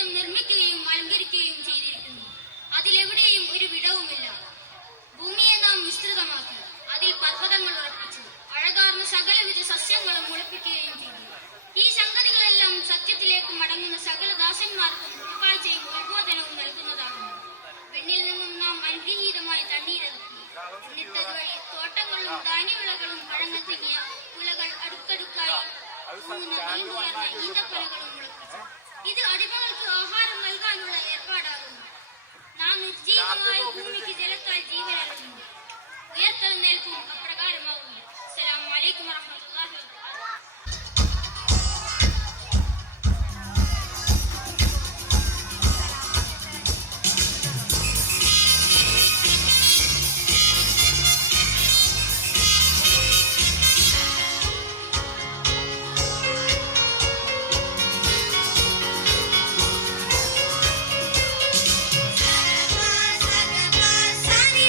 ജീവിതം നിർമ്മിക്കുകയും അലങ്കരിക്കുകയും ചെയ്തിരിക്കുന്നു. അതിലെവിടെയും ഒരു വിടവുമില്ല. ഭൂമിയെ നാം വിസ്തൃതമാക്കി, അതിൽ പർവ്വതങ്ങൾ ഉറപ്പിച്ചു, അഴകാർന്ന സകലവിധ സസ്യങ്ങളും മുളപ്പിക്കുകയും ചെയ്തു. ഈ സംഗതികളെല്ലാം സത്യത്തിലേക്ക് മടങ്ങുന്ന സകല ദാസന്മാർക്കും ഉൾക്കാഴ്ചയും ഉത്ബോധനവും നൽകുന്നതാകുന്നു. വെണ്ണിൽ നിന്നും നാം അനുഗ്രഹീതമായി തണ്ണീരിറക്കി. എന്നിട്ടതുവഴി തോട്ടങ്ങളും ധാന്യവിളകളും പഴങ്ങൾ തിങ്ങിയ കുലകൾ അടുക്കടുക്കായി ഈന്തപ്പനകളും മുളപ്പിച്ചു. ഇത് അടിമകൾക്ക് ആഹാരം നൽകാനുള്ള ഏർപ്പാടാകുന്നു. നാം നിർജീവമായി ഭൂമിക്ക് ജലത്താൽ ജീവനറിയുന്നു. ഉയർത്തെഴുന്നേൽപ്പും അപ്രകാരമാകുന്നു. അസ്സലാമു അലൈക്കും വറഹ്മത്തുള്ളാഹി വബറകാതുഹു. Sani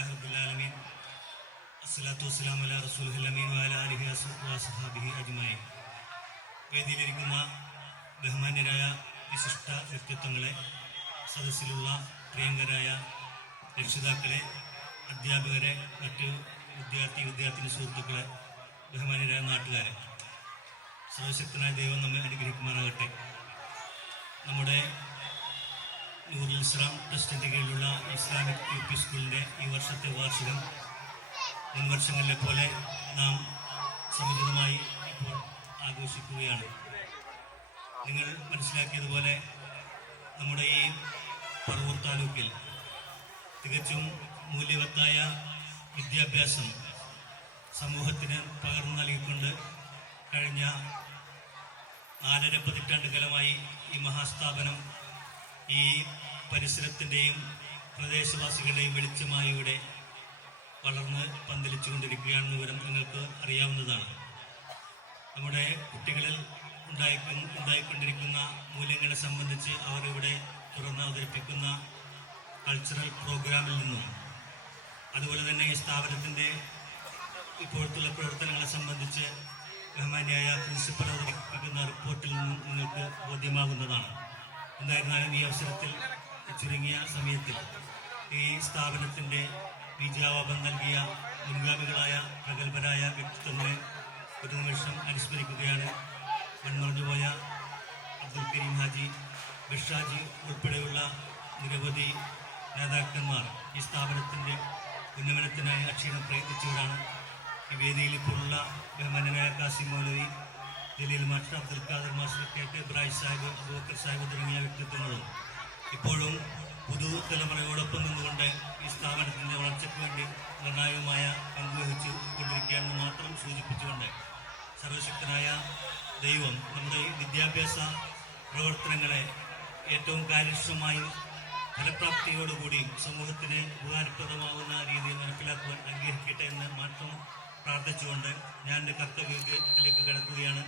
അൽഹംദുലില്ലാഹി റബ്ബിൽ ആലമീൻ അസ്സലാത്തു വസ്സലാമു അലാ റസൂലിഹിൽ അമീൻ വഅലാ ആലിഹി വസഹ്ബിഹി അജ്മഈൻ. വേദിയിലിരിക്കുന്ന ബഹുമാന്യരായ വിശിഷ്ട വ്യക്തിത്വങ്ങളെ, സദസ്സിലുള്ള പ്രിയങ്കരായ രക്ഷിതാക്കളെ, അധ്യാപകരെ, മറ്റ് വിദ്യാർത്ഥിനി സുഹൃത്തുക്കളെ, ബഹുമാന്യരായ നാട്ടുകാരെ, സർവശക്തനായ ദൈവം നമ്മെ അനുഗ്രഹിക്കുമാറാകട്ടെ. നമ്മുടെ നൂറുൽ ഇസ്ലാം ട്രസ്റ്റിൻ്റെ കീഴിലുള്ള ഇസ്ലാമിക് UP സ്കൂളിൻ്റെ ഈ വർഷത്തെ വാർഷികം മുൻ വർഷങ്ങളിലെ പോലെ നാം സമുചിതമായി ഇപ്പോൾ ആഘോഷിക്കുകയാണ്. നിങ്ങൾ മനസ്സിലാക്കിയതുപോലെ നമ്മുടെ ഈ പറവൂർ താലൂക്കിൽ തികച്ചും മൂല്യവത്തായ വിദ്യാഭ്യാസം സമൂഹത്തിന് പകർന്നു നൽകിക്കൊണ്ട് കഴിഞ്ഞ 4.5 പതിറ്റാണ്ടുകാലമായി ഈ മഹാസ്ഥാപനം ഈ പരിസരത്തിൻ്റെയും പ്രദേശവാസികളുടെയും വെളിച്ചമായിയുടെ വളർന്ന് പന്തലിച്ചുകൊണ്ടിരിക്കുകയാണെന്ന് വിവരം നിങ്ങൾക്ക് അറിയാവുന്നതാണ്. നമ്മുടെ കുട്ടികളിൽ ഉണ്ടായിക്കൊണ്ടിരിക്കുന്ന മൂല്യങ്ങളെ സംബന്ധിച്ച് അവർ ഇവിടെ തുറന്ന് അവതരിപ്പിക്കുന്ന കൾച്ചറൽ പ്രോഗ്രാമിൽ നിന്നും, അതുപോലെ തന്നെ ഈ സ്ഥാപനത്തിൻ്റെ ഇപ്പോഴത്തുള്ള പ്രവർത്തനങ്ങളെ സംബന്ധിച്ച് ബഹുമാന്യായ പ്രിൻസിപ്പൽ അവതരിപ്പിക്കുന്ന റിപ്പോർട്ടിൽ നിന്നും നിങ്ങൾക്ക് ബോധ്യമാകുന്നതാണ്. എന്തായിരുന്നാലും ഈ അവസരത്തിൽ ചുരുങ്ങിയ സമയത്തിൽ ഈ സ്ഥാപനത്തിൻ്റെ ബീജാവാപം നൽകിയ മുൻഗാമികളായ പ്രഗത്ഭരായ വ്യക്തിത്വങ്ങളെ ഒരു നിമിഷം അനുസ്മരിക്കുകയാണ്. മൺമറഞ്ഞുപോയ അബ്ദുൽ കരീം ഹാജി, ബഷാജി ഉൾപ്പെടെയുള്ള നിരവധി നേതാക്കന്മാർ ഈ സ്ഥാപനത്തിൻ്റെ ഉന്നമനത്തിനായി അക്ഷീണം പ്രയത്നിച്ചവരാണ്. ഈ വേദിയിൽ ഇപ്പോഴുള്ള ബഹുമാന്യനായ Kasim Maulavi, Jaleel master, Abdul Khader master, KK Ibrahim Sahib, Abubakar Sahib തുടങ്ങിയ വ്യക്തിത്വങ്ങളും ഇപ്പോഴും പുതുതലമുറയോടൊപ്പം നിന്നുകൊണ്ട് ഈ സ്ഥാപനത്തിൻ്റെ വളർച്ചയ്ക്ക് വേണ്ടി നിർണായകമായ പങ്കുവഹിച്ചു കൊണ്ടിരിക്കുകയാണെന്ന് മാത്രം സൂചിപ്പിച്ചുകൊണ്ട് സർവശക്തനായ ദൈവം നമ്മുടെ ഈ വിദ്യാഭ്യാസ പ്രവർത്തനങ്ങളെ ഏറ്റവും കാര്യക്ഷമമായും ഫലപ്രാപ്തിയോടുകൂടി സമൂഹത്തിന് ഉപകാരപ്രദമാകുന്ന രീതിയിൽ നടപ്പിലാക്കുവാൻ അനുഗ്രഹിക്കട്ടെ എന്ന് മാത്രം പ്രാർത്ഥിച്ചുകൊണ്ട് ഞാൻ എൻ്റെ കർത്തവ്യത്തിലേക്ക് കടക്കുകയാണ്.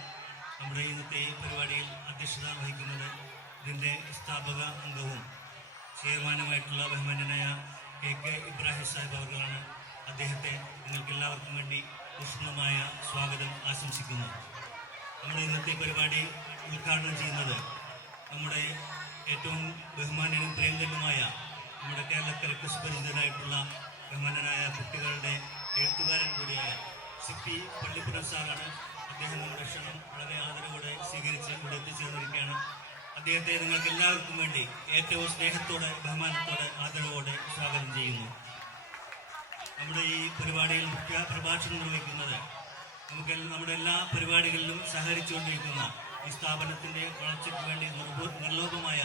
നമ്മുടെ ഇന്നത്തെ ഈ പരിപാടിയിൽ അധ്യക്ഷത വഹിക്കുന്നത് ഇതിൻ്റെ സ്ഥാപക അംഗവും ചെയർമാനുമായിട്ടുള്ള ബഹുമാന്യനായ KK ഇബ്രാഹിം സാഹിബ് അവർകളാണ്. അദ്ദേഹത്തെ നിങ്ങൾക്കെല്ലാവർക്കും വേണ്ടി ഊഷ്മളമായ സ്വാഗതം ആശംസിക്കുന്നു. നമ്മുടെ ഇന്നത്തെ പരിപാടി ഉദ്ഘാടനം ചെയ്യുന്നത് നമ്മുടെ ഏറ്റവും ബഹുമാന്യനും പ്രിയങ്കരനുമായ നമ്മുടെ കേരളക്കരയ്ക്ക് സുപരിചിതനായിട്ടുള്ള ബഹുമാന്യനായ കുട്ടികളുടെ എഴുത്തുകാരൻ കൂടിയായ CP പള്ളിപ്പുറം സാറാണ്. അദ്ദേഹം നമ്മുടെ ക്ഷണം വളരെ ആദരവോടെ സ്വീകരിച്ച് ഇവിടെ എത്തിച്ചേർന്നിരിക്കുകയാണ്. അദ്ദേഹത്തെ നിങ്ങൾക്ക് എല്ലാവർക്കും വേണ്ടി ഏറ്റവും സ്നേഹത്തോടെ, ബഹുമാനത്തോടെ, ആദരവോടെ സ്വാഗതം ചെയ്യുന്നു. നമ്മുടെ ഈ പരിപാടിയിൽ മുഖ്യ പ്രഭാഷണം നിർവഹിക്കുന്നത് നമ്മുടെ എല്ലാ പരിപാടികളിലും സഹകരിച്ചുകൊണ്ടിരിക്കുന്ന ഈ സ്ഥാപനത്തിൻ്റെ വളർച്ചയ്ക്ക് വേണ്ടി നിർലോഭമായ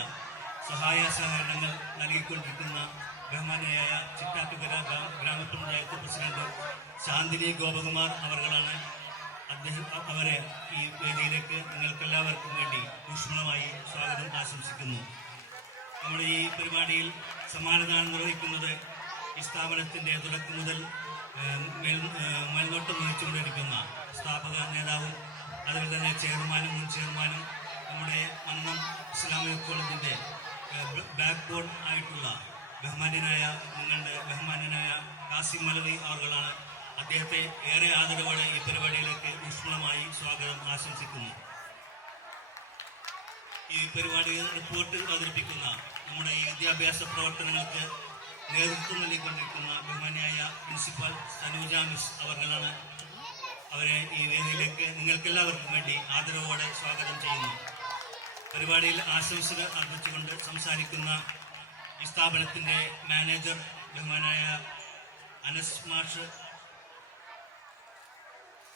സഹായ സഹകരണങ്ങൾ നൽകിക്കൊണ്ടിരിക്കുന്ന ബഹുമാന്യയായ ചിറ്റാറ്റുകര ഗ്രാമപഞ്ചായത്ത് പ്രസിഡന്റ് ശാന്തിനി ഗോപകുമാർ അവർകളാണ്. അവരെ ഈ വേദിയിലേക്ക് നിങ്ങൾക്കെല്ലാവർക്കും വേണ്ടി ഊഷ്മളമായി സ്വാഗതം ആശംസിക്കുന്നു. നമ്മുടെ ഈ പരിപാടിയിൽ സമ്മാനദാനം നിർവഹിക്കുന്നത് ഈ സ്ഥാപനത്തിൻ്റെ തുടക്കം മുതൽ മേൽനോട്ടം വഹിച്ചുകൊണ്ടിരിക്കുന്ന സ്ഥാപക നേതാവും അതുപോലെ തന്നെ ചെയർമാനും മുൻ ചെയർമാനും നമ്മുടെ മന്നം ഇസ്ലാമിക് കോളേജിൻ്റെ ബാക്ക് ബോൺ ആയിട്ടുള്ള നിങ്ങളുടെ ബഹുമാന്യനായ കാസിം മൗലവി അവർകളാണ്. അദ്ദേഹത്തെ ഏറെ ആദരവോടെ ഈ പരിപാടിയിലേക്ക് ഊഷ്മളമായി സ്വാഗതം ആശംസിക്കുന്നു. ഈ പരിപാടിയിൽ റിപ്പോർട്ട് അവതരിപ്പിക്കുന്ന നമ്മുടെ ഈ വിദ്യാഭ്യാസ പ്രവർത്തനങ്ങൾക്ക് നേതൃത്വം നൽകിക്കൊണ്ടിരിക്കുന്ന ബഹുമാന്യായ പ്രിൻസിപ്പൽ സനൂജ മിസ് അവർകളാണ്. അവരെ ഈ വേദിയിലേക്ക് നിങ്ങൾക്കെല്ലാവർക്കും വേണ്ടി ആദരവോടെ സ്വാഗതം ചെയ്യുന്നു. പരിപാടിയിൽ ആശംസകൾ അർപ്പിച്ചുകൊണ്ട് സംസാരിക്കുന്ന ഈ സ്ഥാപനത്തിൻ്റെ മാനേജർ ബഹുമാനായ അനസ് മാഷ്,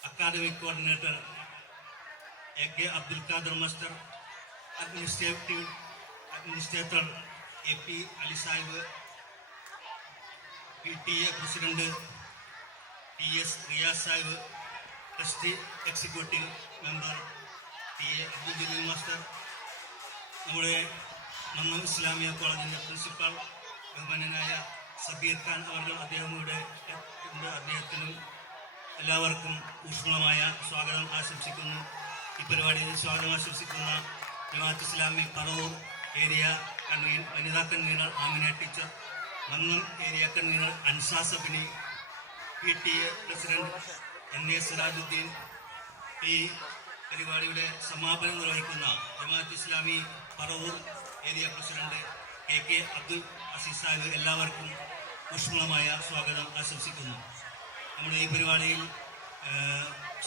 academic coordinator AK Abdul Khader master, administrator AP Ali Sahib, PTA president TS Riyas Sahib, trustee executive member TA Abdul Jaleel master, നമ്മുടെ മന്നം ഇസ്ലാമിയ കോളേജിൻ്റെ പ്രിൻസിപ്പാൾ ബഹുമാന്യനായ സബീർ ഖാൻ അവർ, അദ്ദേഹം ഇവിടെ ഉണ്ട്. അദ്ദേഹത്തിനും എല്ലാവർക്കും ഊഷ്മളമായ സ്വാഗതം ആശംസിക്കുന്നു. ഈ പരിപാടിയിൽ സ്വാഗതം ആശംസിക്കുന്ന ജമാഅത്ത് ഇസ്ലാമി പറവൂർ ഏരിയ വനിതാ convener Amina teacher, Mannam area convener Ansa Sabini, PTA president NA Sirajuddin, ഈ പരിപാടിയുടെ സമാപനം നിർവഹിക്കുന്ന Jamaat Islami Paravur area president KK Abdul Azeez Sahib, എല്ലാവർക്കും ഊഷ്മളമായ സ്വാഗതം ആശംസിക്കുന്നു. നമ്മുടെ ഈ പരിപാടിയിൽ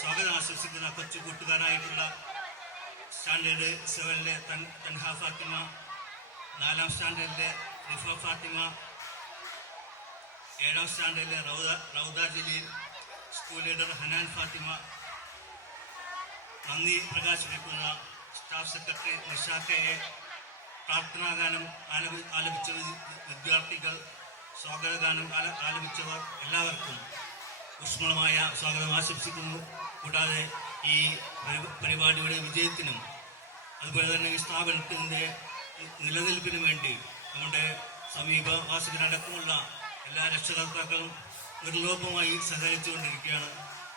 സ്വാഗതം ആശംസിക്കുന്ന കൊച്ചു കൂട്ടുകാരായിട്ടുള്ള സ്റ്റാൻഡേർഡ് 7-ലെ തൻഹ ഫാത്തിമ, 4-ാം സ്റ്റാൻഡേർഡിലെ റിഫ ഫാത്തിമ, 7-ാം സ്റ്റാൻഡേർഡിലെ റൗദ ജലീൽ, സ്കൂൾ ലീഡർ ഹനാൻ ഫാത്തിമ, നന്ദി പ്രകാശിപ്പിക്കുന്ന സ്റ്റാഫ് സെക്രട്ടറി നിഷാക്കയെ, പ്രാർത്ഥനാഗാനം ആലപിച്ച വിദ്യാർത്ഥികൾ, സ്വാഗതഗാനം ആലപിച്ചവർ, എല്ലാവർക്കും ഊഷ്മളമായ സ്വാഗതം ആശംസിക്കുന്നു. കൂടാതെ ഈ പരിപാടിയുടെ വിജയത്തിനും അതുപോലെ തന്നെ ഈ സ്ഥാപനത്തിൻ്റെ നിലനിൽപ്പിനും വേണ്ടി നമ്മുടെ സമീപവാസികളടക്കമുള്ള എല്ലാ രക്ഷകർത്താക്കളും നിർലോഭമായി സഹകരിച്ചുകൊണ്ടിരിക്കുകയാണ്.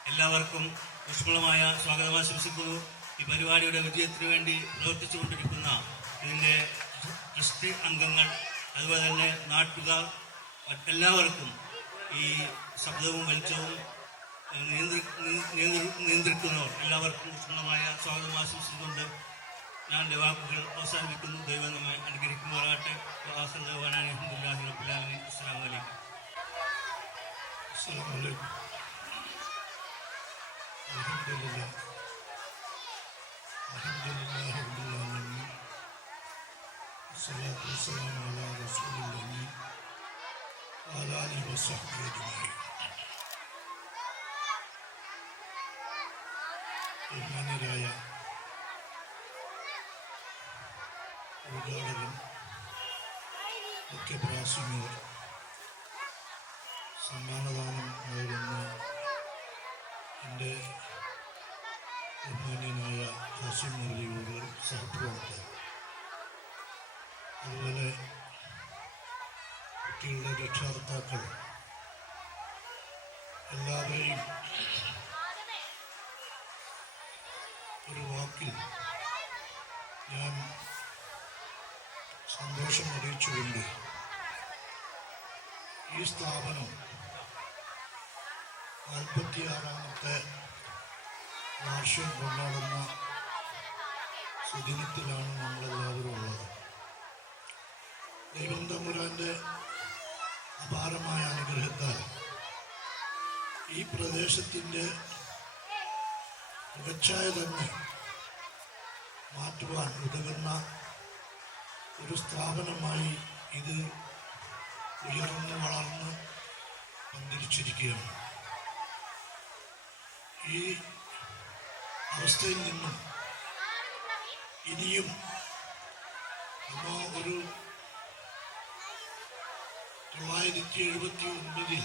എല്ലാവർക്കും ഊഷ്മളമായ സ്വാഗതം ആശംസിക്കുന്നു. ഈ പരിപാടിയുടെ വിജയത്തിനു വേണ്ടി പ്രവർത്തിച്ചുകൊണ്ടിരിക്കുന്ന ഇതിൻ്റെ ട്രസ്റ്റ് അംഗങ്ങൾ, അതുപോലെ തന്നെ നാട്ടുകാർ, എല്ലാവർക്കും ഈ ശബ്ദവും വെളിച്ചവും നിയന്ത്രിക്കുന്നവർ എല്ലാവർക്കും ഊഷ്മളമായ സ്വാഗതം ആശംസിച്ചുകൊണ്ട് ഞാൻ എൻ്റെ വാക്കുകൾ അവസാനിപ്പിക്കുന്നു. ദൈവം നമ്മെ അനുഗ്രഹിക്കുമാറാകട്ടെ. അൽഹംദുലില്ലാഹി റബ്ബിൽ ആലമീൻ. അസ്സലാമു അലൈക്കും. അൽഹംദുലില്ലാഹി റബ്ബിൽ ആലമീൻ. സ്വല്ലല്ലാഹു അലൈഹി വസല്ലം റസൂലുള്ളാഹി വഅലാ ആലിഹി വസഹ്ബിഹി അജ്മഈൻ. ബഹുമാന്യരായ ഉദ്ഘാടകൻ, മുഖ്യപ്രാസംഗികർ, സമ്മാനദാനം നൽകുന്ന എൻ്റെ ബഹുമാന്യനായ ഖാസിം മൗലവിയുടെ സഹപ്രവർത്തകർ, അതുപോലെ കുട്ടികളുടെ രക്ഷകർത്താക്കൾ, എല്ലാവരെയും ഒരു വാക്കിൽ ഞാൻ സന്തോഷം അറിയിച്ചുകൊണ്ട് ഈ സ്ഥാപനം 46-ാമത്തെ വാർഷികം കൊണ്ടാടുന്ന സുദിനത്തിലാണ് നമ്മളെല്ലാവരും ഉള്ളത്. ദൈവം തമ്പുരാന്റെ അപാരമായ അനുഗ്രഹത്താൽ ഈ പ്രദേശത്തിൻ്റെ മുഖച്ഛായ തന്നെ മാറ്റുവാൻ ഉതകുന്ന ഒരു സ്ഥാപനമായി ഇത് ഉയർന്ന് വളർന്ന് പന്തിരിച്ചിരിക്കുകയാണ്. ഈ അവസ്ഥയിൽ നിന്നും ഇനിയും ഒരു 979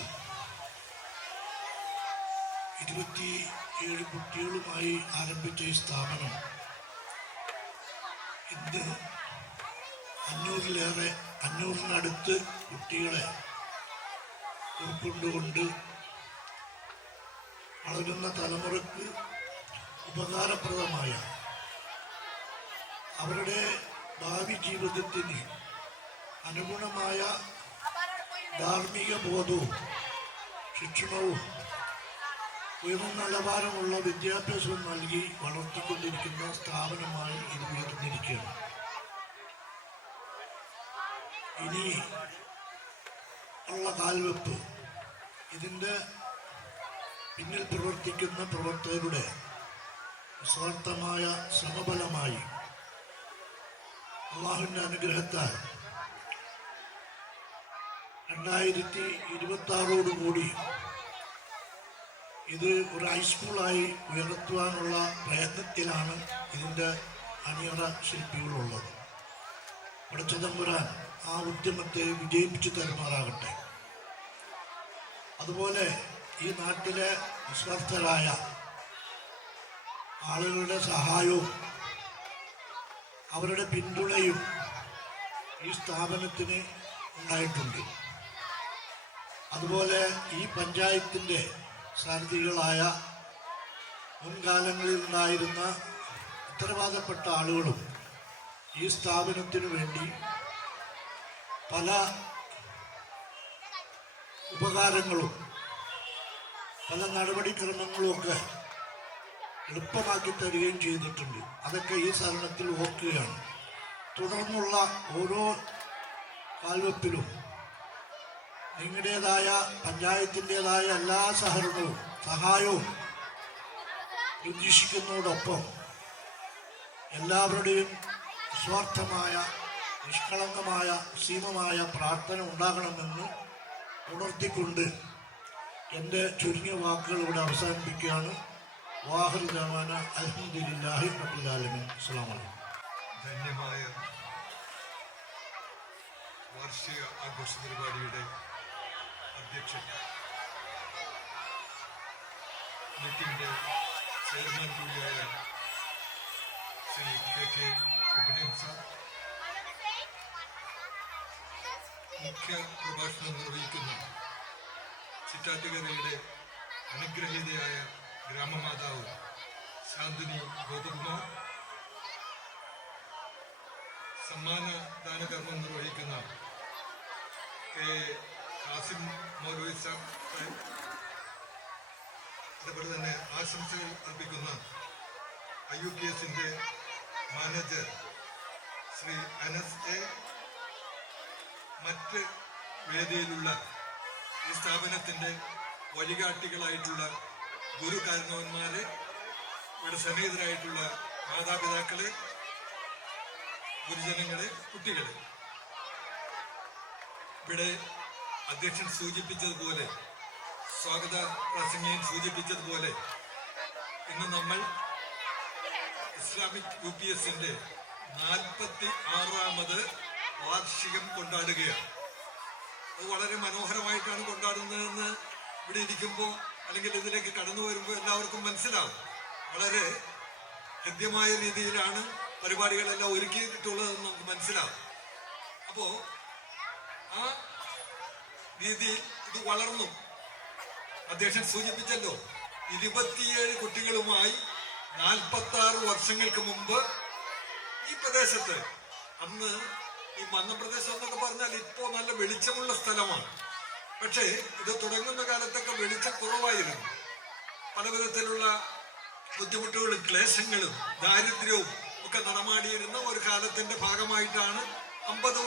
27 കുട്ടികളുമായി ആരംഭിച്ച ഈ സ്ഥാപനം ഇന്ന് 500-നടുത്ത് കുട്ടികളെ ഉൾക്കൊണ്ടുകൊണ്ട് വളരുന്ന തലമുറക്ക് ഉപകാരപ്രദമായ അവരുടെ ഭാവി ജീവിതത്തിന് അനുഗുണമായ ധാർമ്മിക ബോധവും ശിക്ഷണവും ഉയർന്ന നിലവാരമുള്ള വിദ്യാഭ്യാസവും നൽകി വളർത്തിക്കൊണ്ടിരിക്കുന്ന സ്ഥാപനമായി ഇത് ഉയർന്നിരിക്കുകയാണ്. ഇനി ഉള്ള കാൽവെപ്പ് ഇതിൻ്റെ പിന്നിൽ പ്രവർത്തിക്കുന്ന പ്രവർത്തകരുടെ നിസ്വാർത്ഥമായ ശ്രമഫലമായി അല്ലാഹുവിൻ്റെ അനുഗ്രഹത്താൽ 2026 ഇത് ഒരു ഹൈസ്കൂളായി ഉയർത്തുവാനുള്ള പ്രയത്നത്തിലാണ് ഇതിൻ്റെ അണിയറ ശില്പികളുള്ളത്. പടച്ചതമ്പുരാൻ ആ ഉദ്യമത്തെ വിജയിപ്പിച്ചു തരുമാറാകട്ടെ. അതുപോലെ ഈ നാട്ടിലെ നിസ്വാർത്ഥരായ ആളുകളുടെ സഹായവും അവരുടെ പിന്തുണയും ഈ സ്ഥാപനത്തിന് ഉണ്ടായിട്ടുണ്ട്. അതുപോലെ ഈ പഞ്ചായത്തിൻ്റെ സാരഥികളായ മുൻകാലങ്ങളിൽ ഉണ്ടായിരുന്ന ഉത്തരവാദപ്പെട്ട ആളുകളും ഈ സ്ഥാപനത്തിനു വേണ്ടി പല ഉപകാരങ്ങളും പല നടപടിക്രമങ്ങളുമൊക്കെ എളുപ്പമാക്കി തരികയും ചെയ്തിട്ടുണ്ട്. അതൊക്കെ ഈ സഹകരണത്തിൽ ഓർക്കുകയാണ്. തുടർന്നുള്ള ഓരോ കാൽവെപ്പിലും നിങ്ങളുടേതായ പഞ്ചായത്തിൻ്റെതായ എല്ലാ സഹായവും പ്രതീക്ഷിക്കുന്നതോടൊപ്പം എല്ലാവരുടെയും നിസ്വാർത്ഥമായ നിഷ്കളങ്കമായ സീമമായ പ്രാർത്ഥന ഉണ്ടാകണമെന്ന് ഉണർത്തിക്കൊണ്ട് എൻ്റെ ചുരുങ്ങിയ വാക്കുകൾ ഇവിടെ അവസാനിപ്പിക്കുകയാണ്. വാഹിർ ദഅ്വാന അൽഹംദുലില്ലാഹി റബ്ബിൽ ആലമീൻ. അസ്സലാമു അലൈക്കും. ധന്യമായ വാർഷിക ആഘോഷ പരിപാടിയുടെ അധ്യക്ഷൻ, മീറ്റിംഗിന്റെ ചെയർമാൻ കൂടിയായ ശ്രീ കെ ഇബ്രാഹിം സാർ, മുഖ്യ പ്രഭാഷണം നിർവഹിക്കുന്ന ചിറ്റാറ്റുകരയുടെ അനുഗ്രഹീതയായ ഗ്രാമമാതാവ് ശാന്തിനി ഗോപകുമാർ, സമ്മാന ദാനകർമ്മം നിർവഹിക്കുന്ന കെ ഖാസിം മൗലവി സാർ, അതുപോലെ തന്നെ ആശംസകൾ അർപ്പിക്കുന്ന IUPSന്റെ മാനേജർ ശ്രീ അനസ് എ, മറ്റ് വേദിയിലുള്ള ഈ സ്ഥാപനത്തിന്റെ വഴികാട്ടികളായിട്ടുള്ള ഗുരു കാരണവന്മാരെ, ഇവിടെ സന്നിഹിതരായിട്ടുള്ള മാതാപിതാക്കളെ, ഗുരുജനങ്ങളെ, കുട്ടികളെ, ഇവിടെ അധ്യക്ഷൻ സൂചിപ്പിച്ചതുപോലെ, സ്വാഗത പ്രസംഗിയൻ സൂചിപ്പിച്ചതുപോലെ, ഇന്ന് നമ്മൾ ഇസ്ലാമിക് UPSന്റെ 46ാമത് വാർഷികം കൊണ്ടാടുകയാണ്. അത് വളരെ മനോഹരമായിട്ടാണ് കൊണ്ടാടുന്നതെന്ന് ഇവിടെ ഇരിക്കുമ്പോൾ അല്ലെങ്കിൽ ഇതിലേക്ക് കടന്നു വരുമ്പോൾ എല്ലാവർക്കും മനസ്സിലാവും. വളരെ ഹൃദ്യമായ രീതിയിലാണ് പരിപാടികളെല്ലാം ഒരുക്കിയിട്ടുള്ളതെന്ന് നമുക്ക് മനസ്സിലാവും. അപ്പോ ആ രീതിയിൽ ഇത് വളർന്നു. അധ്യക്ഷൻ സൂചിപ്പിച്ചല്ലോ, 27 കുട്ടികളുമായി 46 വർഷങ്ങൾക്ക് മുമ്പ് ഈ പ്രദേശത്ത്, അന്ന് ഈ മന്നപ്രദേശം എന്നൊക്കെ പറഞ്ഞാൽ ഇപ്പോ നല്ല വെളിച്ചമുള്ള സ്ഥലമാണ്. പക്ഷേ ഇത് തുടങ്ങുന്ന കാലത്തൊക്കെ വെളിച്ചം കുറവായിരുന്നു. പല വിധത്തിലുള്ള ബുദ്ധിമുട്ടുകളും ക്ലേശങ്ങളും ദാരിദ്ര്യവും ഒക്കെ നടമാടിയിരുന്ന ഒരു കാലത്തിന്റെ ഭാഗമായിട്ടാണ് 50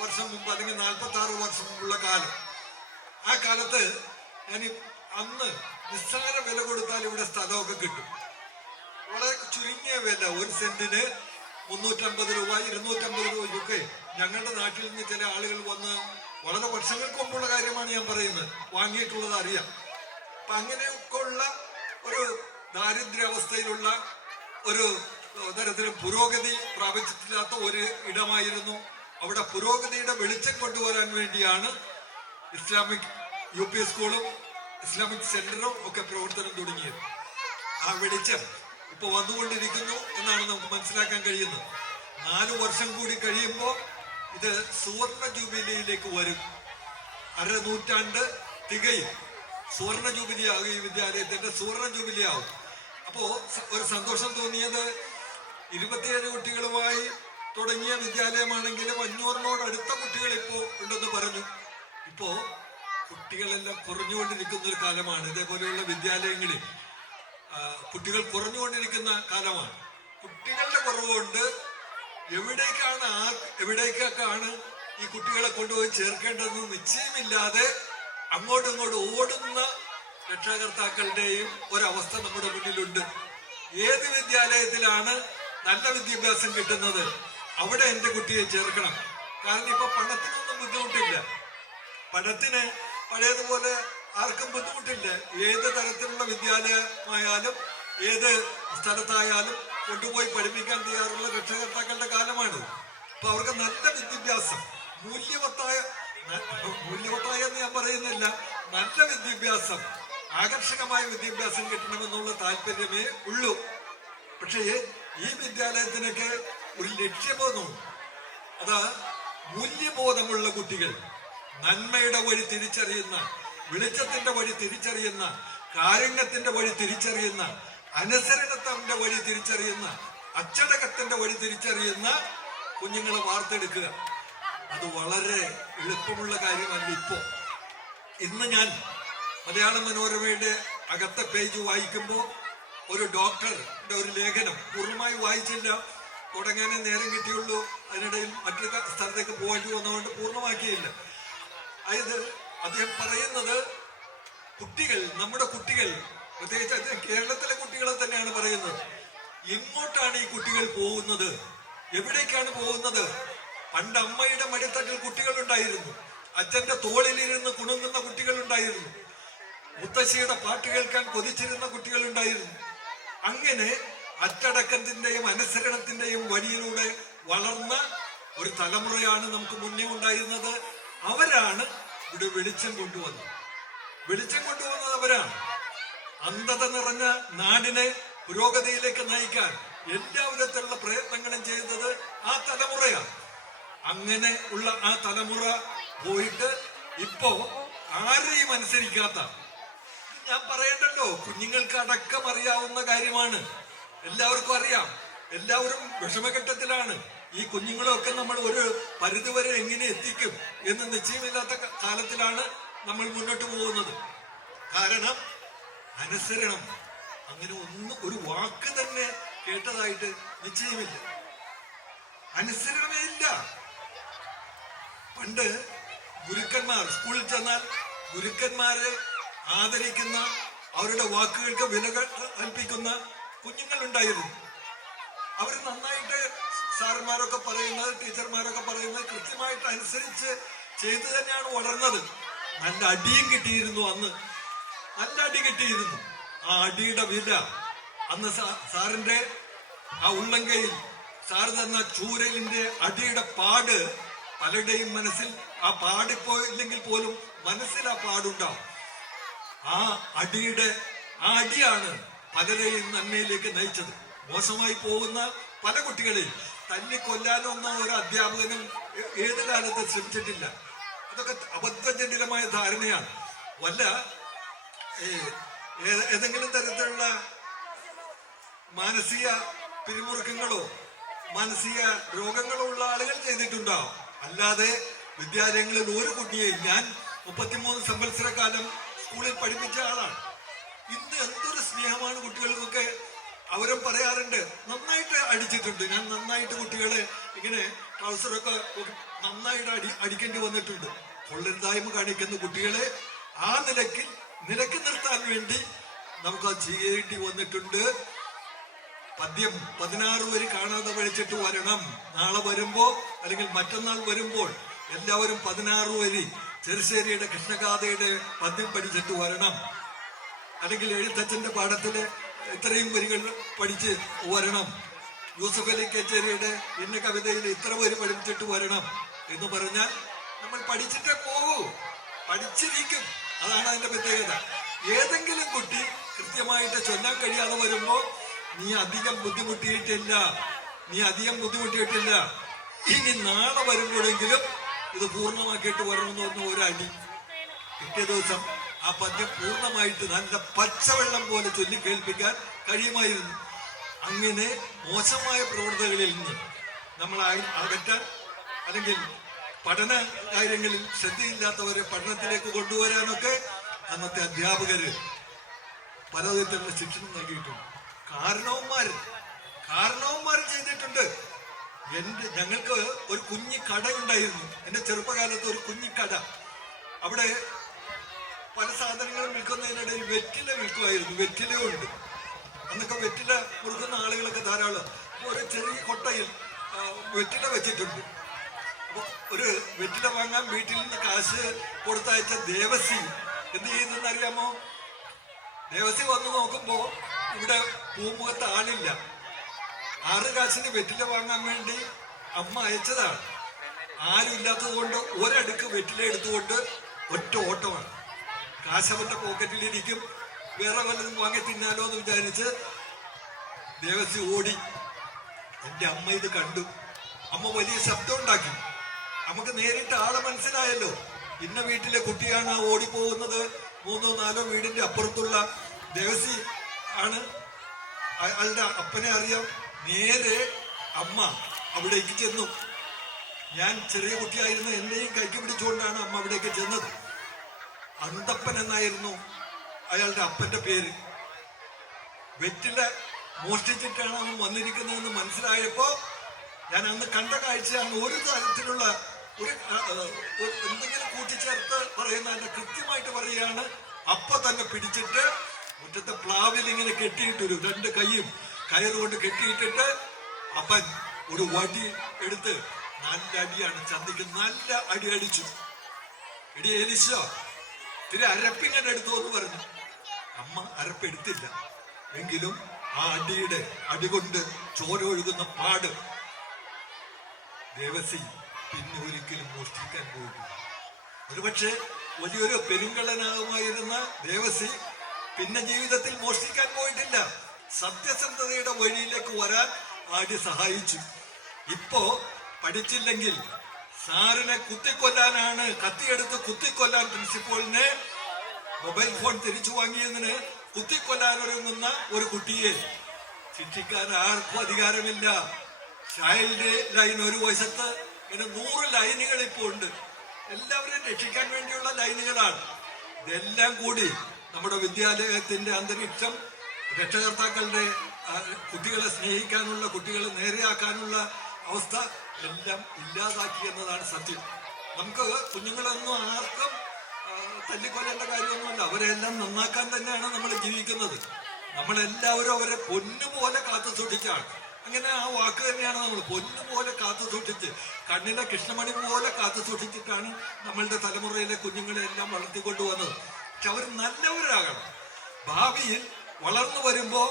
വർഷം മുമ്പ് അല്ലെങ്കിൽ 46 വർഷം മുമ്പുള്ള കാലം. ആ കാലത്ത് അന്ന് നിസ്സാര വില കൊടുത്താൽ ഇവിടെ സ്ഥലമൊക്കെ കിട്ടും. വളരെ ചുരുങ്ങിയ വില, 1 സെന്റിന് 350 രൂപ 250 രൂപയൊക്കെ ഞങ്ങളുടെ നാട്ടിൽ നിന്ന് ചില ആളുകൾ വന്ന്, വളരെ വർഷങ്ങൾക്ക് മുമ്പുള്ള കാര്യമാണ് ഞാൻ പറയുന്നത്, വാങ്ങിയിട്ടുള്ളത് അറിയാം. അപ്പൊ അങ്ങനെയൊക്കെ ഉള്ള ഒരു ദാരിദ്ര്യാവസ്ഥയിലുള്ള ഒരു തരത്തിലും പുരോഗതി പ്രാപിച്ചിട്ടില്ലാത്ത ഒരു ഇടമായിരുന്നു. അവിടെ പുരോഗതിയുടെ വെളിച്ചം കൊണ്ടുവരാൻ വേണ്ടിയാണ് ഇസ്ലാമിക് UP സ്കൂളും ഇസ്ലാമിക് സെന്ററും ഒക്കെ പ്രവർത്തനം തുടങ്ങിയത്. ആ വെളിച്ചം ഇപ്പൊ വന്നുകൊണ്ടിരിക്കുന്നു എന്നാണ് നമുക്ക് മനസ്സിലാക്കാൻ കഴിയുന്നത്. 4 വർഷം കൂടി കഴിയുമ്പോൾ ഇത് സുവർണ ജൂബിലിയിലേക്ക് വരും. 1/2 നൂറ്റാണ്ട് തികയും. സുവർണ ജൂബിലി ആകും. ഈ വിദ്യാലയത്തിന്റെ സുവർണ ജൂബിലി ആവും. അപ്പോ ഒരു സന്തോഷം തോന്നിയത്, 27 കുട്ടികളുമായി തുടങ്ങിയ വിദ്യാലയമാണെങ്കിലും 500-നോട് അടുത്ത കുട്ടികൾ ഇപ്പോ ഉണ്ടെന്ന് പറഞ്ഞു. ഇപ്പോ കുട്ടികളെല്ലാം കുറഞ്ഞുകൊണ്ടിരിക്കുന്ന ഒരു കാലമാണ്. ഇതേപോലെയുള്ള വിദ്യാലയങ്ങളിൽ കുട്ടികൾ കുറഞ്ഞുകൊണ്ടിരിക്കുന്ന കാലമാണ്. കുട്ടികളുടെ കുറവുകൊണ്ട് എവിടേക്കാണ് ഈ കുട്ടികളെ കൊണ്ടുപോയി ചേർക്കേണ്ടതെന്ന് നിശ്ചയമില്ലാതെ അങ്ങോട്ടും ഇങ്ങോട്ടും ഓടുന്ന രക്ഷാകർത്താക്കളുടെയും ഒരവസ്ഥ നമ്മുടെ മുന്നിലുണ്ട്. ഏത് വിദ്യാലയത്തിലാണ് നല്ല വിദ്യാഭ്യാസം കിട്ടുന്നത് അവിടെ എന്റെ കുട്ടിയെ ചേർക്കണം. കാരണം ഇപ്പൊ പണത്തിനൊന്നും ബുദ്ധിമുട്ടില്ല. പണത്തിന് പഴയതുപോലെ ആർക്കും ബുദ്ധിമുട്ടില്ല. ഏത് തരത്തിലുള്ള വിദ്യാലയമായാലും ഏത് സ്ഥലത്തായാലും കൊണ്ടുപോയി പഠിപ്പിക്കാൻ തയ്യാറുള്ള രക്ഷകർത്താക്കളുടെ കാലമാണ്. അപ്പൊ അവർക്ക് നല്ല വിദ്യാഭ്യാസം, മൂല്യവത്തായ എന്ന് ഞാൻ പറയുന്നില്ല, നല്ല വിദ്യാഭ്യാസം, ആകർഷകമായ വിദ്യാഭ്യാസം കിട്ടണമെന്നുള്ള താല്പര്യമേ ഉള്ളൂ. പക്ഷേ ഈ വിദ്യാലയത്തിനൊക്കെ ഒരു ലക്ഷ്യബോധമുണ്ട്. അതാ മൂല്യബോധമുള്ള കുട്ടികൾ, നന്മയുടെ വഴി തിരിച്ചറിയുന്ന, വെളിച്ചത്തിന്റെ വഴി തിരിച്ചറിയുന്ന, കാരുണ്യത്തിന്റെ വഴി തിരിച്ചറിയുന്ന, അനുസരണത്തിന്റെ വഴി തിരിച്ചറിയുന്ന, അച്ചടക്കത്തിന്റെ വഴി തിരിച്ചറിയുന്ന കുഞ്ഞുങ്ങളെ വാർത്തെടുക്കുക. അത് വളരെ എളുപ്പമുള്ള കാര്യമല്ല. ഇപ്പോ ഇന്ന് ഞാൻ മലയാള മനോരമയുടെ അകത്തെ പേജ് വായിക്കുമ്പോൾ ഒരു ഡോക്ടറുടെ ഒരു ലേഖനം പൂർണ്ണമായി വായിച്ചില്ല, തുടങ്ങാനേ നേരം കിട്ടിയുള്ളൂ. അതിനിടയിൽ മറ്റൊരു സ്ഥലത്തേക്ക് പോകേണ്ടി വന്നതുകൊണ്ട് പൂർണ്ണമാക്കിയില്ല. അതായത് അദ്ദേഹം പറയുന്നത് കുട്ടികൾ, നമ്മുടെ കുട്ടികൾ, പ്രത്യേകിച്ച് അദ്ദേഹം കേരളത്തിലെ കുട്ടികളെ തന്നെയാണ് പറയുന്നത്. എങ്ങോട്ടാണ് ഈ കുട്ടികൾ പോകുന്നത്? എവിടേക്കാണ് പോകുന്നത്? പണ്ട് അമ്മയുടെ മടിത്തട്ടിൽ കുട്ടികളുണ്ടായിരുന്നു, അച്ഛന്റെ തോളിലിരുന്ന് കുണുങ്ങുന്ന കുട്ടികളുണ്ടായിരുന്നു, മുത്തശ്ശിയുടെ പാട്ട് കേൾക്കാൻ കൊതിച്ചിരുന്ന കുട്ടികളുണ്ടായിരുന്നു. അങ്ങനെ അച്ചടക്കത്തിന്റെയും അനുസരണത്തിന്റെയും വഴിയിലൂടെ വളർന്ന ഒരു തലമുറയാണ് നമുക്ക് മുന്നേ ഉണ്ടായിരുന്നത്. അവരാണ് ഇവിടെ വെളിച്ചം കൊണ്ടുവന്നത്. വെളിച്ചം കൊണ്ടുവന്നത് അവരാണ്. അന്ധത നിറഞ്ഞ നാടിനെ പുരോഗതിയിലേക്ക് നയിക്കാൻ എല്ലാ വിധത്തിലുള്ള പ്രയത്നങ്ങളും ചെയ്തത് ആ തലമുറയാണ്. അങ്ങനെ ഉള്ള ആ തലമുറ പോയിട്ട് ഇപ്പോ ആരെയും അനുസരിക്കാത്ത, ഞാൻ പറയണ്ടല്ലോ, കുഞ്ഞുങ്ങൾക്ക് അടക്കം അറിയാവുന്ന കാര്യമാണ്, എല്ലാവർക്കും അറിയാം. എല്ലാവരും വിഷമഘട്ടത്തിലാണ്. ഈ കുഞ്ഞുങ്ങളൊക്കെ നമ്മൾ ഒരു പരിധിവരെ എങ്ങനെ എത്തിക്കും എന്ന് നിശ്ചയമില്ലാത്ത കാലത്തിലാണ് നമ്മൾ മുന്നോട്ട് പോകുന്നത്. കാരണം അനുസരണം, അങ്ങനെ ഒരു വാക്ക് തന്നെ കേട്ടതായിട്ട് നിശ്ചയമില്ല. അനുസരണമേ ഇല്ല. പണ്ട് ഗുരുക്കന്മാർ സ്കൂളിൽ ചെന്നാൽ ഗുരുക്കന്മാരെ ആദരിക്കുന്ന, അവരുടെ വാക്കുകൾക്ക് വില കൽപ്പിക്കുന്ന കുഞ്ഞുങ്ങളുണ്ടായിരുന്നു. അവർ നന്നായിട്ട് സാറന്മാരൊക്കെ പറയുന്നത്, ടീച്ചർമാരൊക്കെ പറയുന്നത് കൃത്യമായിട്ട് അനുസരിച്ച് ചെയ്തു തന്നെയാണ് വളർന്നത്. നല്ല അടിയും കിട്ടിയിരുന്നു അന്ന്, നല്ല അടി കിട്ടിയിരുന്നു. ആ അടിയുടെ വില അന്ന് സാറിന്റെ ആ ഉള്ളങ്കയിൽ സാർ തന്ന ചൂരലിന്റെ അടിയുടെ പാട് പലരുടെയും മനസ്സിൽ, ആ പാടിപ്പോ ഇല്ലെങ്കിൽ പോലും മനസ്സിൽ ആ പാടുണ്ടാവും. ആ അടിയാണ് പലരെയും നന്മയിലേക്ക് നയിച്ചത്. മോശമായി പോകുന്ന പല കുട്ടികളെയും തല്ലിക്കൊല്ലാനൊന്നും ഒരു അധ്യാപകനും ഏത് കാലത്ത് ശ്രമിച്ചിട്ടില്ല. അതൊക്കെ അബദ്ധജനിതമായ ധാരണയാണ്. വല്ല ഏതെങ്കിലും തരത്തിലുള്ള മാനസിക പിരിമുറുക്കങ്ങളോ മാനസിക രോഗങ്ങളോ ഉള്ള ആളുകൾ ചെയ്തിട്ടുണ്ടാവും. അല്ലാതെ വിദ്യാലയങ്ങളിൽ ഒരു കുട്ടിയെയും, ഞാൻ 33 സംവത്സരക്കാലം സ്കൂളിൽ പഠിപ്പിച്ച ആളാണ്. ഇന്ന് എന്തൊരു സ്നേഹമാണ് കുട്ടികൾക്കൊക്കെ. അവരും പറയാറുണ്ട്, നന്നായിട്ട് അടിച്ചിട്ടുണ്ട്, ഞാൻ നന്നായിട്ട് കുട്ടികളെ ഇങ്ങനെ ട്രൗസറൊക്കെ നന്നായിട്ട് അടിക്കേണ്ടി വന്നിട്ടുണ്ട്. കൊള്ളരുതായ്മ കാണിക്കുന്ന കുട്ടികളെ ആ നിലയ്ക്ക് നിർത്താൻ വേണ്ടി നമുക്കത് ചെയ്യേണ്ടി വന്നിട്ടുണ്ട്. പദ്യം 16 വരി കാണാതെ പഠിച്ചിട്ട് വരണം. നാളെ വരുമ്പോ അല്ലെങ്കിൽ മറ്റന്നാൾ വരുമ്പോൾ എല്ലാവരും 16 വരി ചെറുശ്ശേരിയുടെ കൃഷ്ണഗാഥയുടെ പദ്യം പഠിച്ചിട്ട് വരണം. അല്ലെങ്കിൽ എഴുത്തച്ഛന്റെ പാഠത്തില് ഇത്രയും വരികൾ പഠിച്ച് വരണം. യൂസഫ് അലി കച്ചേരിയുടെ ഇന്ന കവിതയിൽ ഇത്ര വരി പഠിച്ചിട്ട് വരണം എന്ന് പറഞ്ഞാൽ നമ്മൾ പഠിച്ചിട്ടേ പോകൂ, പഠിച്ചിരിക്കും. അതാണ് അതിന്റെ പ്രത്യേകത. ഏതെങ്കിലും കുട്ടി കൃത്യമായിട്ട് ചൊല്ലാൻ കഴിയാതെ വരുമ്പോ നീ അധികം ബുദ്ധിമുട്ടിയിട്ടില്ല, ഇനി നാളെ വരുമ്പോഴെങ്കിലും ഇത് പൂർണ്ണമാക്കിയിട്ട് വരണമെന്ന് പറഞ്ഞ ഒരടി. പിറ്റേ ദിവസം ആ പദ്യം പൂർണ്ണമായിട്ട് നല്ല പച്ചവെള്ളം പോലെ ചൊല്ലി കേൾപ്പിക്കാൻ കഴിയുമായിരുന്നു. അങ്ങനെ മോശമായ പ്രവണതകളിൽ നിന്ന് നമ്മൾ അകറ്റാൻ, അല്ലെങ്കിൽ പഠന കാര്യങ്ങളിൽ ശ്രദ്ധയില്ലാത്തവരെ പഠനത്തിലേക്ക് കൊണ്ടുവരാനൊക്കെ അന്നത്തെ അധ്യാപകര് പലവിധത്തിലുള്ള ശിക്ഷണം നൽകിയിട്ടുണ്ട്. കാരണവന്മാർ ചെയ്തിട്ടുണ്ട്. ഞങ്ങൾക്ക് ഒരു കുഞ്ഞി കടയുണ്ടായിരുന്നു. എന്റെ ചെറുപ്പകാലത്ത് ഒരു കുഞ്ഞിക്കട. അവിടെ പല സാധനങ്ങളും വിൽക്കുന്നതിനിടയിൽ വെറ്റില വിൽക്കുമായിരുന്നു. വെറ്റിലയുണ്ട്. അന്നൊക്കെ വെറ്റില കൊടുക്കുന്ന ആളുകളൊക്കെ ധാരാളം. ഒരു ചെറിയ കൊട്ടയിൽ വെറ്റില വെച്ചിട്ടുണ്ട്. അപ്പൊ ഒരു വെറ്റില വാങ്ങാൻ വീട്ടിൽ നിന്ന് കാശ് കൊടുത്തയച്ച ദേവസി എന്ത് ചെയ്യുന്നെന്ന് അറിയാമോ? ദേവസി വന്ന് നോക്കുമ്പോ ഇവിടെ പൂമുഖത്ത് ആളില്ല. 6 കാശിന് വെറ്റില വാങ്ങാൻ വേണ്ടി അമ്മ അയച്ചതാണ്. ആരും ഇല്ലാത്തത് കൊണ്ട് ഒരടുക്ക് വെറ്റില എടുത്തുകൊണ്ട് ഒറ്റ ഓട്ടമാണ്. കാശവന്റെ പോക്കറ്റിലിരിക്കും. വേറെ വല്ലതും വാങ്ങി തിന്നാലോ എന്ന് വിചാരിച്ച് ദേവസി ഓടി. എന്റെ അമ്മ ഇത് കണ്ടു. അമ്മ വലിയ ശബ്ദം ഉണ്ടാക്കി. നമുക്ക് നേരിട്ട് ആളെ മനസ്സിലായല്ലോ. ഇന്ന വീട്ടിലെ കുട്ടിയാണ് ആ ഓടിപ്പോകുന്നത്. 3ഓ 4ഓ വീടിന്റെ അപ്പുറത്തുള്ള ദേവസി ആണ്. അയാളുടെ അപ്പനെ അറിയാം. നേരെ അമ്മ അവിടേക്ക് ചെന്നു. ഞാൻ ചെറിയ കുട്ടിയായിരുന്നു. എന്റെയും കൈക്ക് പിടിച്ചുകൊണ്ടാണ് അമ്മ അവിടേക്ക് ചെന്നത്. അന്തപ്പൻ എന്നായിരുന്നു അയാളുടെ അപ്പന്റെ പേര്. വെറ്റില മോഷ്ടിച്ചിട്ടാണ് അവൻ വന്നിരിക്കുന്നതെന്ന് മനസ്സിലായപ്പോ ഞാൻ അന്ന് കണ്ട കാഴ്ചയാണ്. ഒരു തരത്തിലുള്ള എന്തെങ്കിലും കൂട്ടിച്ചേർത്ത് പറയുന്നതിന്റെ കൃത്യമായിട്ട് പറയുകയാണ്. അപ്പൊ തന്നെ പിടിച്ചിട്ട് മുറ്റത്തെ പ്ലാവിൽ ഇങ്ങനെ കെട്ടിയിട്ടൊരു 2 കൈയും കയറുകൊണ്ട് കെട്ടിയിട്ടിട്ട് അപ്പൻ ഒരു വടി എടുത്ത് നല്ല അടിയാണ്, ചന്തിക്ക് നല്ല അടി അടിച്ചു. എടി എലിശോ ഇത്തിരി അരപ്പിങ്ങനെ എടുത്തു എന്ന് പറഞ്ഞു. അമ്മ അരപ്പെടുത്തില്ല. എങ്കിലും ആ അടി കൊണ്ട് ചോര ഒഴുകുന്ന പാട് ദേവസി പിന്നെ ഒരിക്കലും മോഷ്ടിക്കാൻ പോയിട്ടില്ല. ഒരുപക്ഷെ വലിയൊരു പെരുങ്കള്ളനാകുമായിരുന്ന ദേവസി പിന്നെ ജീവിതത്തിൽ മോഷ്ടിക്കാൻ പോയിട്ടില്ല. സത്യസന്ധതയുടെ വഴിയിലേക്ക് വരാൻ ആടി സഹായിച്ചു. ഇപ്പോ പഠിച്ചില്ലെങ്കിൽ സാറിനെ കുത്തിക്കൊല്ലാനാണ്, കത്തിയെടുത്ത് കുത്തിക്കൊല്ലാൻ പ്രിൻസിപ്പളിനെ മൊബൈൽ ഫോൺ തിരിച്ചു വാങ്ങിയതിന് കുത്തിക്കൊല്ലാൻ ഒരുങ്ങുന്ന ഒരു കുട്ടിയെ ശിക്ഷിക്കാൻ ആർക്കും അധികാരമില്ല. ചൈൽഡ് ലൈൻ ഒരു വശത്ത്, ഇങ്ങനെ 100 ലൈനുകൾ ഇപ്പോൾ ഉണ്ട്. എല്ലാവരെയും രക്ഷിക്കാൻ വേണ്ടിയുള്ള ലൈനുകളാണ്. ഇതെല്ലാം കൂടി നമ്മുടെ വിദ്യാലയത്തിന്റെ അന്തരീക്ഷം രക്ഷകർത്താക്കളുടെ കുട്ടികളെ സ്നേഹിക്കാനുള്ള, കുട്ടികളെ നേരെയാക്കാനുള്ള അവസ്ഥ എല്ലാം ഇല്ലാതാക്കി എന്നതാണ് സത്യം. നമുക്ക് കുഞ്ഞുങ്ങളൊന്നും ആർക്കും തല്ലിക്കൊല്ലേണ്ട കാര്യമൊന്നുമില്ല. അവരെല്ലാം നന്നാക്കാൻ തന്നെയാണ് നമ്മൾ ജീവിക്കുന്നത്. നമ്മളെല്ലാവരും അവരെ പൊന്നുപോലെ കാത്തു സൂക്ഷിച്ചാണ്. അങ്ങനെ ആ വാക്ക് തന്നെയാണ് നമ്മൾ പൊന്നുപോലെ കാത്തു സൂക്ഷിച്ച്, കണ്ണിലെ കൃഷ്ണമണി പോലെ കാത്തു സൂക്ഷിച്ചിട്ടാണ് നമ്മളുടെ തലമുറയിലെ കുഞ്ഞുങ്ങളെ എല്ലാം വളർത്തിക്കൊണ്ടുവന്നത്. പക്ഷെ അവർ നല്ലവരാകണം. ഭാവിയിൽ വളർന്നു വരുമ്പോ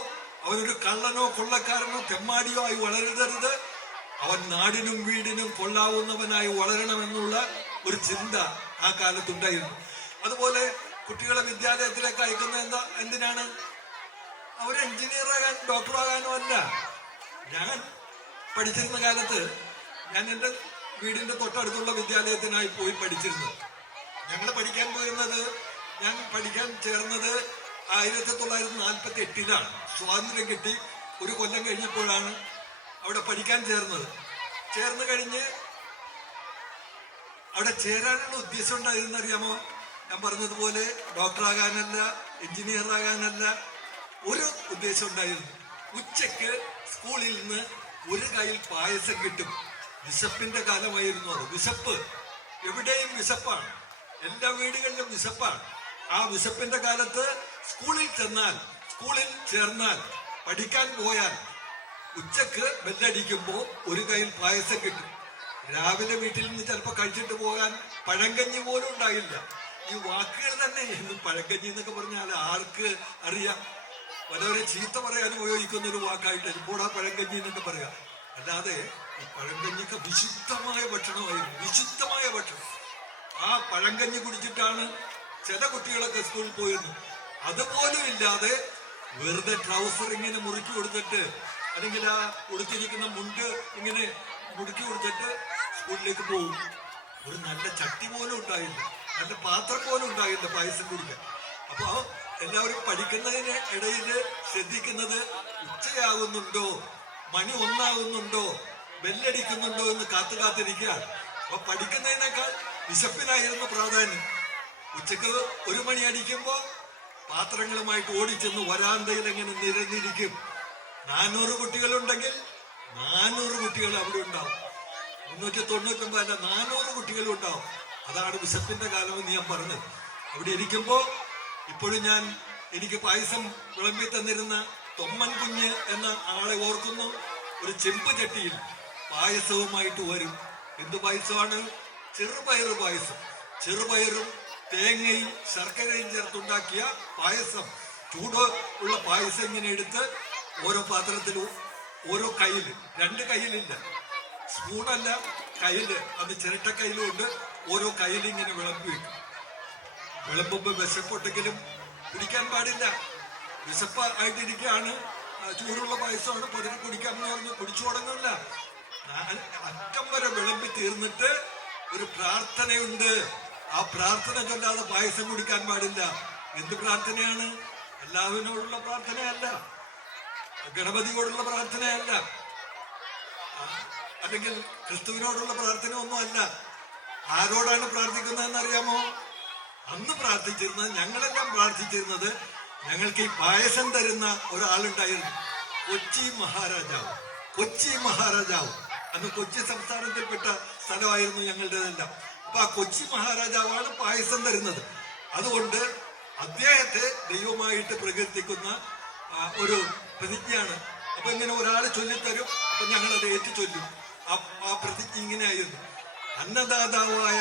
അവരൊരു കള്ളനോ കൊള്ളക്കാരനോ തെമ്മാടിയോ ആയി വളരരുത്. അവൻ നാടിനും വീടിനും കൊള്ളാവുന്നവനായി വളരണമെന്നുള്ള ഒരു ചിന്ത ആ കാലത്തുണ്ടായിരുന്നു. അതുപോലെ കുട്ടികളെ വിദ്യാലയത്തിലേക്ക് അയക്കുന്ന എന്തിനാണ്? അവർ എഞ്ചിനീയർ ആകാൻ, ഡോക്ടറാകാനോ അല്ല. ഞാൻ പഠിച്ചിരുന്ന കാലത്ത് ഞാൻ എൻ്റെ വീടിന്റെ തൊട്ടടുത്തുള്ള വിദ്യാലയത്തിനായി പോയി പഠിച്ചിരുന്നത്. ഞങ്ങൾ പഠിക്കാൻ പോയിരുന്നത്, ഞാൻ പഠിക്കാൻ ചേർന്നത് 1948-ലാണ്. സ്വാതന്ത്ര്യം കിട്ടി 1 കൊല്ലം കഴിഞ്ഞപ്പോഴാണ് അവിടെ പഠിക്കാൻ ചേർന്നത്. ചേർന്ന് കഴിഞ്ഞ് അവിടെ ചേരാനുള്ള ഉദ്ദേശം ഉണ്ടായിരുന്നറിയാമോ? ഞാൻ പറഞ്ഞതുപോലെ ഡോക്ടറാകാനല്ല, എഞ്ചിനീയർ ആകാനല്ല. ഒരു ഉദ്ദേശം ഉണ്ടായിരുന്നു. ഉച്ചക്ക് സ്കൂളിൽ നിന്ന് 1 കയ്യിൽ പായസം കിട്ടും. വിശപ്പിന്റെ കാലമായിരുന്നു അത്. വിശപ്പ് എവിടെയും വിശപ്പാണ്, എല്ലാ വീടുകളിലും വിശപ്പാണ്. ആ വിശപ്പിന്റെ കാലത്ത് സ്കൂളിൽ ചേർന്നാൽ പഠിക്കാൻ പോയാൽ ഉച്ചക്ക് ബെല്ലടിക്കുമ്പോ 1 കയ്യിൽ പായസം കിട്ടും. രാവിലെ വീട്ടിൽ നിന്ന് ചിലപ്പോ കഴിച്ചിട്ട് പോകാൻ പഴങ്കഞ്ഞി പോലും ഉണ്ടായില്ല. ഈ വാക്കുകൾ തന്നെ, പഴങ്കഞ്ഞി എന്നൊക്കെ പറഞ്ഞാൽ ആർക്ക് അറിയാം? പലവരെ ചീത്ത പറയാൻ ഉപയോഗിക്കുന്ന ഒരു വാക്കായിട്ട് ഇപ്പോഴാ പഴങ്കഞ്ഞി എന്നൊക്കെ പറയാം. അല്ലാതെ ഈ പഴങ്കഞ്ഞിക്ക് വിശുദ്ധമായ ഭക്ഷണമായിരുന്നു, വിശുദ്ധമായ ഭക്ഷണം. ആ പഴങ്കഞ്ഞി കുടിച്ചിട്ടാണ് ചില കുട്ടികളൊക്കെ സ്കൂളിൽ പോയിരുന്നു. അതുപോലും ഇല്ലാതെ വെറുതെ ട്രൗസർ ഇങ്ങനെ മുറുക്കി കൊടുത്തിട്ട്, അല്ലെങ്കിൽ ആ ഉടുത്തിരിക്കുന്ന മുണ്ട് ഇങ്ങനെ മുറുക്കി കൊടുത്തിട്ട് സ്കൂളിലേക്ക് പോകും. ഒരു നല്ല ചട്ടി പോലും ഉണ്ടായില്ല, നല്ല പാത്രം പോലും ഉണ്ടായില്ല പായസം കുടിക്കാൻ. അപ്പോ എല്ലാവരും പഠിക്കുന്നതിന് ഇടയിൽ ശ്രദ്ധിക്കുന്നത് ഉച്ചയാകുന്നുണ്ടോ, മണി 1 ആകുന്നുണ്ടോ, ബെല്ലടിക്കുന്നുണ്ടോ എന്ന് കാത്തിരിക്കുകയാണ്. അപ്പൊ പഠിക്കുന്നതിനേക്കാൾ വിശപ്പിനായിരുന്നു പ്രാധാന്യം. ഉച്ചക്ക് 1 മണി അടിക്കുമ്പോ പാത്രങ്ങളുമായിട്ട് ഓടിച്ചെന്ന് വരാന്തയിൽ എങ്ങനെ നിരന്നിരിക്കും. 400 കുട്ടികളുണ്ടെങ്കിൽ 400 കുട്ടികൾ അവിടെ ഉണ്ടാവും. 399 അല്ല, 400 കുട്ടികളും ഉണ്ടാവും. അതാണ് വിശപ്പിന്റെ കാലമെന്ന് ഞാൻ പറഞ്ഞത്. അവിടെ ഇരിക്കുമ്പോ ഇപ്പോഴും എനിക്ക് പായസം വിളമ്പി തന്നിരുന്ന തൊമ്മൻ കുഞ്ഞ് എന്ന ആളെ ഓർക്കുന്നു. ഒരു ചെമ്പ് ചട്ടിയിൽ പായസവുമായിട്ട് വരും. എന്ത് പായസമാണ്? ചെറുപയറ് പായസം. ചെറുപയറും തേങ്ങയും ശർക്കരയും ചേർത്തുണ്ടാക്കിയ പായസം. ചൂട് ഉള്ള പായസം ഇങ്ങനെ എടുത്ത് ഓരോ പാത്രത്തിലും ഓരോ കയ്യില്, 2 കയ്യിലില്ല, സ്പൂണല്ല, കയ്യില്, അത് ചിരട്ട കയ്യിലുണ്ട്. ഓരോ കയ്യിലിങ്ങനെ വിളമ്പി വെക്കും. വിളമ്പുമ്പോ വിശപ്പൊട്ടെങ്കിലും കുടിക്കാൻ പാടില്ല. വിശപ്പ് ആയിട്ടിരിക്കുകയാണ്, ചൂടുള്ള പായസമാണ്, പതിന് കുടിക്കാമെന്ന് പറഞ്ഞ് കുടിച്ചു തുടങ്ങില്ല. അറ്റം വരെ വിളമ്പി തീർന്നിട്ട് ഒരു പ്രാർത്ഥനയുണ്ട്. ആ പ്രാർത്ഥന ചൊല്ലാതെ പായസം കുടിക്കാൻ പാടില്ല. എന്ത് പ്രാർത്ഥനയാണ്? എല്ലാവരോടുള്ള പ്രാർത്ഥനയല്ല, ഗണപതിയോടുള്ള പ്രാർത്ഥനയല്ല, അല്ലെങ്കിൽ ക്രിസ്തുവിനോടുള്ള പ്രാർത്ഥന ഒന്നും അല്ല. ആരോടാണ് പ്രാർത്ഥിക്കുന്നതെന്ന് അറിയാമോ? അന്ന് പ്രാർത്ഥിച്ചിരുന്നത്, ഞങ്ങളെല്ലാം പ്രാർത്ഥിച്ചിരുന്നത്, ഞങ്ങൾക്ക് ഈ പായസം തരുന്ന ഒരാളുണ്ടായിരുന്നു, കൊച്ചി മഹാരാജാവ്. കൊച്ചി മഹാരാജാവ് അന്ന് കൊച്ചി സംസ്ഥാനത്തിൽപ്പെട്ട സ്ഥലമായിരുന്നു ഞങ്ങളുടേതെല്ലാം. അപ്പൊ ആ കൊച്ചി മഹാരാജാവാണ് പായസം തരുന്നത്. അതുകൊണ്ട് അദ്ദേഹത്തെ ദൈവമായിട്ട് പ്രകീർത്തിക്കുന്ന ഒരു പ്രതിജ്ഞയാണ്. അപ്പൊ ഇങ്ങനെ ഒരാൾ ചൊല്ലിത്തരും, അപ്പൊ ഞങ്ങളത് ഏറ്റു ചൊല്ലും. ആ പ്രതിജ്ഞ ഇങ്ങനെയായിരുന്നു: അന്നദാതാവായ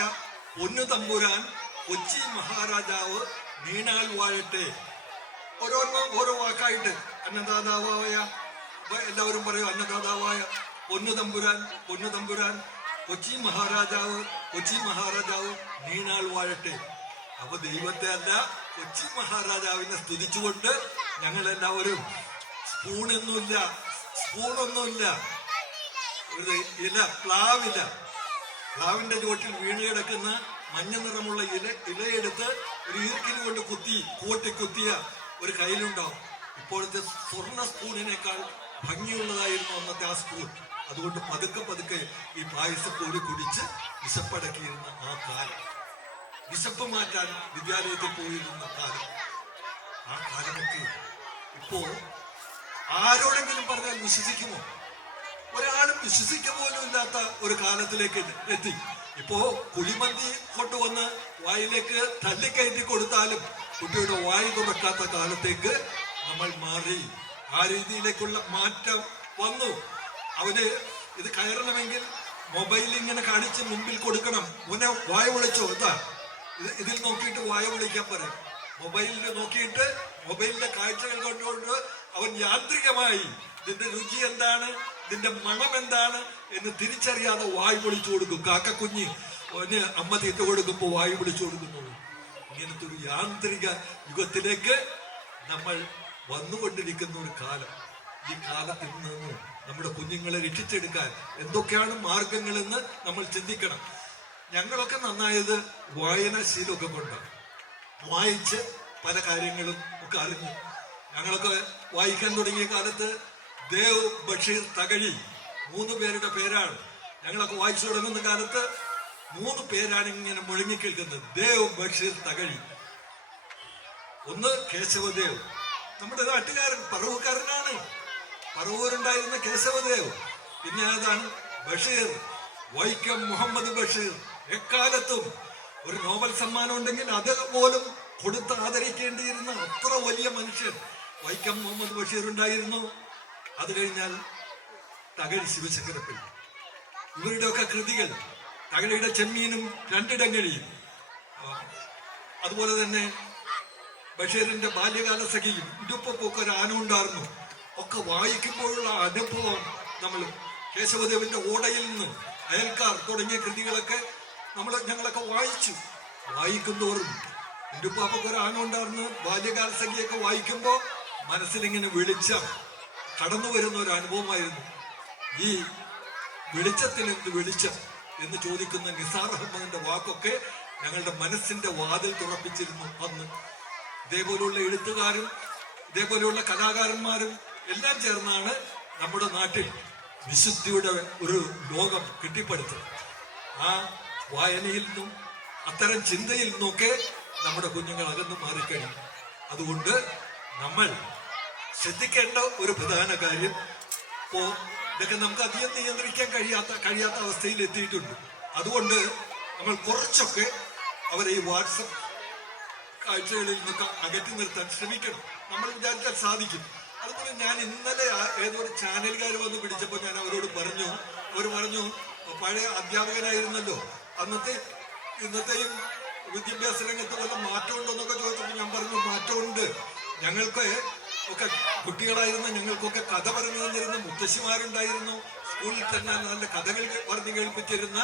പൊന്നു തമ്പുരാൻ കൊച്ചി മഹാരാജാവ് നീണാൽ വാഴട്ടെ. ഓരോ വാക്കായിട്ട് അന്നദാതാവായ, എല്ലാവരും പറയും അന്നദാതാവായ പൊന്നു തമ്പുരാൻ കൊച്ചി മഹാരാജാവ് നീണാൾ വാഴട്ടെ. അപ്പൊ ദൈവത്തെ അല്ല, കൊച്ചി മഹാരാജാവിനെ സ്തുതിച്ചുകൊണ്ട് ഞങ്ങളെല്ലാവരും സ്പൂണൊന്നുമില്ല, ഒരു ഇല, പ്ലാവിന്റെ ചുവട്ടിൽ വീണ് കിടക്കുന്ന മഞ്ഞ നിറമുള്ള ഇലയെടുത്ത് ഒരു ഈർക്കിൽ കൊണ്ട് കുത്തിയ ഒരു കയ്യിലുണ്ടാവും. ഇപ്പോഴത്തെ സ്വർണ്ണ സ്പൂണിനേക്കാൾ ഭംഗിയുള്ളതായിരുന്നു അന്നത്തെ ആ സ്പൂൺ. അതുകൊണ്ട് പതുക്കെ ഈ പായസപ്പൊടി കുടിച്ച് വിശപ്പടക്കിയിരുന്ന ആ കാലം, വിശപ്പ് മാറ്റാൻ വിദ്യാലയത്തിൽ പോയിരുന്ന കാലം, ആ കാലമൊക്കെ ഇപ്പോ ആരോടെങ്കിലും പറഞ്ഞാൽ വിശ്വസിക്കുമോ? ഒരാളും വിശ്വസിക്ക പോലും ഇല്ലാത്ത ഒരു കാലത്തിലേക്ക് എത്തി. ഇപ്പോ കുഴിമന്തി കൊണ്ടുവന്ന് വായിലേക്ക് തല്ലിക്കയറ്റി കൊടുത്താലും കുട്ടിയുടെ വായി തുറക്കാത്ത കാലത്തേക്ക് നമ്മൾ മാറി. ആ രീതിയിലേക്കുള്ള മാറ്റം വന്നു. അവന് ഇത് കയറണമെങ്കിൽ മൊബൈൽ ഇങ്ങനെ കാണിച്ച് മുമ്പിൽ കൊടുക്കണം. മുന്നേ വായ വിളിച്ചോ, എന്താ ഇതിൽ നോക്കിയിട്ട് വായ വിളിക്കാൻ പറയും. മൊബൈലിൽ നോക്കിയിട്ട് മൊബൈലിന്റെ കാഴ്ചകൾ കണ്ടുകൊണ്ട് അവൻ യാന്ത്രികമായി ഇതിന്റെ രുചി എന്താണ്, ഇതിന്റെ മണം എന്താണ് എന്ന് തിരിച്ചറിയാതെ വായു വിളിച്ചു കൊടുക്കും. കാക്കക്കുഞ്ഞ് അവന് അമ്മ തീറ്റ കൊടുക്കുമ്പോൾ വായു വിളിച്ചു കൊടുക്കുന്നു. ഇങ്ങനത്തെ ഒരു യാന്ത്രിക യുഗത്തിലേക്ക് നമ്മൾ വന്നുകൊണ്ടിരിക്കുന്ന ഒരു കാലം. ഈ കാലത്തിൽ നിന്ന് നമ്മുടെ കുഞ്ഞുങ്ങളെ രക്ഷിച്ചെടുക്കാൻ എന്തൊക്കെയാണ് മാർഗങ്ങളെന്ന് നമ്മൾ ചിന്തിക്കണം. ഞങ്ങളൊക്കെ നന്നായത് വായനാശീലമൊക്കെ കൊണ്ടാണ്. വായിച്ച് പല കാര്യങ്ങളും ഒക്കെ അറിഞ്ഞു. ഞങ്ങളൊക്കെ വായിക്കാൻ തുടങ്ങിയ കാലത്ത് ദേവ് ബഷീർ തകഴി 3 പേരുടെ പേരാണ്. ഞങ്ങളൊക്കെ വായിച്ചു തുടങ്ങുന്ന കാലത്ത് 3 പേരാണ് ഇങ്ങനെ മുഴങ്ങിക്കേൾക്കുന്നത്. ദേവ് ബഷീർ തകഴി. ഒന്ന് കേശവദേവ്, നമ്മുടെ നാട്ടുകാരൻ, പറവൂക്കാരനാണ്. പറവൂരുണ്ടായിരുന്ന കേശവദേവ്. പിന്നെ ഏതാണ്? ബഷീർ, വൈക്കം മുഹമ്മദ് ബഷീർ. എക്കാലത്തും ഒരു നോബൽ സമ്മാനം ഉണ്ടെങ്കിൽ അത് പോലും കൊടുത്ത് ആദരിക്കേണ്ടിയിരുന്ന അത്ര വലിയ മനുഷ്യൻ വൈക്കം മുഹമ്മദ് ബഷീർ ഉണ്ടായിരുന്നു. അത് കഴിഞ്ഞാൽ തകഴി ശിവശങ്കരപ്പിള്ള. ഇവരുടെയൊക്കെ കൃതികൾ, തകഴിയുടെ ചെമ്മീനും 2 അതുപോലെ തന്നെ ബഷീറിന്റെ ബാല്യകാല സഖിയും ഇടുപ്പൊക്കെ ഒരു ആന ഉണ്ടായിരുന്നു. ഒക്കെ വായിക്കുമ്പോഴുള്ള അനുഭവം നമ്മൾ കേശവദേവന്റെ ഓടയിൽ നിന്ന് അയൽക്കാർ തുടങ്ങിയ കൃതികളൊക്കെ ഞങ്ങളൊക്കെ വായിക്കും തോറും ഇടുപ്പാപ്പൊക്കെ ഒരു ആന ഉണ്ടായിരുന്നു. ബാല്യകാല സഖിയൊക്കെ വായിക്കുമ്പോ മനസ്സിലിങ്ങനെ വെളിച്ചം കടന്നു വരുന്ന ഒരു അനുഭവമായിരുന്നു. ഈ വെളിച്ചത്തിന് എന്ത് വെളിച്ചം എന്ന് ചോദിക്കുന്ന നിസാർ അഹമ്മദിന്റെ വാക്കൊക്കെ ഞങ്ങളുടെ മനസ്സിന്റെ വാതിൽ തുറപ്പിച്ചിരുന്നു അന്ന്. ഇതേപോലെയുള്ള എഴുത്തുകാരും ഇതേപോലെയുള്ള കലാകാരന്മാരും എല്ലാം ചേർന്നാണ് നമ്മുടെ നാട്ടിൽ വിശുദ്ധിയുടെ ഒരു ലോകം കെട്ടിപ്പടുത്തത്. ആ വായനയിൽ നിന്നും അത്തരം ചിന്തയിൽ നിന്നൊക്കെ നമ്മുടെ കുഞ്ഞുങ്ങൾ അകന്നു മാറിക്കഴിഞ്ഞു. അതുകൊണ്ട് നമ്മൾ ശ്രദ്ധിക്കേണ്ട ഒരു പ്രധാന കാര്യം, ഇപ്പോ ഇതൊക്കെ നമുക്ക് അധികം നിയന്ത്രിക്കാൻ കഴിയാത്ത അവസ്ഥയിൽ എത്തിയിട്ടുണ്ട്. അതുകൊണ്ട് നമ്മൾ കുറച്ചൊക്കെ അവരെ ഈ വാട്സപ്പ് കാഴ്ചകളിൽ നിന്നൊക്കെ അകറ്റി നിർത്താൻ ശ്രമിക്കണം. നമ്മൾ വിചാരിച്ചാൽ സാധിക്കും. അതുപോലെ ഞാൻ ഇന്നലെ ഏതോ ഒരു ചാനലുകാർ വന്ന് പിടിച്ചപ്പോൾ ഞാൻ അവർ പറഞ്ഞു പഴയ അധ്യാപകനായിരുന്നല്ലോ, ഇന്നത്തെയും വിദ്യാഭ്യാസ രംഗത്ത് വല്ല മാറ്റമുണ്ടോ എന്നൊക്കെ ചോദിച്ചപ്പോൾ ഞാൻ പറഞ്ഞു മാറ്റമുണ്ട്. ഞങ്ങൾക്ക് ഒക്കെ കുട്ടികളായിരുന്ന ഞങ്ങൾക്കൊക്കെ കഥ പറഞ്ഞു തന്നിരുന്ന മുത്തശ്ശിമാരുണ്ടായിരുന്നു. സ്കൂളിൽ തന്നെ നല്ല കഥകൾ പറഞ്ഞു കേൾപ്പിച്ചിരുന്ന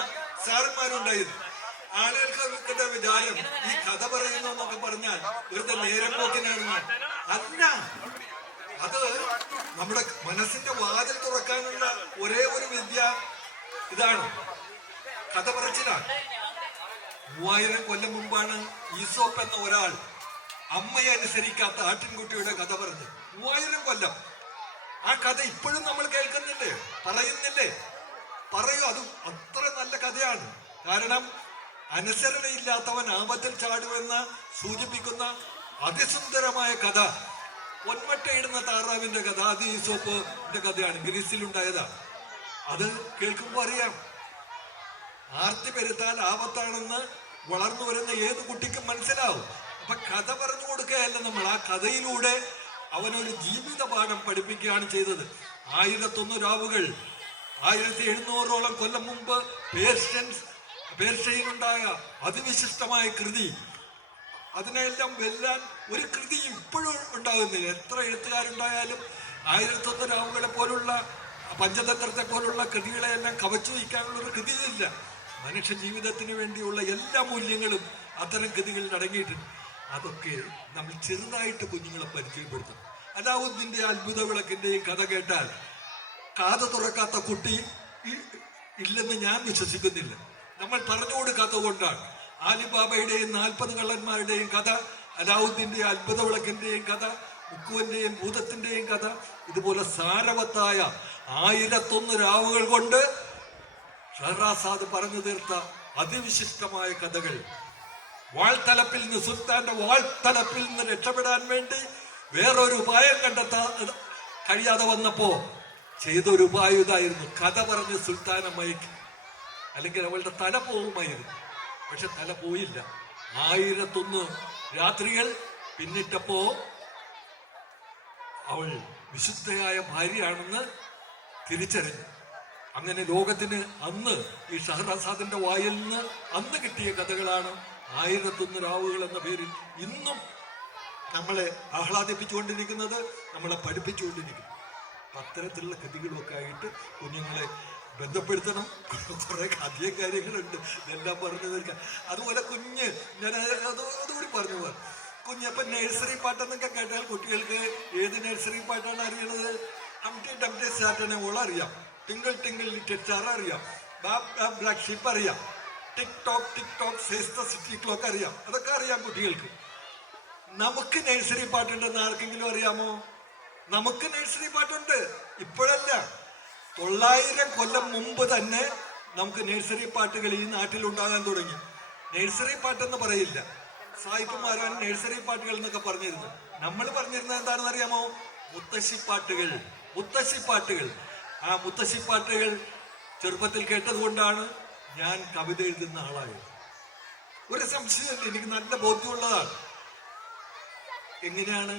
സാറന്മാരുണ്ടായിരുന്നു. ആളുകൾക്ക് വിചാരം ഈ കഥ പറയുന്നു എന്നൊക്കെ പറഞ്ഞാൽ വെറുതെ നേരം പോക്കിനാണ്. അല്ല, അത് നമ്മുടെ മനസ്സിന്റെ വാതിൽ തുറക്കാനുള്ള ഒരേ ഒരു വിദ്യ ഇതാണ്, കഥ പറച്ചിലാണ്. 3000 കൊല്ലം മുമ്പാണ് ഈസോപ്പ് എന്ന ഒരാൾ അമ്മയെ അനുസരിക്കാത്ത ആട്ടിൻകുട്ടിയുടെ കഥ പറഞ്ഞു. 3000 കൊല്ലം. ആ കഥ ഇപ്പോഴും നമ്മൾ കേൾക്കുന്നില്ലേ, പറയുന്നില്ലേ? പറയൂ, അത് അത്ര നല്ല കഥയാണ്. കാരണം അനുസരണയില്ലാത്തവൻ ആപത്തിൽ ചാടുമെന്ന് സൂചിപ്പിക്കുന്ന അതിസുന്ദരമായ കഥ. പൊന്മട്ടയിടുന്ന താറാവിന്റെ കഥ, അത് ഈസോപ്പിന്റെ കഥയാണ്, ഗ്രീസിലുണ്ടായതാണ്. അത് കേൾക്കുമ്പോൾ അറിയാം, ആർത്തി പെരുത്താൽ ആപത്താണെന്ന് വളർന്നു വരുന്ന ഏത് കുട്ടിക്കും മനസ്സിലാവും. അപ്പൊ കഥ പറഞ്ഞു കൊടുക്കുകയല്ല നമ്മൾ, ആ കഥയിലൂടെ അവനൊരു ജീവിത പാഠം പഠിപ്പിക്കുകയാണ് ചെയ്തത്. 1001 രാവുകൾ, 1700ഓളം കൊല്ലം മുമ്പ് പേർഷ്യയിലുണ്ടായ അതിവിശിഷ്ടമായ കൃതി. അതിനെല്ലാം വെല്ലാൻ ഒരു കൃതി ഇപ്പോഴും ഉണ്ടാകുന്നില്ല. എത്ര എഴുത്തുകാരുണ്ടായാലും 1001 രാവുകളെ പോലുള്ള, പഞ്ചതന്ത്രത്തെ പോലുള്ള കൃതികളെയെല്ലാം കവച്ചു വയ്ക്കാനുള്ള ഒരു കൃതിയില്ല. മനുഷ്യ ജീവിതത്തിന് വേണ്ടിയുള്ള എല്ലാ മൂല്യങ്ങളും അത്തരം കൃതികളിൽ അടങ്ങിയിട്ടുണ്ട്. അതൊക്കെ നമ്മൾ ചെറുതായിട്ട് കുഞ്ഞുങ്ങളെ പരിചയപ്പെടുത്തും. അലാവുദ്ദീന്റെ അത്ഭുത വിളക്കിന്റെയും കഥ കേട്ടാൽ കാത് തുറക്കാത്ത കുട്ടി ഇല്ലെന്ന് ഞാൻ വിശ്വസിക്കുന്നില്ല. നമ്മൾ പറഞ്ഞു കൊടുക്കാത്തത് കൊണ്ടാണ്. ആലിബാബയുടെയും 40 കള്ളന്മാരുടെയും കഥ, അലാവുദ്ദീന്റെ അത്ഭുത വിളക്കിന്റെയും കഥ, മുക്കുവന്റെയും ഭൂതത്തിന്റെയും കഥ, ഇതുപോലെ സാരവത്തായ 1001 രാവുകൾ കൊണ്ട് ഷഹ്റാസാദ് പറഞ്ഞു തീർത്ത അതിവിശിഷ്ടമായ കഥകൾ. വാൾത്തലപ്പിൽ നിന്ന്, സുൽത്താന്റെ വാൾത്തലപ്പിൽ നിന്ന് രക്ഷപ്പെടാൻ വേണ്ടി വേറൊരു ഉപായം കണ്ടെത്താൻ കഴിയാതെ വന്നപ്പോ ചെയ്തൊരു ഉപായം ഇതായിരുന്നു. കഥ പറഞ്ഞ് സുൽത്താനെ മയക്കി, അല്ലെങ്കിൽ അവളുടെ തല പോവുമായിരുന്നു. പക്ഷെ തല പോയില്ല. 1001 രാത്രികൾ പിന്നിട്ടപ്പോ അവൾ വിശുദ്ധയായ ഭാര്യയാണെന്ന് തിരിച്ചറിഞ്ഞു. അങ്ങനെ ലോകത്തിന് അന്ന് ഈ ഷഹ്റാസാദിന്റെ വായിൽ നിന്ന് അന്ന് കിട്ടിയ കഥകളാണ് 1001 രാവുകൾ എന്ന പേരിൽ ഇന്നും നമ്മളെ ആഹ്ലാദിപ്പിച്ചുകൊണ്ടിരിക്കുന്നത്, നമ്മളെ പഠിപ്പിച്ചുകൊണ്ടിരിക്കുന്നത്. അത്തരത്തിലുള്ള കൃതികളൊക്കെ ആയിട്ട് കുഞ്ഞുങ്ങളെ ബന്ധപ്പെടുത്തണം. കുറെ അധികം കാര്യങ്ങളുണ്ട്, ഇതെല്ലാം പറഞ്ഞു തീർക്കാം. അതുപോലെ കുഞ്ഞ്, ഞാൻ അതുകൂടി പറഞ്ഞു പോവാം. കുഞ്ഞപ്പം നഴ്സറി പാട്ടെന്നൊക്കെ കേട്ടാൽ കുട്ടികൾക്ക് ഏത് നഴ്സറി പാട്ടാണ് അറിയണത്? ഹംറ്റി ഡംറ്റി സാറ്റനെ ഓൾ അറിയാം, ടിങ്കിൾ ടിങ്കിൾ ലിറ്റിൽ സ്റ്റാർ അറിയാം, ബ്ലാക്ക് ഷീപ്പ് അറിയാം, tick tock says the city clock അറിയാം. അതൊക്കെ അറിയാം കുട്ടികൾക്ക്. നമുക്ക് നഴ്സറി പാട്ടുണ്ടെന്ന് ആർക്കെങ്കിലും അറിയാമോ? നമുക്ക് നഴ്സറി പാട്ടുണ്ട്. ഇപ്പോഴല്ല, 900 കൊല്ലം മുമ്പ് തന്നെ നമുക്ക് നഴ്സറി പാട്ടുകൾ ഈ നാട്ടിലുണ്ടാകാൻ തുടങ്ങി. നഴ്സറി പാട്ടെന്ന് പറയില്ല, സായിപ്പുമാരാൻ നഴ്സറി പാട്ടുകൾ എന്നൊക്കെ പറഞ്ഞിരുന്നു. നമ്മൾ പറഞ്ഞിരുന്നത് എന്താണെന്ന് അറിയാമോ? മുത്തശ്ശിപ്പാട്ടുകൾ. മുത്തശ്ശിപ്പാട്ടുകൾ. ആ മുത്തശ്ശിപ്പാട്ടുകൾ ചെറുപ്പത്തിൽ കേട്ടത് കൊണ്ടാണ് ഞാൻ കവിത എഴുതുന്ന ആളായത്. ഒരു സംശയമില്ല, എനിക്ക് നല്ല ബോധ്യമുള്ളതാണ്. എങ്ങനെയാണ്?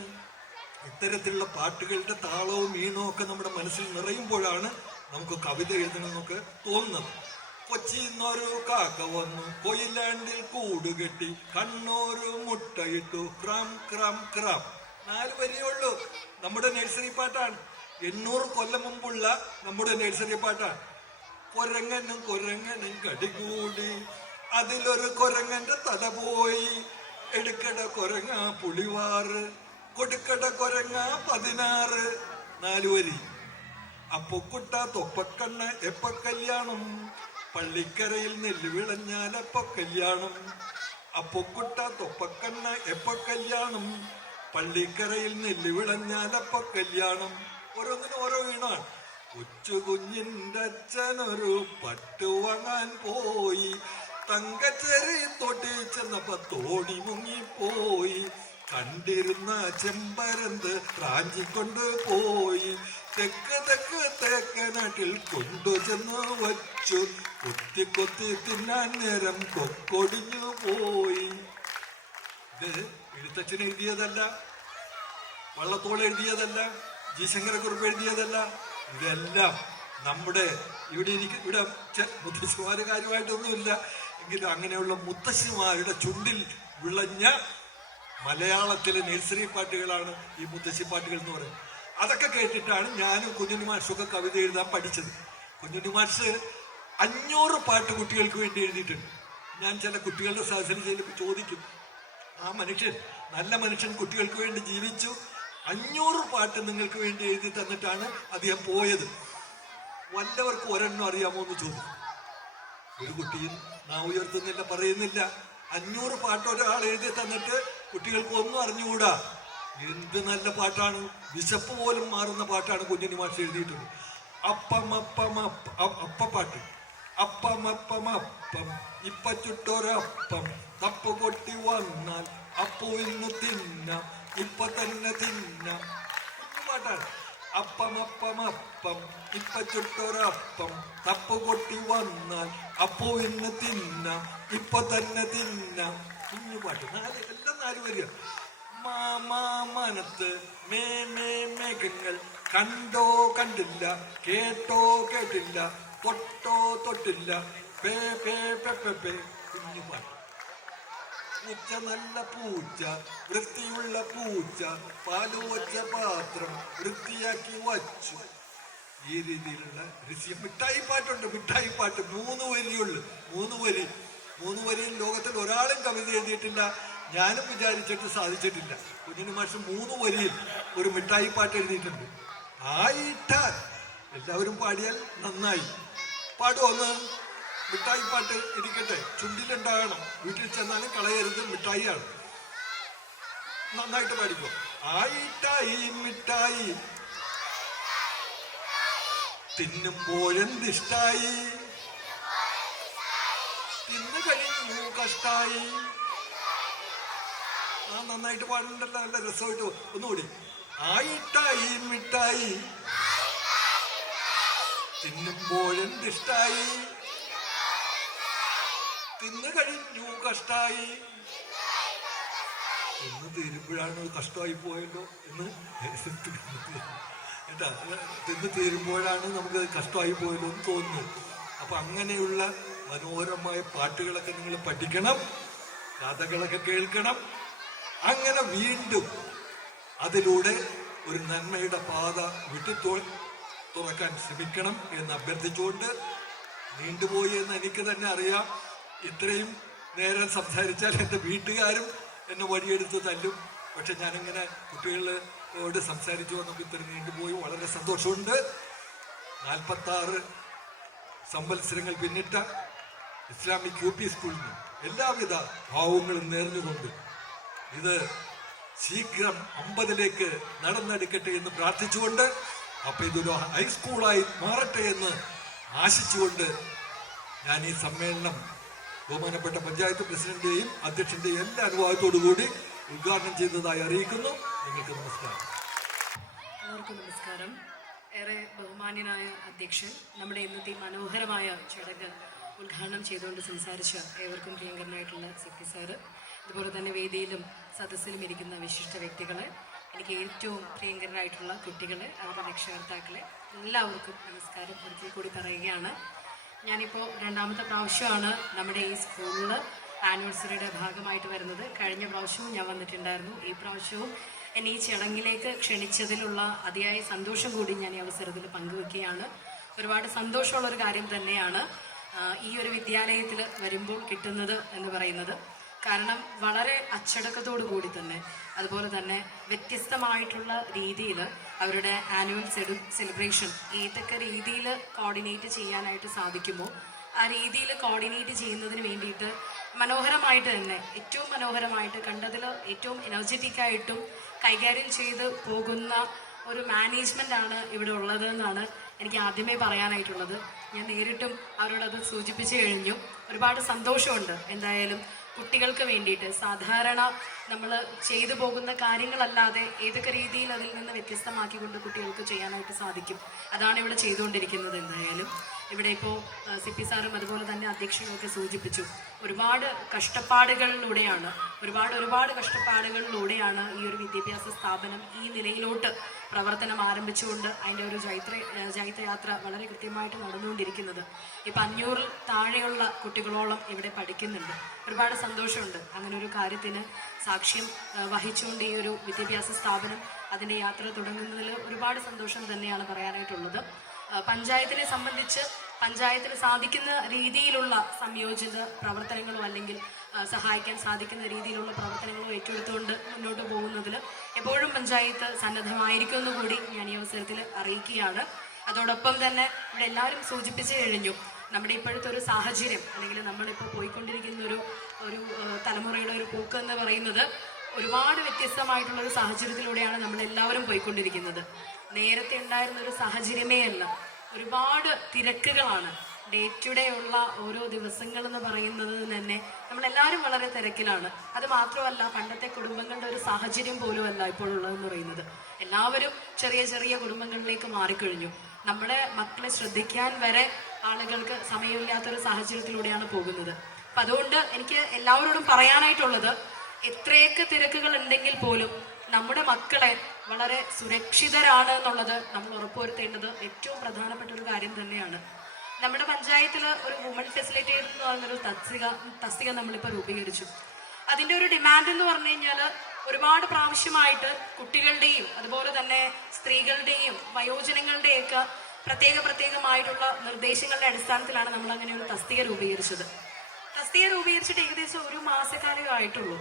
ഇത്തരത്തിലുള്ള പാട്ടുകളുടെ താളവും ഈണവും ഒക്കെ നമ്മുടെ മനസ്സിൽ നിറയുമ്പോഴാണ് നമുക്ക് കവിത എഴുതണമെന്നൊക്കെ തോന്നുന്നത്. കൊച്ചിന്നൊരു കാക്ക വന്നു, കൊയിലാണ്ടിൽ കൂടുകെട്ടി, കണ്ണൂര് മുട്ടയിട്ടു, ക്രാം ക്രാം ക്രാം. 4 വരിയുള്ളൂ. നമ്മുടെ നഴ്സറി പാട്ടാണ്. 800 കൊല്ലം മുമ്പുള്ള നമ്മുടെ നഴ്സറി പാട്ടാണ്. കൊരങ്ങനും കടികൂടി, അതിലൊരു കൊരങ്ങന്റെ തല പോയി, എടുക്കട കൊരങ്ങ പുളിവാറ്, കൊടുക്കട കൊരങ്ങ 16. 4 വരി. അപ്പൊക്കുട്ട തൊപ്പക്കണ്ണ എപ്പ കല്യാണം, പള്ളിക്കരയിൽ നെല്ല് വിളഞ്ഞാൽ എപ്പ കല്യാണം. അപ്പൊക്കുട്ട തൊപ്പക്കണ്ണ എപ്പ കല്യാണം, പള്ളിക്കരയിൽ നെല്ല് വിളഞ്ഞാൽ എപ്പ കല്യാണം. ഓരോന്നിനും ഓരോ വീണാണ്. കൊച്ചു കുഞ്ഞിന്റെ അച്ഛനൊരു പട്ട് വാങ്ങാൻ പോയി, തങ്കച്ചേരി തോട്ടി ചെന്നപ്പോ തോണി മുങ്ങിപ്പോയി, കണ്ടിരുന്ന ചെമ്പരന്ത് റാഞ്ചിക്കൊണ്ട് പോയി, തെക്ക് തേക്കനാട്ടിൽ കൊണ്ടുചെന്ന് വച്ചു, കൊത്തി തിന്നാൻ നേരം കൊക്കൊടിഞ്ഞു പോയി. ഇത് എഴുത്തച്ഛൻ എഴുതിയതല്ല, വള്ളത്തോൾ എഴുതിയതല്ല, ജി ശങ്കരക്കുറുപ്പ് എഴുതിയതല്ല. ഇതെല്ലാം നമ്മുടെ ഇവിടെ മുത്തശ്ശിമാര് കാര്യമായിട്ടൊന്നുമില്ല എങ്കിലും അങ്ങനെയുള്ള മുത്തശ്ശിമാരുടെ ചുണ്ടിൽ വിളഞ്ഞ മലയാളത്തിലെ നഴ്സറി പാട്ടുകളാണ് ഈ മുത്തശ്ശി പാട്ടുകൾ എന്ന് പറയുന്നത്. അതൊക്കെ കേട്ടിട്ടാണ് ഞാനും കുഞ്ഞുണ്ണി മാഷൊക്കെ കവിത എഴുതാൻ പഠിച്ചത്. കുഞ്ഞുണ്ണി മാഷ് 500 പാട്ട് കുട്ടികൾക്ക് വേണ്ടി എഴുതിയിട്ടുണ്ട്. ഞാൻ ചില കുട്ടികളുടെ സദസ്സിൽ ചിലപ്പോൾ ചോദിക്കും, ആ മനുഷ്യൻ, നല്ല മനുഷ്യൻ കുട്ടികൾക്ക് വേണ്ടി ജീവിച്ചു, 500 പാട്ട് നിങ്ങൾക്ക് വേണ്ടി എഴുതി തന്നിട്ടാണ് അദ്ദേഹം പോയത്. വല്ലവർക്കും ഒരെണ്ണം അറിയാമോ എന്ന് ചോദിക്കും. ഒരു കുട്ടിയും നാ ഉയർത്തുന്നില്ല, പറയുന്നില്ല. 500 പാട്ട് ഒരാൾ എഴുതി തന്നിട്ട് കുട്ടികൾക്ക് ഒന്നും അറിഞ്ഞുകൂടാ. എന്ത് നല്ല പാട്ടാണ്! വിശപ്പ് പോലും മാറുന്ന പാട്ടാണ് കുഞ്ഞുണ്ണി മാഷ് എഴുതിയിട്ടുണ്ട്. അപ്പപ്പാട്ട്, അപ്പം അപ്പം അപ്പം ഇപ്പൊ ചുട്ടൊരപ്പം തപ്പ് കൊട്ടി വന്നാൽ അപ്പു ഇന്ന് തിന്നാം ഇപ്പൊ തന്നെ തിന്നാം. പാട്ടാണ്. അപ്പം അപ്പം അപ്പം ഇപ്പൊ ചുട്ടൊരപ്പം തപ്പ് കൊട്ടി വന്നാൽ അപ്പു ഇന്ന് തിന്നാം ഇപ്പൊ തന്നെ തിന്നാം. കുഞ്ഞു പാട്ട് എല്ലാം 4 വരിക. മാമാനത്ത് മേഘങ്ങൾ കണ്ടോ കണ്ടില്ല കേട്ടോ കേട്ടില്ല തൊട്ടോ തൊട്ടില്ല പേ പേ പേ പേ പേ. കുഞ്ഞു പാട്ട്. പൂച്ച നല്ല പൂച്ച വൃത്തിയുള്ള പൂച്ച പാല് വച്ച പാത്രം വൃത്തിയാക്കി വച്ചു. ഈ രീതിയിലുള്ള ഋഷി. മിഠായി പാട്ടുണ്ട്. മിഠായി പാട്ട് 3 വരിയുള്ളു. 3 വരിയിൽ ലോകത്തിൽ ഒരാളും കവിത എഴുതിയിട്ടില്ല. ഞാനും വിചാരിച്ചിട്ട് സാധിച്ചിട്ടില്ല. കുഞ്ഞിന് മാഷ് 3 വരിയിൽ ഒരു മിഠായി പാട്ട് എഴുതിയിട്ടുണ്ട്. ആയിട്ടാൽ എല്ലാവരും പാടിയാൽ നന്നായി. പാടുവന്ന് മിഠായി പാട്ട് ഇരിക്കട്ടെ. ചുണ്ടിലുണ്ടാകണം. വീട്ടിൽ ചെന്നാലും കളയരുത്. മിഠായിയാണ്. നന്നായിട്ട് പാടിക്കോ. ആയിട്ടായി മിഠായി തിന്നുമ്പോഴെന്തിഷ്ടായി തിന്നു കഴിഞ്ഞു കഷ്ടായി. നന്നായിട്ട് പാടുന്നുണ്ടല്ലോ. നല്ല രസമായിട്ട്. ഒന്നുകൂടി. ആയിട്ടായി മിഠായി തിന്നുമ്പോഴെന്തിഷ്ടായി തിന്നു കഴിഞ്ഞു കഷ്ടായി. ഒന്ന് തീരുമ്പോഴാണ് കഷ്ടമായി പോയല്ലോ എന്ന് കേട്ടാ. തിന്ന് തീരുമ്പോഴാണ് നമുക്ക് കഷ്ടമായി പോയല്ലോ എന്ന് തോന്നുന്നു. അപ്പൊ അങ്ങനെയുള്ള മനോഹരമായ പാട്ടുകളൊക്കെ നിങ്ങൾ പഠിക്കണം. കഥകളൊക്കെ കേൾക്കണം. അങ്ങനെ വീണ്ടും അതിലൂടെ ഒരു നന്മയുടെ പാത തുറക്കാൻ ശ്രമിക്കണം എന്ന് അഭ്യർത്ഥിച്ചുകൊണ്ട്, നീണ്ടുപോയി എന്ന് എനിക്ക് തന്നെ അറിയാം. ഇത്രയും നേരം സംസാരിച്ചാൽ എൻ്റെ വീട്ടുകാരും എന്നെ വഴിയെടുത്ത് തല്ലും. പക്ഷെ ഞാനിങ്ങനെ കുട്ടികളോട് സംസാരിച്ചു വന്നപ്പോൾ ഇത്ര നീണ്ടുപോയി. വളരെ സന്തോഷമുണ്ട്. 46 സംവത്സരങ്ങൾ പിന്നിട്ട ഇസ്ലാമിക് UP സ്കൂളിൽ നിന്ന് എല്ലാവിധ ഭാവങ്ങളും നേർന്നുകൊണ്ട് ഇത് ശീഘ്രം 50ലേക്ക് നടന്നെടുക്കട്ടെ എന്ന് പ്രാർത്ഥിച്ചുകൊണ്ട്, അപ്പൊ ഇതൊരു ഹൈസ്കൂളായി മാറട്ടെ എന്ന് ആശിച്ചുകൊണ്ട് ഞാൻ ഈ സമ്മേളനം ബഹുമാനപ്പെട്ട പഞ്ചായത്ത് പ്രസിഡന്റിന്റെയും അധ്യക്ഷന്റെയും എല്ലാ അനുവാദത്തോടുകൂടി ഉദ്ഘാടനം ചെയ്തതായി അറിയിക്കുന്നു. നിങ്ങൾക്ക് നമസ്കാരം. എല്ലാവർക്കും നമസ്കാരം. ഏറെ ബഹുമാന്യനായ അധ്യക്ഷൻ നമ്മുടെ ഇന്നത്തെ മനോഹരമായ ചടങ്ങ് ഉദ്ഘാടനം ചെയ്തുകൊണ്ട് സംസാരിച്ച ഏവർക്കും പ്രിയങ്കരനായിട്ടുള്ള CP സാറ്, അതുപോലെ തന്നെ വേദിയിലും സദസ്സിലും ഇരിക്കുന്ന വിശിഷ്ട വ്യക്തികളെ, എനിക്ക് ഏറ്റവും പ്രിയങ്കരനായിട്ടുള്ള കുട്ടികളെ, അവരുടെ രക്ഷകർത്താക്കളെ, എല്ലാവർക്കും നമസ്കാരം ഒരിക്കൽ കൂടി പറയുകയാണ്. ഞാനിപ്പോൾ 2ാമത്തെ പ്രാവശ്യമാണ് നമ്മുടെ ഈ സ്കൂളിൽ ആനിവേഴ്സറിയുടെ ഭാഗമായിട്ട് വരുന്നത്. കഴിഞ്ഞ പ്രാവശ്യവും ഞാൻ വന്നിട്ടുണ്ടായിരുന്നു. ഈ പ്രാവശ്യവും എന്നെ ഈ ചടങ്ങിലേക്ക് ക്ഷണിച്ചതിലുള്ള അതിയായ സന്തോഷം കൂടി ഞാൻ ഈ അവസരത്തിൽ പങ്കുവെക്കുകയാണ്. ഒരുപാട് സന്തോഷമുള്ളൊരു കാര്യം തന്നെയാണ് ഈ ഒരു വിദ്യാലയത്തിൽ വരുമ്പോൾ കിട്ടുന്നത് എന്ന് പറയുന്നത്. കാരണം വളരെ അച്ചടക്കത്തോടു കൂടി തന്നെ, അതുപോലെ തന്നെ വ്യത്യസ്തമായിട്ടുള്ള രീതിയിൽ അവരുടെ ആനുവൽ സെലിബ്രേഷൻ ഏതൊക്കെ രീതിയിൽ കോർഡിനേറ്റ് ചെയ്യാനായിട്ട് സാധിക്കുമോ ആ രീതിയിൽ കോർഡിനേറ്റ് ചെയ്യുന്നതിന് വേണ്ടിയിട്ട് മനോഹരമായിട്ട് തന്നെ, ഏറ്റവും മനോഹരമായിട്ട്, കണ്ടതിൽ ഏറ്റവും എനർജറ്റിക്കായിട്ടും കൈകാര്യം ചെയ്ത് പോകുന്ന ഒരു മാനേജ്മെൻ്റ് ആണ് ഇവിടെ ഉള്ളത് എന്നാണ് എനിക്ക് ആദ്യമേ പറയാനായിട്ടുള്ളത്. ഞാൻ നേരിട്ടും അവരോടത് സൂചിപ്പിച്ചു കഴിഞ്ഞു. ഒരുപാട് സന്തോഷമുണ്ട്. എന്തായാലും കുട്ടികൾക്ക് വേണ്ടിയിട്ട് സാധാരണ നമ്മൾ ചെയ്തു പോകുന്ന കാര്യങ്ങളല്ലാതെ ഏതൊക്കെ രീതിയിൽ അതിൽ നിന്ന് വ്യത്യസ്തമാക്കിക്കൊണ്ട് കുട്ടികൾക്ക് ചെയ്യാനായിട്ട് സാധിക്കും, അതാണ് ഇവിടെ ചെയ്തുകൊണ്ടിരിക്കുന്നത്. എന്തായാലും ഇവിടെ ഇപ്പോൾ CP സാറും അതുപോലെ തന്നെ അധ്യക്ഷനും ഒക്കെ സൂചിപ്പിച്ചു, ഒരുപാട് കഷ്ടപ്പാടുകളിലൂടെയാണ് ഈ ഒരു വിദ്യാഭ്യാസ സ്ഥാപനം ഈ നിലയിലോട്ട് പ്രവർത്തനം ആരംഭിച്ചുകൊണ്ട് അതിൻ്റെ ഒരു ജൈത്രയാത്ര വളരെ കൃത്യമായിട്ട് നടന്നുകൊണ്ടിരിക്കുന്നത്. ഇപ്പം 500 താഴെയുള്ള കുട്ടികളോളം ഇവിടെ പഠിക്കുന്നുണ്ട്. ഒരുപാട് സന്തോഷമുണ്ട്. അങ്ങനെ ഒരു കാര്യത്തിന് സാക്ഷ്യം വഹിച്ചുകൊണ്ട് ഈ ഒരു വിദ്യാഭ്യാസ സ്ഥാപനം അതിൻ്റെ യാത്ര തുടങ്ങുന്നതിൽ ഒരുപാട് സന്തോഷം തന്നെയാണ് പറയാനായിട്ടുള്ളത്. പഞ്ചായത്തിനെ സംബന്ധിച്ച് പഞ്ചായത്തിന് സാധിക്കുന്ന രീതിയിലുള്ള സംയോജിത പ്രവർത്തനങ്ങളോ അല്ലെങ്കിൽ സഹായിക്കാൻ സാധിക്കുന്ന രീതിയിലുള്ള പ്രവർത്തനങ്ങളോ ഏറ്റെടുത്തുകൊണ്ട് മുന്നോട്ട് പോകുന്നതിൽ എപ്പോഴും പഞ്ചായത്ത് സന്നദ്ധമായിരിക്കുമെന്ന് കൂടി ഞാൻ ഈ അവസരത്തിൽ അറിയിക്കുകയാണ്. അതോടൊപ്പം തന്നെ ഇവിടെ എല്ലാവരും സൂചിപ്പിച്ചു കഴിഞ്ഞു, നമ്മുടെ ഇപ്പോഴത്തെ ഒരു സാഹചര്യം അല്ലെങ്കിൽ നമ്മളിപ്പോൾ പോയിക്കൊണ്ടിരിക്കുന്ന ഒരു തലമുറയുടെ ഒരു പോക്ക് എന്ന് പറയുന്നത് ഒരുപാട് വ്യത്യസ്തമായിട്ടുള്ള ഒരു സാഹചര്യത്തിലൂടെയാണ് നമ്മളെല്ലാവരും പോയിക്കൊണ്ടിരിക്കുന്നത്. നേരത്തെ ഉണ്ടായിരുന്ന ഒരു സാഹചര്യമേ അല്ല. ഒരുപാട് തിരക്കുകളാണ്. ഡേ ടു ഡേ ഉള്ള ഓരോ ദിവസങ്ങൾ എന്ന് പറയുന്നത് തന്നെ നമ്മളെല്ലാവരും വളരെ തിരക്കിലാണ്. അത് മാത്രമല്ല, പണ്ടത്തെ കുടുംബങ്ങളുടെ ഒരു സാഹചര്യം പോലും അല്ല ഇപ്പോഴുള്ളതെന്ന് പറയുന്നത്. എല്ലാവരും ചെറിയ ചെറിയ കുടുംബങ്ങളിലേക്ക് മാറിക്കഴിഞ്ഞു. നമ്മുടെ മക്കളെ ശ്രദ്ധിക്കാൻ വരെ ആളുകൾക്ക് സമയമില്ലാത്തൊരു സാഹചര്യത്തിലൂടെയാണ് പോകുന്നത്. അപ്പം അതുകൊണ്ട് എനിക്ക് എല്ലാവരോടും പറയാനായിട്ടുള്ളത്, എത്രയൊക്കെ തിരക്കുകൾ ഉണ്ടെങ്കിൽ പോലും നമ്മുടെ മക്കളെ വളരെ സുരക്ഷിതരാണ് എന്നുള്ളത് നമ്മൾ ഉറപ്പുവരുത്തേണ്ടത് ഏറ്റവും പ്രധാനപ്പെട്ട ഒരു കാര്യം തന്നെയാണ്. നമ്മുടെ പഞ്ചായത്തിൽ ഒരു വുമൺ ഫെസിലിറ്റേറ്റർ എന്ന് പറഞ്ഞൊരു തസ്തിക നമ്മളിപ്പോൾ രൂപീകരിച്ചു. അതിൻ്റെ ഒരു ഡിമാൻഡ് എന്ന് പറഞ്ഞു കഴിഞ്ഞാൽ, ഒരുപാട് പ്രാവശ്യമായിട്ട് കുട്ടികളുടെയും അതുപോലെ തന്നെ സ്ത്രീകളുടെയും വയോജനങ്ങളുടെയൊക്കെ പ്രത്യേകമായിട്ടുള്ള നിർദ്ദേശങ്ങളുടെ അടിസ്ഥാനത്തിലാണ് നമ്മൾ അങ്ങനെ ഒരു തസ്തിക രൂപീകരിച്ചത്. തസ്തിക രൂപീകരിച്ചിട്ട് ഏകദേശം ഒരു മാസക്കാലമേ ആയിട്ടുള്ളൂ.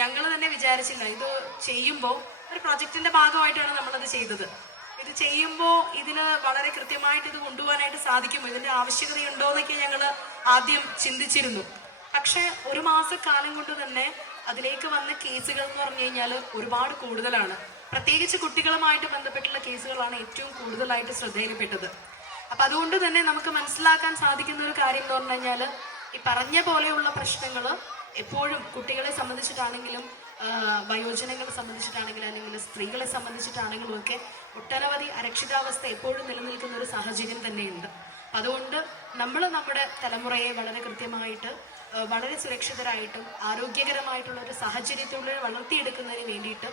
ഞങ്ങൾ തന്നെ വിചാരിച്ചില്ല ഇത് ചെയ്യുമ്പോൾ, ഒരു പ്രൊജക്ടിന്റെ ഭാഗമായിട്ടാണ് നമ്മളത് ചെയ്തത്. ഇത് ചെയ്യുമ്പോൾ ഇതിന് വളരെ കൃത്യമായിട്ട് ഇത് കൊണ്ടുപോകാനായിട്ട് സാധിക്കുമോ, ഇതിന്റെ ആവശ്യകതയുണ്ടോ എന്നൊക്കെ ഞങ്ങൾ ആദ്യം ചിന്തിച്ചിരുന്നു. പക്ഷെ ഒരു മാസക്കാലം കൊണ്ട് തന്നെ അതിലേക്ക് വന്ന കേസുകൾ എന്ന് പറഞ്ഞു കഴിഞ്ഞാൽ ഒരുപാട് കൂടുതലാണ്. പ്രത്യേകിച്ച് കുട്ടികളുമായിട്ട് ബന്ധപ്പെട്ടുള്ള കേസുകളാണ് ഏറ്റവും കൂടുതലായിട്ട് ശ്രദ്ധയിൽപ്പെട്ടത്. അപ്പൊ അതുകൊണ്ട് തന്നെ നമുക്ക് മനസ്സിലാക്കാൻ സാധിക്കുന്ന ഒരു കാര്യം എന്ന് പറഞ്ഞു കഴിഞ്ഞാൽ, ഈ പറഞ്ഞ പോലെയുള്ള പ്രശ്നങ്ങൾ എപ്പോഴും കുട്ടികളെ സംബന്ധിച്ചിട്ടാണെങ്കിലും വയോജനങ്ങളെ സംബന്ധിച്ചിട്ടാണെങ്കിലും അല്ലെങ്കിൽ സ്ത്രീകളെ സംബന്ധിച്ചിട്ടാണെങ്കിലും ഒക്കെ ഒട്ടനവധി അരക്ഷിതാവസ്ഥ എപ്പോഴും നിലനിൽക്കുന്ന ഒരു സാഹചര്യം തന്നെയുണ്ട്. അതുകൊണ്ട് നമ്മൾ നമ്മുടെ തലമുറയെ വളരെ കൃത്യമായിട്ട് വളരെ സുരക്ഷിതരായിട്ടും ആരോഗ്യകരമായിട്ടുള്ള ഒരു സാഹചര്യത്തിലൂടെ വളർത്തിയെടുക്കുന്നതിന് വേണ്ടിയിട്ട്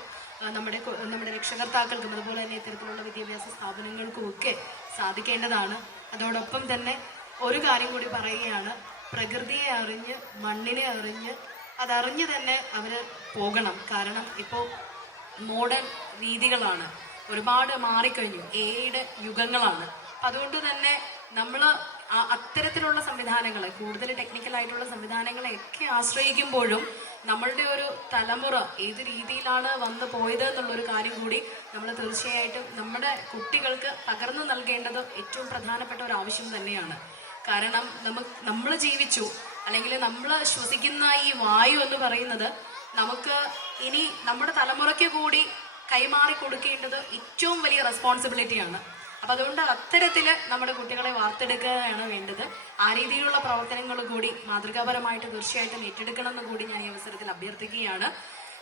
നമ്മുടെ രക്ഷകർത്താക്കൾക്കും അതുപോലെ തന്നെ ഇത്തരത്തിലുള്ള വിദ്യാഭ്യാസ സ്ഥാപനങ്ങൾക്കും ഒക്കെ സാധിക്കേണ്ടതാണ്. അതോടൊപ്പം തന്നെ ഒരു കാര്യം കൂടി പറയുകയാണ്, പ്രകൃതിയെ അറിഞ്ഞ് മണ്ണിനെ അറിഞ്ഞ് അതറിഞ്ഞ് തന്നെ അവർ പോകണം. കാരണം ഇപ്പോൾ മോഡേൺ രീതികളാണ്, ഒരുപാട് മാറിക്കഴിഞ്ഞു, എയുടെ യുഗങ്ങളാണ്. അപ്പം അതുകൊണ്ട് തന്നെ നമ്മൾ അത്തരത്തിലുള്ള സംവിധാനങ്ങളെ, കൂടുതൽ ടെക്നിക്കലായിട്ടുള്ള സംവിധാനങ്ങളെയൊക്കെ ആശ്രയിക്കുമ്പോഴും നമ്മളുടെ ഒരു തലമുറ ഏത് രീതിയിലാണ് വന്നു പോയത് എന്നുള്ളൊരു കാര്യം കൂടി നമ്മൾ തീർച്ചയായിട്ടും നമ്മുടെ കുട്ടികൾക്ക് പകർന്നു നൽകേണ്ടത് ഏറ്റവും പ്രധാനപ്പെട്ട ഒരു ആവശ്യം തന്നെയാണ്. കാരണം നമ്മൾ ജീവിച്ചു, അല്ലെങ്കിൽ നമ്മൾ ശ്വസിക്കുന്ന ഈ വായു എന്ന് പറയുന്നത് നമുക്ക് ഇനി നമ്മുടെ തലമുറയ്ക്ക് കൂടി കൈമാറി കൊടുക്കേണ്ടത് ഏറ്റവും വലിയ റെസ്പോൺസിബിലിറ്റിയാണ്. അപ്പം അതുകൊണ്ട് അത്തരത്തിൽ നമ്മുടെ കുട്ടികളെ വാർത്തെടുക്കുകയാണ് വേണ്ടത്. ആ രീതിയിലുള്ള പ്രവർത്തനങ്ങൾ കൂടി മാതൃകാപരമായിട്ട് തീർച്ചയായിട്ടും ഏറ്റെടുക്കണം എന്ന് കൂടി ഞാൻ ഈ അവസരത്തിൽ അഭ്യർത്ഥിക്കുകയാണ്.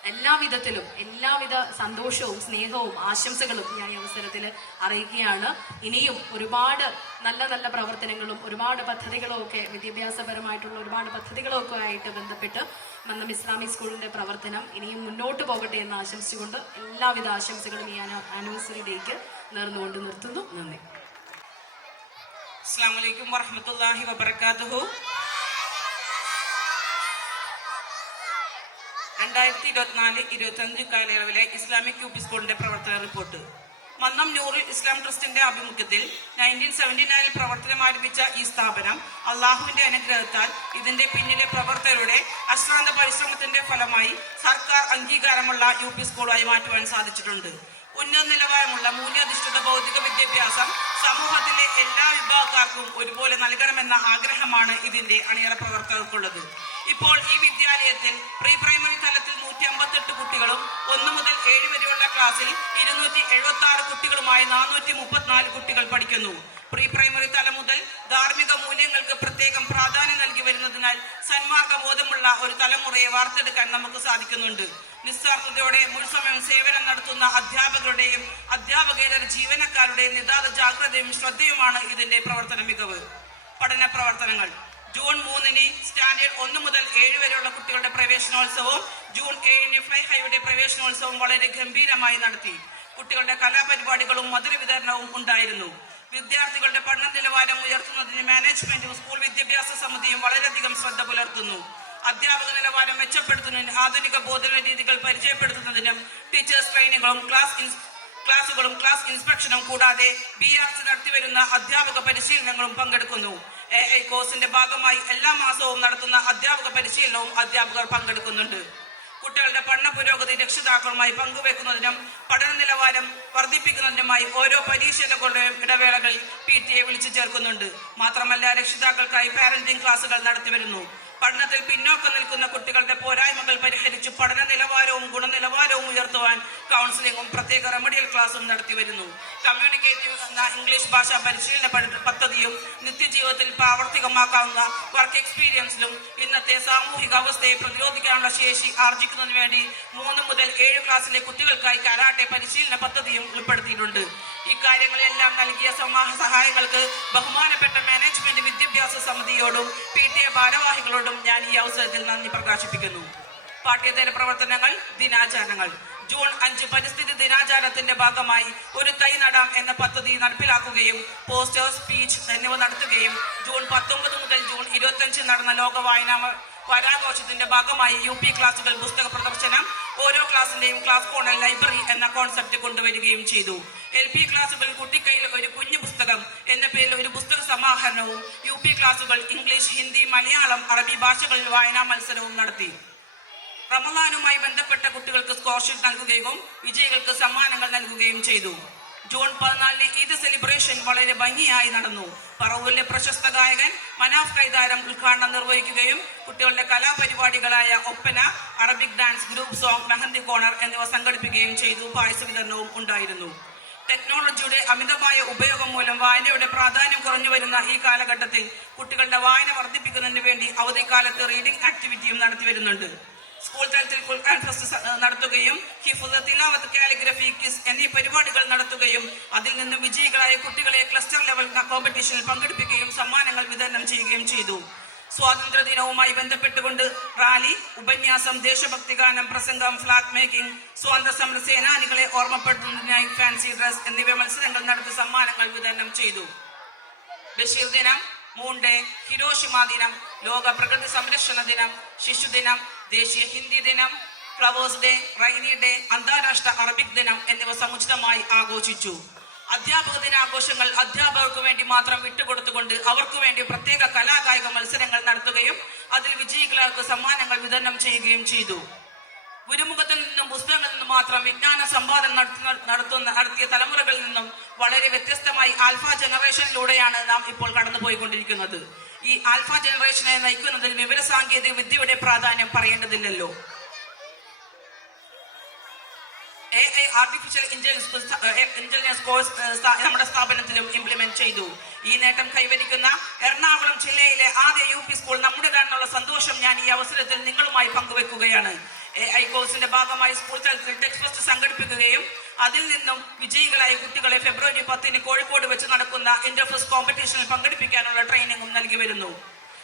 എല്ലാവിധത്തിലും എല്ലാവിധ സന്തോഷവും സ്നേഹവും ആശംസകളും ഞാൻ ഈ അവസരത്തിൽ അറിയിക്കുകയാണ്. ഇനിയും ഒരുപാട് നല്ല നല്ല പ്രവർത്തനങ്ങളും ഒരുപാട് പദ്ധതികളും ഒക്കെ വിദ്യാഭ്യാസപരമായിട്ടുള്ള ഒരുപാട് പദ്ധതികളും ഒക്കെ ആയിട്ട് ബന്ധപ്പെട്ട് മന്നം ഇസ്ലാമിക് സ്കൂളിന്റെ പ്രവർത്തനം ഇനിയും മുന്നോട്ട് പോകട്ടെ എന്ന് ആശംസിച്ചുകൊണ്ട് എല്ലാവിധ ആശംസകളും ഈ ആനിവേഴ്സറി ഡേക്ക് നേർന്നുകൊണ്ട് നിർത്തുന്നു. നന്ദി. അസ്സലാമു അലൈക്കും വറഹ്മത്തുള്ളാഹി വബറകാതുഹു. 2024-25 കാലയളവിലെ ഇസ്ലാമിക് യു പി സ്കൂളിന്റെ പ്രവർത്തന റിപ്പോർട്ട്. മന്നം നൂറുൽ ഇസ്ലാം ട്രസ്റ്റിന്റെ ആഭിമുഖ്യത്തിൽ 1979 പ്രവർത്തനം ആരംഭിച്ച ഈ സ്ഥാപനം അള്ളാഹുവിന്റെ അനുഗ്രഹത്താൽ ഇതിന്റെ പിന്നിലെ പ്രവർത്തകരുടെ അശ്രാന്ത പരിശ്രമത്തിന്റെ ഫലമായി സർക്കാർ അംഗീകാരമുള്ള യു പി സ്കൂളായി മാറ്റുവാൻ സാധിച്ചിട്ടുണ്ട്. ഉന്നത നിലവാരമുള്ള മൂല്യാധിഷ്ഠിത ഭൗതിക വിദ്യാഭ്യാസം സമൂഹത്തിലെ എല്ലാ വിഭാഗക്കാർക്കും ഒരുപോലെ നൽകണമെന്ന ആഗ്രഹമാണ് ഇതിന്റെ അണിയറ പ്രവർത്തകർക്കുള്ളത്. ഇപ്പോൾ ഈ വിദ്യാലയത്തിൽ പ്രീ പ്രൈമറി തലത്തിൽ 158 കുട്ടികളും 1 മുതൽ 7 വരെയുള്ള ക്ലാസ്സിൽ 276 കുട്ടികളുമായി 434 കുട്ടികൾ പഠിക്കുന്നു. പ്രീ പ്രൈമറി തലം മുതൽ ധാർമ്മിക മൂല്യങ്ങൾക്ക് പ്രത്യേകം പ്രാധാന്യം നൽകി വരുന്നതിനാൽ സന്മാർഗ ബോധമുള്ള ഒരു തലമുറയെ വാർത്തെടുക്കാൻ നമുക്ക് സാധിക്കുന്നുണ്ട്. നിസ്വാർത്ഥതയോടെ മുഴുസമയം സേവനം നടത്തുന്ന അധ്യാപകരുടെയും അധ്യാപകേതര ജീവനക്കാരുടെയും നിതാന്ത ജാഗ്രതയും ശ്രദ്ധയുമാണ് ഇതിന്റെ പ്രവർത്തന മികവ്. പഠന പ്രവർത്തനങ്ങൾ. ജൂൺ 3-ന് സ്റ്റാൻഡേർഡ് 1 മുതൽ 7 വരെയുള്ള കുട്ടികളുടെ പ്രവേശനോത്സവവും ജൂൺ 7-ന് ഫ്ലൈ ഹൈയുടെ പ്രവേശനോത്സവവും വളരെ ഗംഭീരമായി നടത്തി. കുട്ടികളുടെ കലാപരിപാടികളും മധുര വിതരണവും ഉണ്ടായിരുന്നു. വിദ്യാർത്ഥികളുടെ പഠന നിലവാരം ഉയർത്തുന്നതിന് മാനേജ്മെന്റും സ്കൂൾ വിദ്യാഭ്യാസ സമിതിയും വളരെയധികം ശ്രദ്ധ പുലർത്തുന്നു. അധ്യാപക നിലവാരം മെച്ചപ്പെടുത്തുന്നതിന് ആധുനിക ബോധന രീതികൾ പരിചയപ്പെടുത്തുന്നതിനും ടീച്ചേഴ്സ് ട്രെയിനിങ്ങുകളും ക്ലാസുകളും ക്ലാസ് ഇൻസ്പെക്ഷനും കൂടാതെ BRC നടത്തിവരുന്ന അധ്യാപക പരിശീലനങ്ങളും പങ്കെടുക്കുന്നു. AI കോഴ്സിന്റെ ഭാഗമായി എല്ലാ മാസവും നടത്തുന്ന അധ്യാപക പരിശീലനവും അധ്യാപകർ പങ്കെടുക്കുന്നുണ്ട്. കുട്ടികളുടെ പഠന പുരോഗതി രക്ഷിതാക്കളുമായി പങ്കുവെക്കുന്നതിനും പഠന നിലവാരം വർദ്ധിപ്പിക്കുന്നതിനുമായി ഓരോ പരീക്ഷകളുടെയും ഇടവേളകളിൽ PTA വിളിച്ചു ചേർക്കുന്നുണ്ട്. മാത്രമല്ല രക്ഷിതാക്കൾക്കായി പാരന്റിംഗ് ക്ലാസുകൾ നടത്തിവരുന്നു. പഠനത്തിൽ പിന്നോക്കം നിൽക്കുന്ന കുട്ടികളുടെ പോരായ്മകൾ പരിഹരിച്ച് പഠന നിലവാരവും ഗുണനിലവാരവും ഉയർത്തുന്നു. ചേർത്തുവാൻ കൗൺസിലിംഗും പ്രത്യേക റെമഡിയൽ ക്ലാസും നടത്തി വരുന്നു. കമ്മ്യൂണിക്കേറ്റീവ് എന്ന ഇംഗ്ലീഷ് ഭാഷാ പരിശീലന പദ്ധതിയും നിത്യജീവിതത്തിൽ പ്രാവർത്തികമാക്കാവുന്ന വർക്ക് എക്സ്പീരിയൻസിലും ഇന്നത്തെ സാമൂഹിക അവസ്ഥയെ പ്രതിരോധിക്കാനുള്ള ശേഷി ആർജിക്കുന്നതിന് വേണ്ടി 3 മുതൽ 7 ക്ലാസ്സിലെ കുട്ടികൾക്കായി കരാട്ടെ പരിശീലന പദ്ധതിയും ഉൾപ്പെടുത്തിയിട്ടുണ്ട്. ഇക്കാര്യങ്ങളെല്ലാം നൽകിയ സഹായങ്ങൾക്ക് ബഹുമാനപ്പെട്ട മാനേജ്മെന്റ് വിദ്യാഭ്യാസ സമിതിയോടും PTA ഭാരവാഹികളോടും ഞാൻ ഈ അവസരത്തിൽ നന്ദി പ്രകാശിപ്പിക്കുന്നു. പാഠ്യേതര പ്രവർത്തനങ്ങൾ, ദിനാചരണങ്ങൾ. ജൂൺ 5 പരിസ്ഥിതി ദിനാചരണത്തിന്റെ ഭാഗമായി ഒരു തൈ നടാം എന്ന പദ്ധതി നടപ്പിലാക്കുകയും പോസ്റ്റർ, സ്പീച്ച് എന്നിവ നടത്തുകയും ജൂൺ 19 മുതൽ ജൂൺ 25 നടന്ന ലോക വാരാഘോഷത്തിന്റെ ഭാഗമായി UP ക്ലാസുകൾ പുസ്തക പ്രദർശനം, ഓരോ ക്ലാസിന്റെയും ക്ലാസ് കോർണർ ലൈബ്രറി എന്ന കോൺസെപ്റ്റ് കൊണ്ടുവരികയും ചെയ്തു. LP ക്ലാസുകൾ കുട്ടിക്കൈയിൽ ഒരു കുഞ്ഞു പുസ്തകം എന്ന പേരിൽ ഒരു പുസ്തക സമാഹരണവും UP ക്ലാസുകൾ ഇംഗ്ലീഷ്, ഹിന്ദി, മലയാളം, അറബി ഭാഷകളിൽ വായനാ മത്സരവും നടത്തി. റമദാനുമായി ബന്ധപ്പെട്ട കുട്ടികൾക്ക് സ്കോളർഷിപ്പ് നൽകുകയും വിജയികൾക്ക് സമ്മാനങ്ങൾ നൽകുകയും ചെയ്തു. ജൂൺ 14 ഈദ് സെലിബ്രേഷൻ വളരെ ഭംഗിയായി നടന്നു. പറവൂരിലെ പ്രശസ്ത ഗായകൻ മനാഫ് കൈതാരം ഉദ്ഘാടനം നിർവഹിക്കുകയും കുട്ടികളുടെ കലാപരിപാടികളായ oppana, Arabic dance, group song, mehndi corner എന്നിവ സംഘടിപ്പിക്കുകയും ചെയ്തു. പായസ വിതരണവും ഉണ്ടായിരുന്നു. ടെക്നോളജിയുടെ അമിതമായ ഉപയോഗം മൂലം വായനയുടെ പ്രാധാന്യം കുറഞ്ഞു വരുന്ന ഈ കാലഘട്ടത്തിൽ കുട്ടികളുടെ വായന വർദ്ധിപ്പിക്കുന്നതിന് വേണ്ടി അവധിക്കാലത്ത് റീഡിംഗ് ആക്ടിവിറ്റിയും നടത്തി വരുന്നുണ്ട്. സ്കൂൾ തലത്തിൽ ഖുർആൻ ഫെസ്റ്റ് നടത്തുകയും ഹിഫ്ള്, തിലാവത്ത്, കാലിഗ്രഫി, ക്വിസ് എന്നീ പരിപാടികൾ നടത്തുകയും അതിൽ നിന്നും വിജയികളായ കുട്ടികളെ ക്ലസ്റ്റർ ലെവൽ കോമ്പറ്റീഷനിൽ പങ്കെടുപ്പിക്കുകയും സമ്മാനങ്ങൾ വിതരണം ചെയ്യുകയും ചെയ്തു. സ്വാതന്ത്ര്യ ദിനവുമായി ബന്ധപ്പെട്ടുകൊണ്ട് റാലി, ഉപന്യാസം, ദേശഭക്തി ഗാനം, പ്രസംഗം, ഫ്ലാഗ് മേക്കിംഗ്, സ്വാതന്ത്ര്യ സമര സേനാനികളെ ഓർമ്മപ്പെടുത്തുന്നതിനായി ഫാൻസി ഡ്രസ് എന്നിവ മത്സരങ്ങൾ നടത്തി സമ്മാനങ്ങൾ വിതരണം ചെയ്തു. ബഷീർ ദിനം, മൂൺ ഡേ, ഹിരോഷിമ ദിനം, ലോക പ്രകൃതി സംരക്ഷണ ദിനം, ശിശുദിനം, ദേശീയ ഹിന്ദി ദിനം, ഫ്ലവേഴ്സ് ഡേ, റൈനി ഡേ, അന്താരാഷ്ട്ര അറബിക് ദിനം എന്നിവ സമുചിതമായി ആഘോഷിച്ചു. അധ്യാപക ദിനാഘോഷങ്ങൾ അധ്യാപകർക്ക് വേണ്ടി മാത്രം വിട്ടുകൊടുത്തുകൊണ്ട് അവർക്ക് വേണ്ടി പ്രത്യേക കലാകായിക മത്സരങ്ങൾ നടത്തുകയും അതിൽ വിജയികൾക്ക് സമ്മാനങ്ങൾ വിതരണം ചെയ്യുകയും ചെയ്തു. ഗുരുമുഖത്തിൽ നിന്നും പുസ്തകങ്ങളിൽ നിന്നും മാത്രം വിജ്ഞാന സമ്പാദനം നടത്തിയ തലമുറകളിൽ നിന്നും വളരെ വ്യത്യസ്തമായി ആൽഫ ജനറേഷനിലൂടെയാണ് നാം ഇപ്പോൾ കടന്നുപോയിക്കൊണ്ടിരിക്കുന്നത്. ഈ ആൽഫ ജനറേഷനെ നയിക്കുന്നതിൽ വിവരസാങ്കേതിക വിദ്യയുടെ പ്രാധാന്യം പറയേണ്ടതില്ലല്ലോ. AI ആർട്ടിഫിഷ്യൽ ഇന്റലിജൻസ് കോഴ്സ് നമ്മുടെ സ്ഥാപനത്തിലും ഇംപ്ലിമെന്റ് ചെയ്തു. ഈ നേട്ടം കൈവരിക്കുന്ന എറണാകുളം ജില്ലയിലെ ആദ്യ UP സ്കൂൾ നമ്മുടേതാണെന്നുള്ള സന്തോഷം ഞാൻ ഈ അവസരത്തിൽ നിങ്ങളുമായി പങ്കുവെക്കുകയാണ്. AI കോഴ്സിന്റെ ഭാഗമായി സ്കൂൾ തലത്തിൽ ടെക്സ്റ്റ് ഫെസ്റ്റ് സംഘടിപ്പിക്കുകയും അതിൽ നിന്നും വിജയികളായ കുട്ടികളെ ഫെബ്രുവരി 10 കോഴിക്കോട് വെച്ച് നടക്കുന്ന ഇന്റർഫെസ്റ്റ് കോമ്പറ്റീഷനിൽ പങ്കെടുപ്പിക്കാനുള്ള ട്രെയിനിങ്ങും നൽകി വരുന്നു.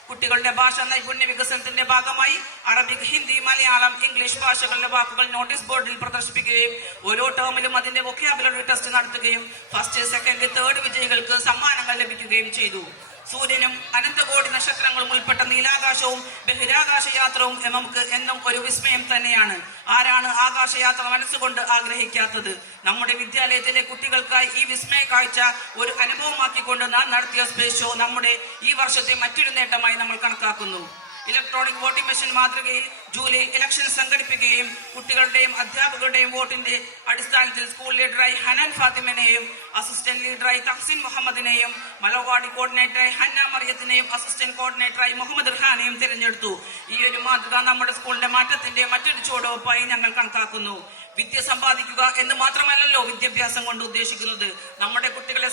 കുട്ടികളുടെ ഭാഷാ നൈപുണ്യ വികസനത്തിന്റെ ഭാഗമായി അറബിക്, ഹിന്ദി, മലയാളം, ഇംഗ്ലീഷ് ഭാഷകളിലെ വാക്കുകൾ നോട്ടീസ് ബോർഡിൽ പ്രദർശിപ്പിക്കുകയും ഓരോ ടേമിലും അതിന്റെ വൊക്കാബുലറി ടെസ്റ്റ് നടത്തുകയും ഫസ്റ്റ്, സെക്കൻഡ്, തേർഡ് വിജയികൾക്ക് സമ്മാനങ്ങൾ ലഭിക്കുകയും ചെയ്തു. സൂര്യനും അനന്തകോടി നക്ഷത്രങ്ങളും ഉൾപ്പെട്ട നീലാകാശവും ബഹിരാകാശ യാത്രവും നമുക്ക് എന്നും ഒരു വിസ്മയം തന്നെയാണ്. ആരാണ് ആകാശയാത്ര മനസ്സുകൊണ്ട് ആഗ്രഹിക്കാത്തത്? നമ്മുടെ വിദ്യാലയത്തിലെ കുട്ടികൾക്കായി ഈ വിസ്മയ കാഴ്ച ഒരു അനുഭവമാക്കിക്കൊണ്ട് നാം നടത്തിയ സ്പേസ് ഷോ നമ്മുടെ ഈ വർഷത്തെ മറ്റൊരു നേട്ടമായി നമ്മൾ കണക്കാക്കുന്നു. ഇലക്ട്രോണിക് വോട്ടിംഗ് മെഷീൻ മാതൃകയിൽ ജൂലൈയിൽ ഇലക്ഷൻ സംഘടിപ്പിക്കുകയും കുട്ടികളുടെയും അധ്യാപകരുടെയും വോട്ടിന്റെ അടിസ്ഥാനത്തിൽ സ്കൂൾ ലീഡറായി ഹനാൻ ഫാത്തിമനെയും അസിസ്റ്റന്റ് ലീഡറായി തഹസിൻ മുഹമ്മദിനെയും മലവാടി കോർഡിനേറ്ററായി ഹന്ന മറിയത്തിനെയും അസിസ്റ്റന്റ് കോർഡിനേറ്ററായി മുഹമ്മദ് ഖാനെയും തിരഞ്ഞെടുത്തു. ഈ ഒരു മാതൃക നമ്മുടെ സ്കൂളിന്റെ മാറ്റത്തിന്റെ മറ്റൊരു ചുവടുവെപ്പായി ഞങ്ങൾ കണക്കാക്കുന്നു. വിദ്യ സമ്പാദിക്കുക എന്ന് മാത്രമല്ലല്ലോ വിദ്യാഭ്യാസം കൊണ്ട് ഉദ്ദേശിക്കുന്നത്. നമ്മുടെ കുട്ടികളെ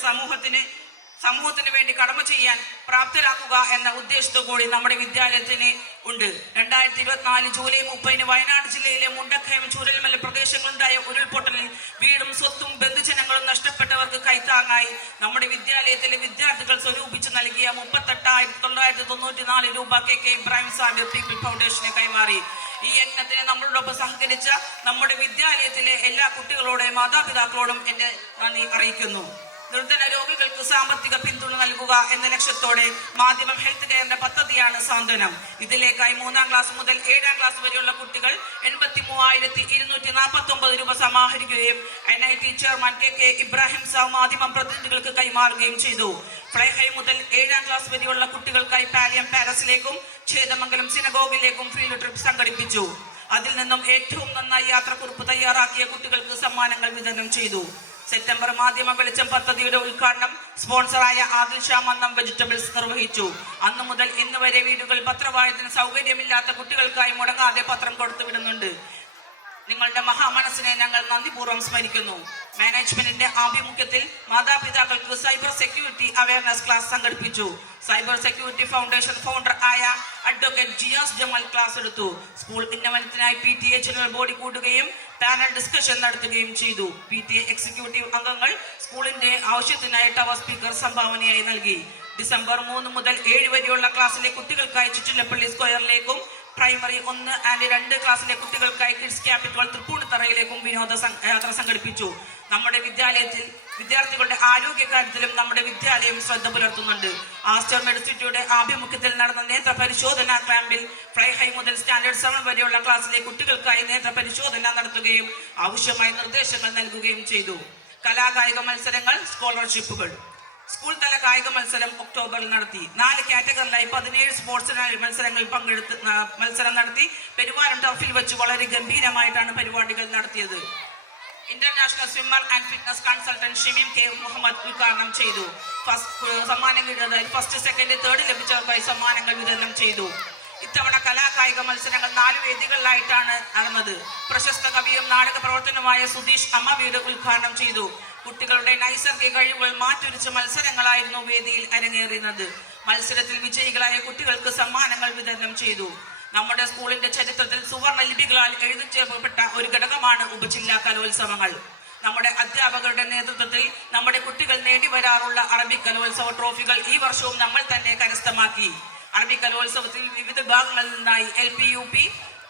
സമൂഹത്തിന് വേണ്ടി കടമ ചെയ്യാൻ പ്രാപ്തരാക്കുക എന്ന ഉദ്ദേശത്തോടുകൂടി നമ്മുടെ വിദ്യാലയത്തിന് ഉണ്ട്. 2024 ജൂലൈ 30 വയനാട് ജില്ലയിലെ മുണ്ടക്കയം, ചൂരൽമല പ്രദേശങ്ങളുണ്ടായ ഉരുൾപൊട്ടലിൽ വീടും സ്വത്തും ബന്ധുജനങ്ങളും നഷ്ടപ്പെട്ടവർക്ക് കൈത്താങ്ങായി നമ്മുടെ വിദ്യാലയത്തിലെ വിദ്യാർത്ഥികൾ സ്വരൂപിച്ചു നൽകിയ 38,994 രൂപ KK ഇബ്രാഹിം സാഹിബ് പീപ്പിൾ ഫൗണ്ടേഷനെ കൈമാറി. ഈ യജ്ഞത്തിന് നമ്മളോടൊപ്പം സഹകരിച്ച നമ്മുടെ വിദ്യാലയത്തിലെ എല്ലാ കുട്ടികളോടും മാതാപിതാക്കളോടും എന്റെ നന്ദി അറിയിക്കുന്നു. നിർധന രോഗികൾക്ക് സാമ്പത്തിക പിന്തുണ നൽകുക എന്ന ലക്ഷ്യത്തോടെ മാധ്യമം ഹെൽത്ത് കെയറിന്റെ പദ്ധതിയാണ് സാന്ത്വനം. ഇതിലേക്കായി 3ാം ക്ലാസ് മുതൽ 7ാം ക്ലാസ് വരെയുള്ള കുട്ടികൾ 83,249 രൂപ സമാഹരിക്കുകയും NIT ചെയർമാൻ KK ഇബ്രാഹിം സാഹ് മാധ്യമം പ്രതിനിധികൾക്ക് കൈമാറുകയും ചെയ്തു. ഫ്ലൈ ഹൈ മുതൽ 7ാം ക്ലാസ് വരെയുള്ള കുട്ടികൾക്കായി പാലിയം പാലസിലേക്കും ഛേദമംഗലം സിനഗോഗിലേക്കും ഫീൽഡ് ട്രിപ്പ് സംഘടിപ്പിച്ചു. അതിൽ നിന്നും ഏറ്റവും നന്നായി യാത്രക്കുറിപ്പ് തയ്യാറാക്കിയ കുട്ടികൾക്ക് സമ്മാനങ്ങൾ വിതരണം ചെയ്തു. സെപ്റ്റംബർ മാധ്യമ വെളിച്ചം പദ്ധതിയുടെ ഉദ്ഘാടനം സ്പോൺസറായ ആദിൽ ഷാ മന്നം വെജിറ്റബിൾസ് നിർവഹിച്ചു. അന്നു മുതൽ ഇന്ന് വരെ വീടുകൾ പത്രവായനത്തിന് സൗകര്യമില്ലാത്ത കുട്ടികൾക്കായി മുടങ്ങാതെ പത്രം കൊടുത്തുവിടുന്നുണ്ട്. നിങ്ങളുടെ മഹാമനസ്സിനെ ഞങ്ങൾ നന്ദിപൂർവ്വം സ്മരിക്കുന്നു. മാനേജ്മെന്റിന്റെ ആഭിമുഖ്യത്തിൽ മാതാപിതാക്കൾക്ക് സൈബർ സെക്യൂരിറ്റി അവയർനെസ് ക്ലാസ് സംഘടിപ്പിച്ചു. സൈബർ സെക്യൂരിറ്റി ഫൗണ്ടേഷൻ ഫൗണ്ടർ ആയ അഡ്വക്കേറ്റ് ജിയാസ് ജമാൽ ക്ലാസ് എടുത്തു. സ്കൂൾ ഉന്നമനത്തിനായി PTA ജനറൽ ബോഡി കൂടുകയും പാനൽ ഡിസ്കഷൻ നടത്തുകയും ചെയ്തു. PTA എക്സിക്യൂട്ടീവ് അംഗങ്ങൾ സ്കൂളിന്റെ ആവശ്യത്തിനായി ടവർ സ്പീക്കർ സംഭാവനയായി നൽകി. ഡിസംബർ 3 മുതൽ 7 വരെയുള്ള ക്ലാസ്സിലെ കുട്ടികൾക്കായി ചുറ്റിലപ്പള്ളി സ്ക്വയറിലേക്കും പ്രൈമറി 1 and 2 ക്ലാസ്സിലെ കുട്ടികൾക്കായി കിഡ്സ് ക്യാപിറ്റൽ തൃപ്പൂണിത്തറയിലേക്കും വിനോദ യാത്ര സംഘടിപ്പിച്ചു. നമ്മുടെ വിദ്യാർത്ഥികളുടെ ആരോഗ്യകാര്യത്തിലും നമ്മുടെ വിദ്യാലയം ശ്രദ്ധ പുലർത്തുന്നുണ്ട്. ആസ്റ്റർ മെഡിസിറ്റിയുടെ ആഭിമുഖ്യത്തിൽ നടന്ന നേത്ര പരിശോധനാ ക്യാമ്പിൽ ഫ്രൈ ഹൈ മുതൽ സ്റ്റാൻഡേർഡ് 7 വരെയുള്ള ക്ലാസ്സിലെ കുട്ടികൾക്കായി നേത്ര പരിശോധന നടത്തുകയും ആവശ്യമായ നിർദ്ദേശങ്ങൾ നൽകുകയും ചെയ്തു. കലാകായിക മത്സരങ്ങൾ, സ്കോളർഷിപ്പുകൾ. സ്കൂൾ തല കായിക മത്സരം ഒക്ടോബറിൽ നടത്തി. 4 കാറ്റഗറിലായി 17 സ്പോർട്സ് മത്സരങ്ങളിൽ മത്സരം നടത്തി. പെരുവാരം ടർഫിൽ വെച്ച് വളരെ ഗംഭീരമായിട്ടാണ് പരിപാടികൾ നടത്തിയത്. International swimmer and fitness consultant Shameem K. Muhammad ഉദ്ഘാടനം ചെയ്തു. ഫസ്റ്റ് സെക്കൻഡ് തേർഡ് ലഭിച്ചവർക്കായി സമ്മാനങ്ങൾ വിതരണം ചെയ്തു. ഇത്തവണ കലാകായിക മത്സരങ്ങൾ 4 വേദികളിലായിട്ടാണ് നടന്നത്. പ്രശസ്ത കവിയും നാടക പ്രവർത്തനവുമായ സുധീഷ് അമ്മവീട് ഉദ്ഘാടനം ചെയ്തു. കുട്ടികളുടെ നൈസർഗിക കഴിവുകൾ മാറ്റുരച്ച മത്സരങ്ങളായിരുന്നു വേദിയിൽ അരങ്ങേറുന്നത്. മത്സരത്തിൽ വിജയികളായ കുട്ടികൾക്ക് സമ്മാനങ്ങൾ വിതരണം ചെയ്തു. നമ്മുടെ സ്കൂളിന്റെ ചരിത്രത്തിൽ സുവർണ ലിപികളാൽ എഴുതിച്ചേർക്കപ്പെട്ട ഒരു ഘടകമാണ് ഉപജില്ലാ കലോത്സവങ്ങൾ. നമ്മുടെ അധ്യാപകരുടെ നേതൃത്വത്തിൽ നമ്മുടെ കുട്ടികൾ നേടി വരാറുള്ള അറബിക് കലോത്സവ ട്രോഫികൾ ഈ വർഷവും നമ്മൾ തന്നെ കരസ്ഥമാക്കി. അറബിക് കലോത്സവത്തിൽ വിവിധ ഭാഗങ്ങളിൽ നിന്നായി LP UP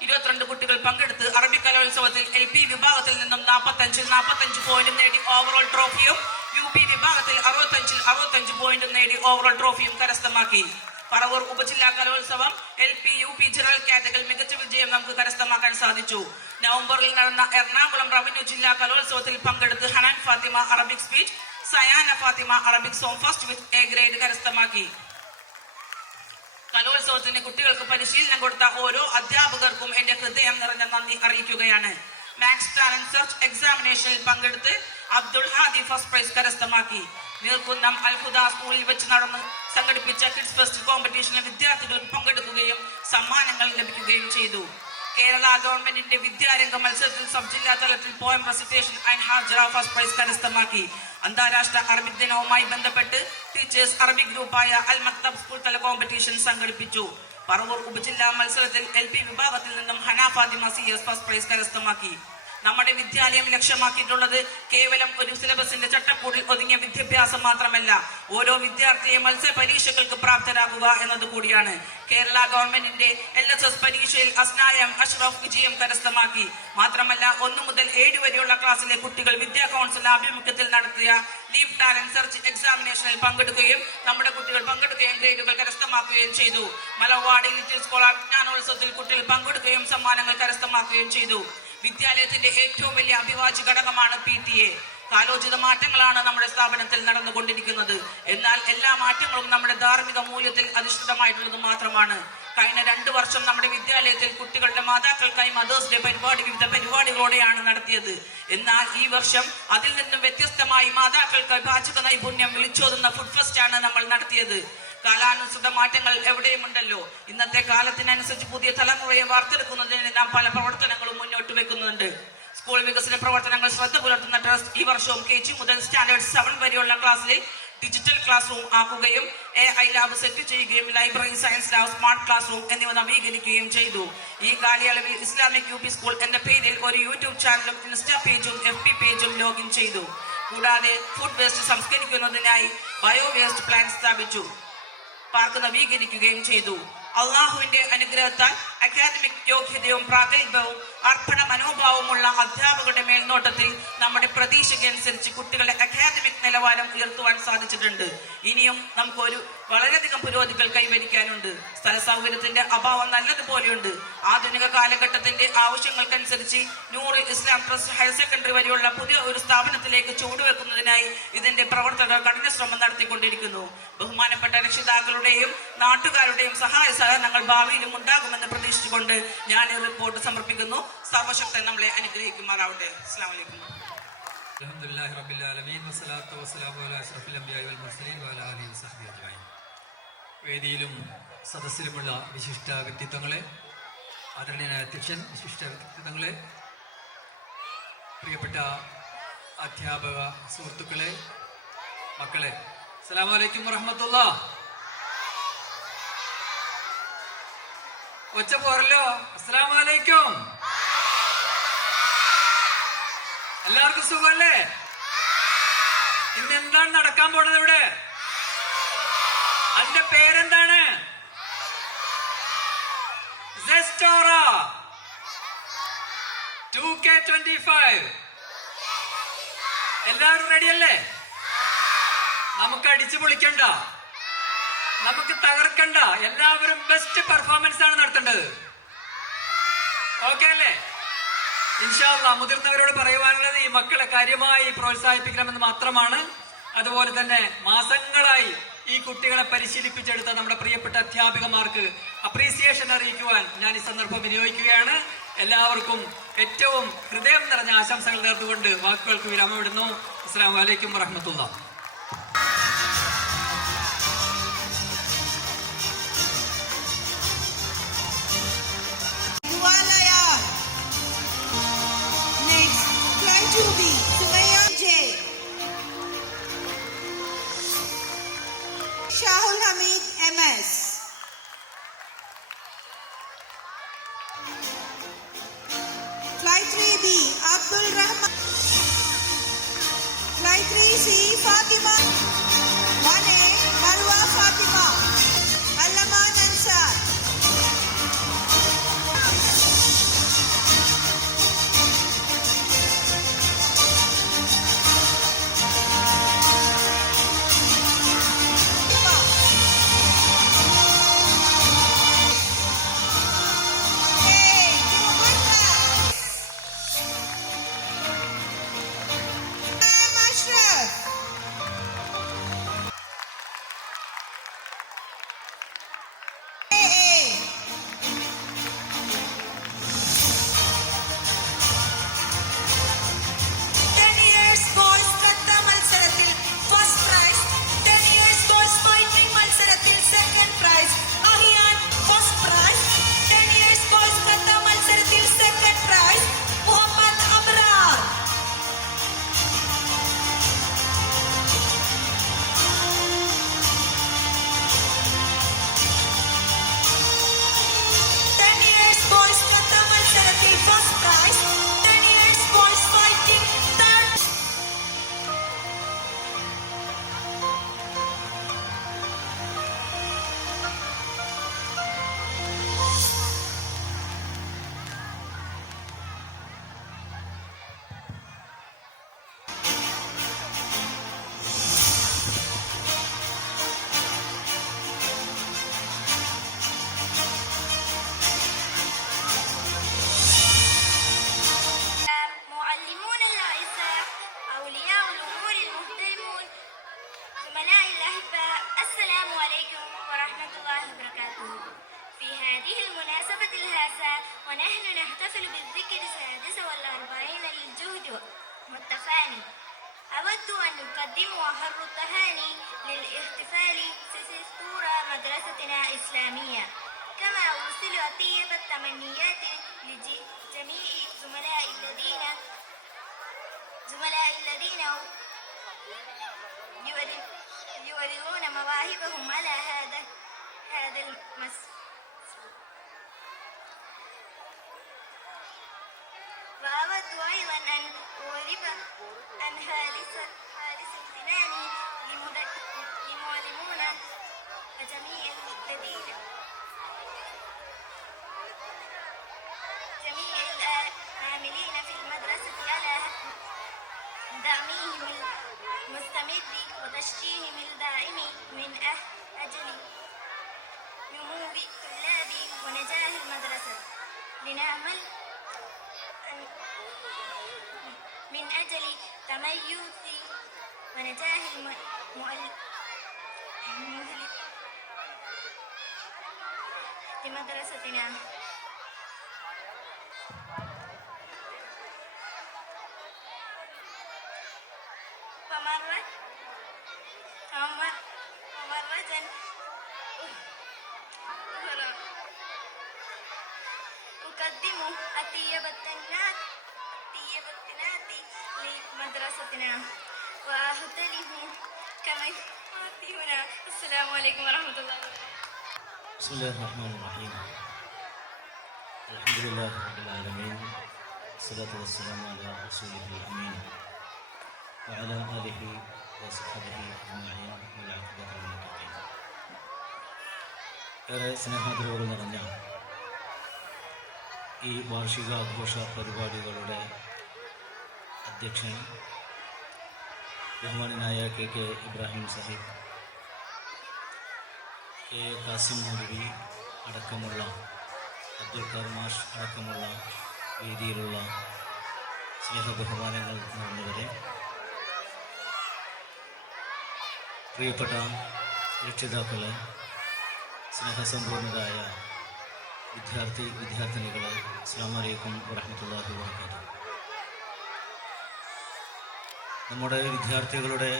22 കുട്ടികൾ പങ്കെടുത്ത് അറബിക് കലോത്സവത്തിൽ LP വിഭാഗത്തിൽ നിന്നും 45 പോയിന്റ് നേടി ഓവറോൾ ട്രോഫിയും UP വിഭാഗത്തിൽ 65 പോയിന്റ് നേടി ഓവറോൾ ട്രോഫിയും കരസ്ഥമാക്കി. പറവൂർ ഉപജില്ലാ കലോത്സവം LP UP ജനറൽ കാറ്റഗറിയിൽ മികച്ച വിജയം നമുക്ക് കരസ്ഥമാക്കാൻ സാധിച്ചു. നവംബറിൽ നടന്ന എറണാകുളം റവന്യൂ ജില്ലാ കലോത്സവത്തിൽ പങ്കെടുത്ത് Hanan Fathima Arabic speech, Sayana Fathima Arabic song first with A grade കരസ്ഥമാക്കി. കലോത്സവത്തിന് കുട്ടികൾക്ക് പരിശീലനം കൊടുത്ത ഓരോ അധ്യാപകർക്കും എന്റെ ഹൃദയം നിറഞ്ഞ നന്ദി അറിയിക്കുകയാണ്. മാത്സ് ടാലന്റ് സെർച്ച് എക്സാമിനേഷനിൽ പങ്കെടുത്ത് അബ്ദുൾ ഹാദി ഫസ്റ്റ് പ്രൈസ് കരസ്ഥമാക്കി. നീർക്കുന്നം അൽഹുദ സ്കൂളിൽ വെച്ച് സംഘടിപ്പിച്ച കിഡ്സ് ഫെസ്റ്റ് കോമ്പറ്റീഷനിൽ വിദ്യാർത്ഥികൾ പങ്കെടുക്കുകയും സമ്മാനങ്ങൾ ലഭിക്കുകയും ചെയ്തു. കേരള ഗവൺമെന്റിന്റെ വിദ്യാരംഗ മത്സരത്തിൽ സബ് ജില്ലാ തലത്തിൽ poem recitation and Hajara first prize കരസ്ഥമാക്കി. അന്താരാഷ്ട്ര അറബിക് ദിനവുമായി ബന്ധപ്പെട്ട് ടീച്ചേഴ്സ് അറബിക് ഗ്രൂപ്പായ അൽ മക്തബ് സ്കൂൾ തല കോമ്പറ്റീഷൻ സംഘടിപ്പിച്ചു. പറവൂർ ഉപജില്ലാ മത്സരത്തിൽ LP വിഭാഗത്തിൽ നിന്നും ഹനാ ഫാത്തിമ CS ഫസ്റ്റ് പ്രൈസ് കരസ്ഥമാക്കി. നമ്മുടെ വിദ്യാലയം ലക്ഷ്യമാക്കിയിട്ടുള്ളത് കേവലം ഒരു സിലബസിന്റെ ചട്ടക്കൂടിൽ ഒതുങ്ങിയ വിദ്യാഭ്യാസം മാത്രമല്ല, ഓരോ വിദ്യാർത്ഥിയെ മത്സര പരീക്ഷകൾക്ക് പ്രാപ്തരാകുക എന്നത് കൂടിയാണ്. കേരള ഗവൺമെന്റിന്റെ LSS പരീക്ഷയിൽ അസ്നായം അഷ്റഫ് വിജയം കരസ്ഥമാക്കി. മാത്രമല്ല 1 മുതൽ 7 വരെയുള്ള ക്ലാസ്സിലെ കുട്ടികൾ വിദ്യാ കൗൺസിൽ ആഭിമുഖ്യത്തിൽ നടത്തിയ ലീപ് ടാലന്റ് സെർച്ച് എക്സാമിനേഷനിൽ പങ്കെടുക്കുകയും നമ്മുടെ കുട്ടികൾ പങ്കെടുക്കുകയും ഗ്രേഡുകൾ കരസ്ഥമാക്കുകയും ചെയ്തു. മലവാടി ലിറ്റിൽ സ്കോളർ വിജ്ഞാനോത്സവത്തിൽ കുട്ടികൾ പങ്കെടുക്കുകയും സമ്മാനങ്ങൾ കരസ്ഥമാക്കുകയും ചെയ്തു. വിദ്യാലയത്തിന്റെ ഏറ്റവും വലിയ അഭിവാജ്യ ഘടകമാണ് PTA. കാലോചിത മാറ്റങ്ങളാണ് നമ്മുടെ സ്ഥാപനത്തിൽ നടന്നുകൊണ്ടിരിക്കുന്നത്. എന്നാൽ എല്ലാ മാറ്റങ്ങളും നമ്മുടെ ധാർമ്മിക മൂല്യത്തിൽ അധിഷ്ഠിതമായിട്ടുള്ളത് മാത്രമാണ്. കഴിഞ്ഞ 2 വർഷം നമ്മുടെ വിദ്യാലയത്തിൽ കുട്ടികളുടെ മാതാക്കൾക്കായി മദേഴ്സ് ഡേ വിവിധ പരിപാടികളോടെയാണ് നടത്തിയത്. എന്നാൽ ഈ വർഷം അതിൽ നിന്നും വ്യത്യസ്തമായി മാതാക്കൾക്ക് പാചക നൈപുണ്യം വിളിച്ചോതുന്ന ഫുഡ് ഫെസ്റ്റ് ആണ് നമ്മൾ നടത്തിയത്. കാലാനുസൃത മാറ്റങ്ങൾ എവിടെയുമുണ്ടല്ലോ. ഇന്നത്തെ കാലത്തിനനുസരിച്ച് പുതിയ തലമുറയെ വാർത്തെടുക്കുന്നതിന് നാം പല പ്രവർത്തനങ്ങളും മുന്നോട്ട് വെക്കുന്നുണ്ട്. സ്കൂൾ വികസന പ്രവർത്തനങ്ങൾ ശ്രദ്ധ പുലർത്തുന്ന ട്രസ്റ്റ് ഈ വർഷവും KG മുതൽ സ്റ്റാൻഡേർഡ് 7 വരെയുള്ള ക്ലാസ്സിലെ ഡിജിറ്റൽ ക്ലാസ് റൂം ആക്കുകയും AI ലാബ് സെറ്റ് ചെയ്യുകയും library, science lab, smart class room എന്നിവ നവീകരിക്കുകയും ചെയ്തു. ഈ കാലയളവിൽ ഇസ്ലാമിക് UP സ്കൂൾ എന്ന പേരിൽ ഒരു YouTube ചാനലും ഇൻസ്റ്റാ പേജും FB പേജും ലോഗിൻ ചെയ്തു. കൂടാതെ ഫുഡ് വേസ്റ്റ് സംസ്കരിക്കുന്നതിനായി ബയോ വേസ്റ്റ് പ്ലാന്റ് സ്ഥാപിച്ചു. പാർക്ക് നവീകരിക്കുകയും ചെയ്തു. അള്ളാഹുവിന്റെ അനുഗ്രഹത്താൽ അക്കാദമിക് യോഗ്യതയും പ്രാഗൽഭ്യവും അർപ്പണ മനോഭാവമുള്ള അധ്യാപകരുടെ മേൽനോട്ടത്തിൽ നമ്മുടെ പ്രതീക്ഷയ്ക്കനുസരിച്ച് കുട്ടികളുടെ അക്കാദമിക് നിലവാരം ഉയർത്തുവാൻ സാധിച്ചിട്ടുണ്ട്. ഇനിയും നമുക്ക് വളരെയധികം പുരോഗതികൾ കൈവരിക്കാനുണ്ട്. സ്ഥല സൗകര്യത്തിന്റെ അഭാവം നല്ലതുപോലെയുണ്ട്. ആധുനിക കാലഘട്ടത്തിന്റെ ആവശ്യങ്ങൾക്കനുസരിച്ച് നൂറുൽ ഇസ്ലാം ട്രസ്റ്റ് ഹയർ സെക്കൻഡറി വരെയുള്ള പുതിയ ഒരു സ്ഥാപനത്തിലേക്ക് ചുവടുവെക്കുന്നതിനായി ഇതിന്റെ പ്രവർത്തകർ കഠിന ശ്രമം നടത്തിക്കൊണ്ടിരിക്കുന്നു. ബഹുമാനപ്പെട്ട രക്ഷിതാക്കളുടെയും നാട്ടുകാരുടെയും സഹായ സഹകരണങ്ങൾ ഭാവിയിലും ഉണ്ടാകുമെന്ന് പ്രതീക്ഷിച്ചുകൊണ്ട് ഞാൻ ഈ റിപ്പോർട്ട് സമർപ്പിക്കുന്നു. സർവശക്തൻ നമ്മളെ അനുഗ്രഹിക്കുമാറാവട്ടെ. അസ്സലാമു അലൈക്കും. അൽഹംദുലില്ലാഹി റബ്ബിൽ ആലമീൻ വസ്സലാത്തു വസ്സലാമു അലാ അഷ്റഫിൽ അംബിയാഇ വൽ മുർസലീൻ വഅലാ ആലിഹി വസഹ്ബിഹി അജ്മഈൻ. വേദിയിലും സദസ്സിലുമുള്ള വിശിഷ്ട വ്യക്തിത്വങ്ങളെ, ആദരണീയനായ അധ്യക്ഷൻ, വിശിഷ്ട വ്യക്തിത്വങ്ങളെ, പ്രിയപ്പെട്ട അധ്യാപക സുഹൃത്തുക്കളെ, മക്കളെ, അസ്സലാമു അലൈക്കും വറഹ്മത്തുള്ളാഹ്. ഒച്ച പോരല്ലോ. അസ്സലാമു അലൈക്കും. എല്ലാവർക്കും സുഖമല്ലേ? ഇന്ന് എന്താണ് നടക്കാൻ പോണത് ഇവിടെ? അതിന്റെ പേരെന്താണ്? സെസ്റ്റോറ 2K25. എല്ലാവരും റെഡിയല്ലേ? നമുക്ക് അടിച്ചു പൊളിക്കണ്ട, നമുക്ക് തകർക്കണ്ട. എല്ലാവരും ബെസ്റ്റ് പെർഫോമൻസ് ആണ് നടത്തേണ്ടത്. ഓക്കെ അല്ലേ? ഇൻഷാ അല്ലാഹ് മുതിർന്നവരോട് പറയുവാനുള്ളത് ഈ മക്കളെ കാര്യമായി പ്രോത്സാഹിപ്പിക്കണമെന്ന് മാത്രമാണ്. അതുപോലെ തന്നെ മാസങ്ങളായി ഈ കുട്ടികളെ പരിശീലിപ്പിച്ചെടുത്ത നമ്മുടെ പ്രിയപ്പെട്ട അധ്യാപികമാർക്ക് അപ്രീസിയേഷൻ അറിയിക്കുവാൻ ഞാൻ ഈ സന്ദർഭം വിനിയോഗിക്കുകയാണ്. എല്ലാവർക്കും ഏറ്റവും ഹൃദയം നിറഞ്ഞ ആശംസകൾ നേർന്നുകൊണ്ട് വാക്കുകൾക്ക് വിരാമം ഇടുന്നു. അസ്സലാമു അലൈക്കും വറഹ്മത്തുള്ളാഹി. Shahul Hamid MS. Flight 3B Abdul Rahman. Flight 3C Fatima. 1A Marwa Fatima. Alaman Ansar. ونحن نحتفل بالذكر السادس والأربعين للجهد والتفاني. أود أن أقدم أحر التهاني للاحتفال بسطورة مدرستنا إسلامية، كما أرسل أطيب التمنيات لجميع زملائي الذين يورثون مواهبهم على هذا وأود أيضا أن أعرب عن خالص امتناني لمعلمونا وجميع العاملين في المدرسة على دعمهم المستمر وتشجيعهم الدائم من أجل نمو الطلاب ونجاح المدرسة. لنعمل من أجل تميز ونجاح لمدرستنا. أقدم أطيب التهنئات بناتي لمدرستنا وأختلفوا كما يعطينا. السلام عليكم ورحمة الله وبركاته. بسم الله الرحمن الرحيم. الحمد لله رب العالمين. الصلاة والسلام على رسوله الأمين وعلى آله وصحبه أجمعين والعاقبة للمتقين. ഏറെ സ്നേഹാദരവുകൾ നിറഞ്ഞ ഈ വാർഷികാഘോഷ പരിപാടികളുടെ അധ്യക്ഷൻ ബഹുമാനനായ കെ ഇബ്രാഹിം സാഹിബ്, കെ കാസിം മൗലവി അടക്കമുള്ള, അബ്ദുൽ കർമാഷ് അടക്കമുള്ള വേദിയിലുള്ള സ്നേഹബഹുമാനങ്ങൾ നിറഞ്ഞവരെ, പ്രിയപ്പെട്ട രക്ഷിതാക്കളെ, സ്നേഹസമ്പൂർണരായ വിദ്യാർത്ഥിനികളെ, അസ്സലാമു അലൈക്കും വറഹ്മത്തുള്ളാഹി വബറകാതുഹു. നമ്മുടെ വിദ്യാർത്ഥികളുടെ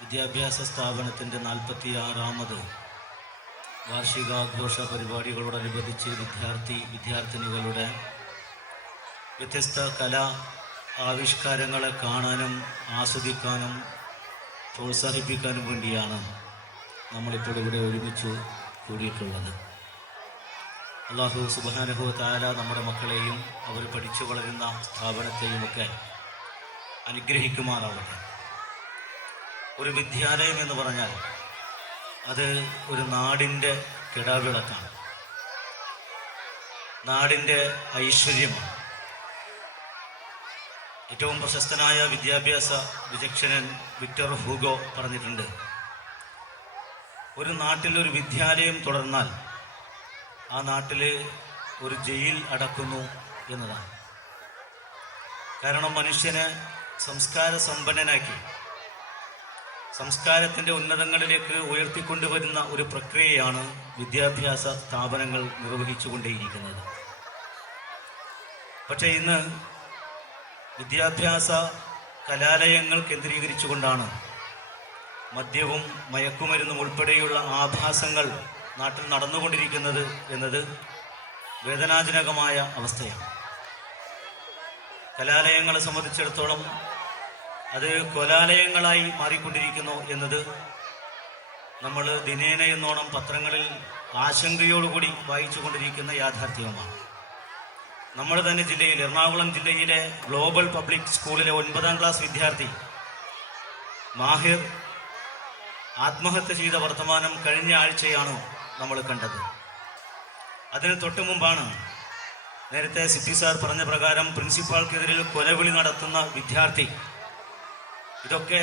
വിദ്യാഭ്യാസ സ്ഥാപനത്തിൻ്റെ 46ാമത് വാർഷികാഘോഷ പരിപാടികളോടനുബന്ധിച്ച് വിദ്യാർത്ഥിനികളുടെ വ്യത്യസ്ത കലാ ആവിഷ്കാരങ്ങളെ കാണാനും ആസ്വദിക്കാനും പ്രോത്സാഹിപ്പിക്കാനും വേണ്ടിയാണ് നമ്മളിപ്പോൾ ഇവിടെ ഒരുമിച്ച് കൂടിയിട്ടുള്ളത്. അല്ലാഹു സുബ്ഹാനഹു വ തആല നമ്മുടെ മക്കളെയും അവർ പഠിച്ചു വളരുന്ന സ്ഥാപനത്തെയുമൊക്കെ അനുഗ്രഹിക്കുമാറാവട്ടെ. ഒരു വിദ്യാലയം എന്ന് പറഞ്ഞാൽ അത് ഒരു നാടിൻ്റെ കിടാവിളക്കാണ്, നാടിൻ്റെ ഐശ്വര്യമാണ്. ഏറ്റവും പ്രശസ്തനായ വിദ്യാഭ്യാസ വിചക്ഷണൻ വിക്ടർ ഹൂഗോ പറഞ്ഞിട്ടുണ്ട്, ഒരു നാട്ടിൽ ഒരു വിദ്യാലയം തുടർന്നാൽ ആ നാട്ടിൽ ഒരു ജയിൽ അടക്കുന്നു എന്നതാണ്. കാരണം മനുഷ്യനെ സംസ്കാര സമ്പന്നനാക്കി സംസ്കാരത്തിൻ്റെ ഉന്നതങ്ങളിലേക്ക് ഉയർത്തിക്കൊണ്ടുവരുന്ന ഒരു പ്രക്രിയയാണ് വിദ്യാഭ്യാസ സ്ഥാപനങ്ങൾ നിർവഹിച്ചുകൊണ്ടേയിരിക്കുന്നത്. പക്ഷേ ഇന്ന് വിദ്യാഭ്യാസ കലാലയങ്ങൾ കേന്ദ്രീകരിച്ചുകൊണ്ടാണ് മദ്യവും മയക്കുമരുന്നും ഉൾപ്പെടെയുള്ള ആഭാസങ്ങൾ നാട്ടിൽ നടന്നുകൊണ്ടിരിക്കുന്നത് എന്നത് വേദനാജനകമായ അവസ്ഥയാണ്. കലാലയങ്ങളെ സംബന്ധിച്ചിടത്തോളം അത് കൊലാലയങ്ങളായി മാറിക്കൊണ്ടിരിക്കുന്നു എന്നത് നമ്മൾ ദിനേന എന്നോണം പത്രങ്ങളിൽ ആശങ്കയോടുകൂടി വായിച്ചു കൊണ്ടിരിക്കുന്ന യാഥാർത്ഥ്യമാണ്. നമ്മുടെ തന്നെ ജില്ലയിൽ, എറണാകുളം ജില്ലയിലെ ഗ്ലോബൽ പബ്ലിക് സ്കൂളിലെ 9ാം ക്ലാസ് വിദ്യാർത്ഥി മാഹിർ ആത്മഹത്യ ചെയ്ത വർത്തമാനം കഴിഞ്ഞ ആഴ്ചയാണ് നമ്മൾ കണ്ടത്. അതിന് തൊട്ടു മുമ്പാണ് നേരത്തെ സിപ്പി സാർ പറഞ്ഞ പ്രകാരം പ്രിൻസിപ്പാൾക്കെതിരെ കൊലവിളി നടത്തുന്ന വിദ്യാർത്ഥി. ഇതൊക്കെ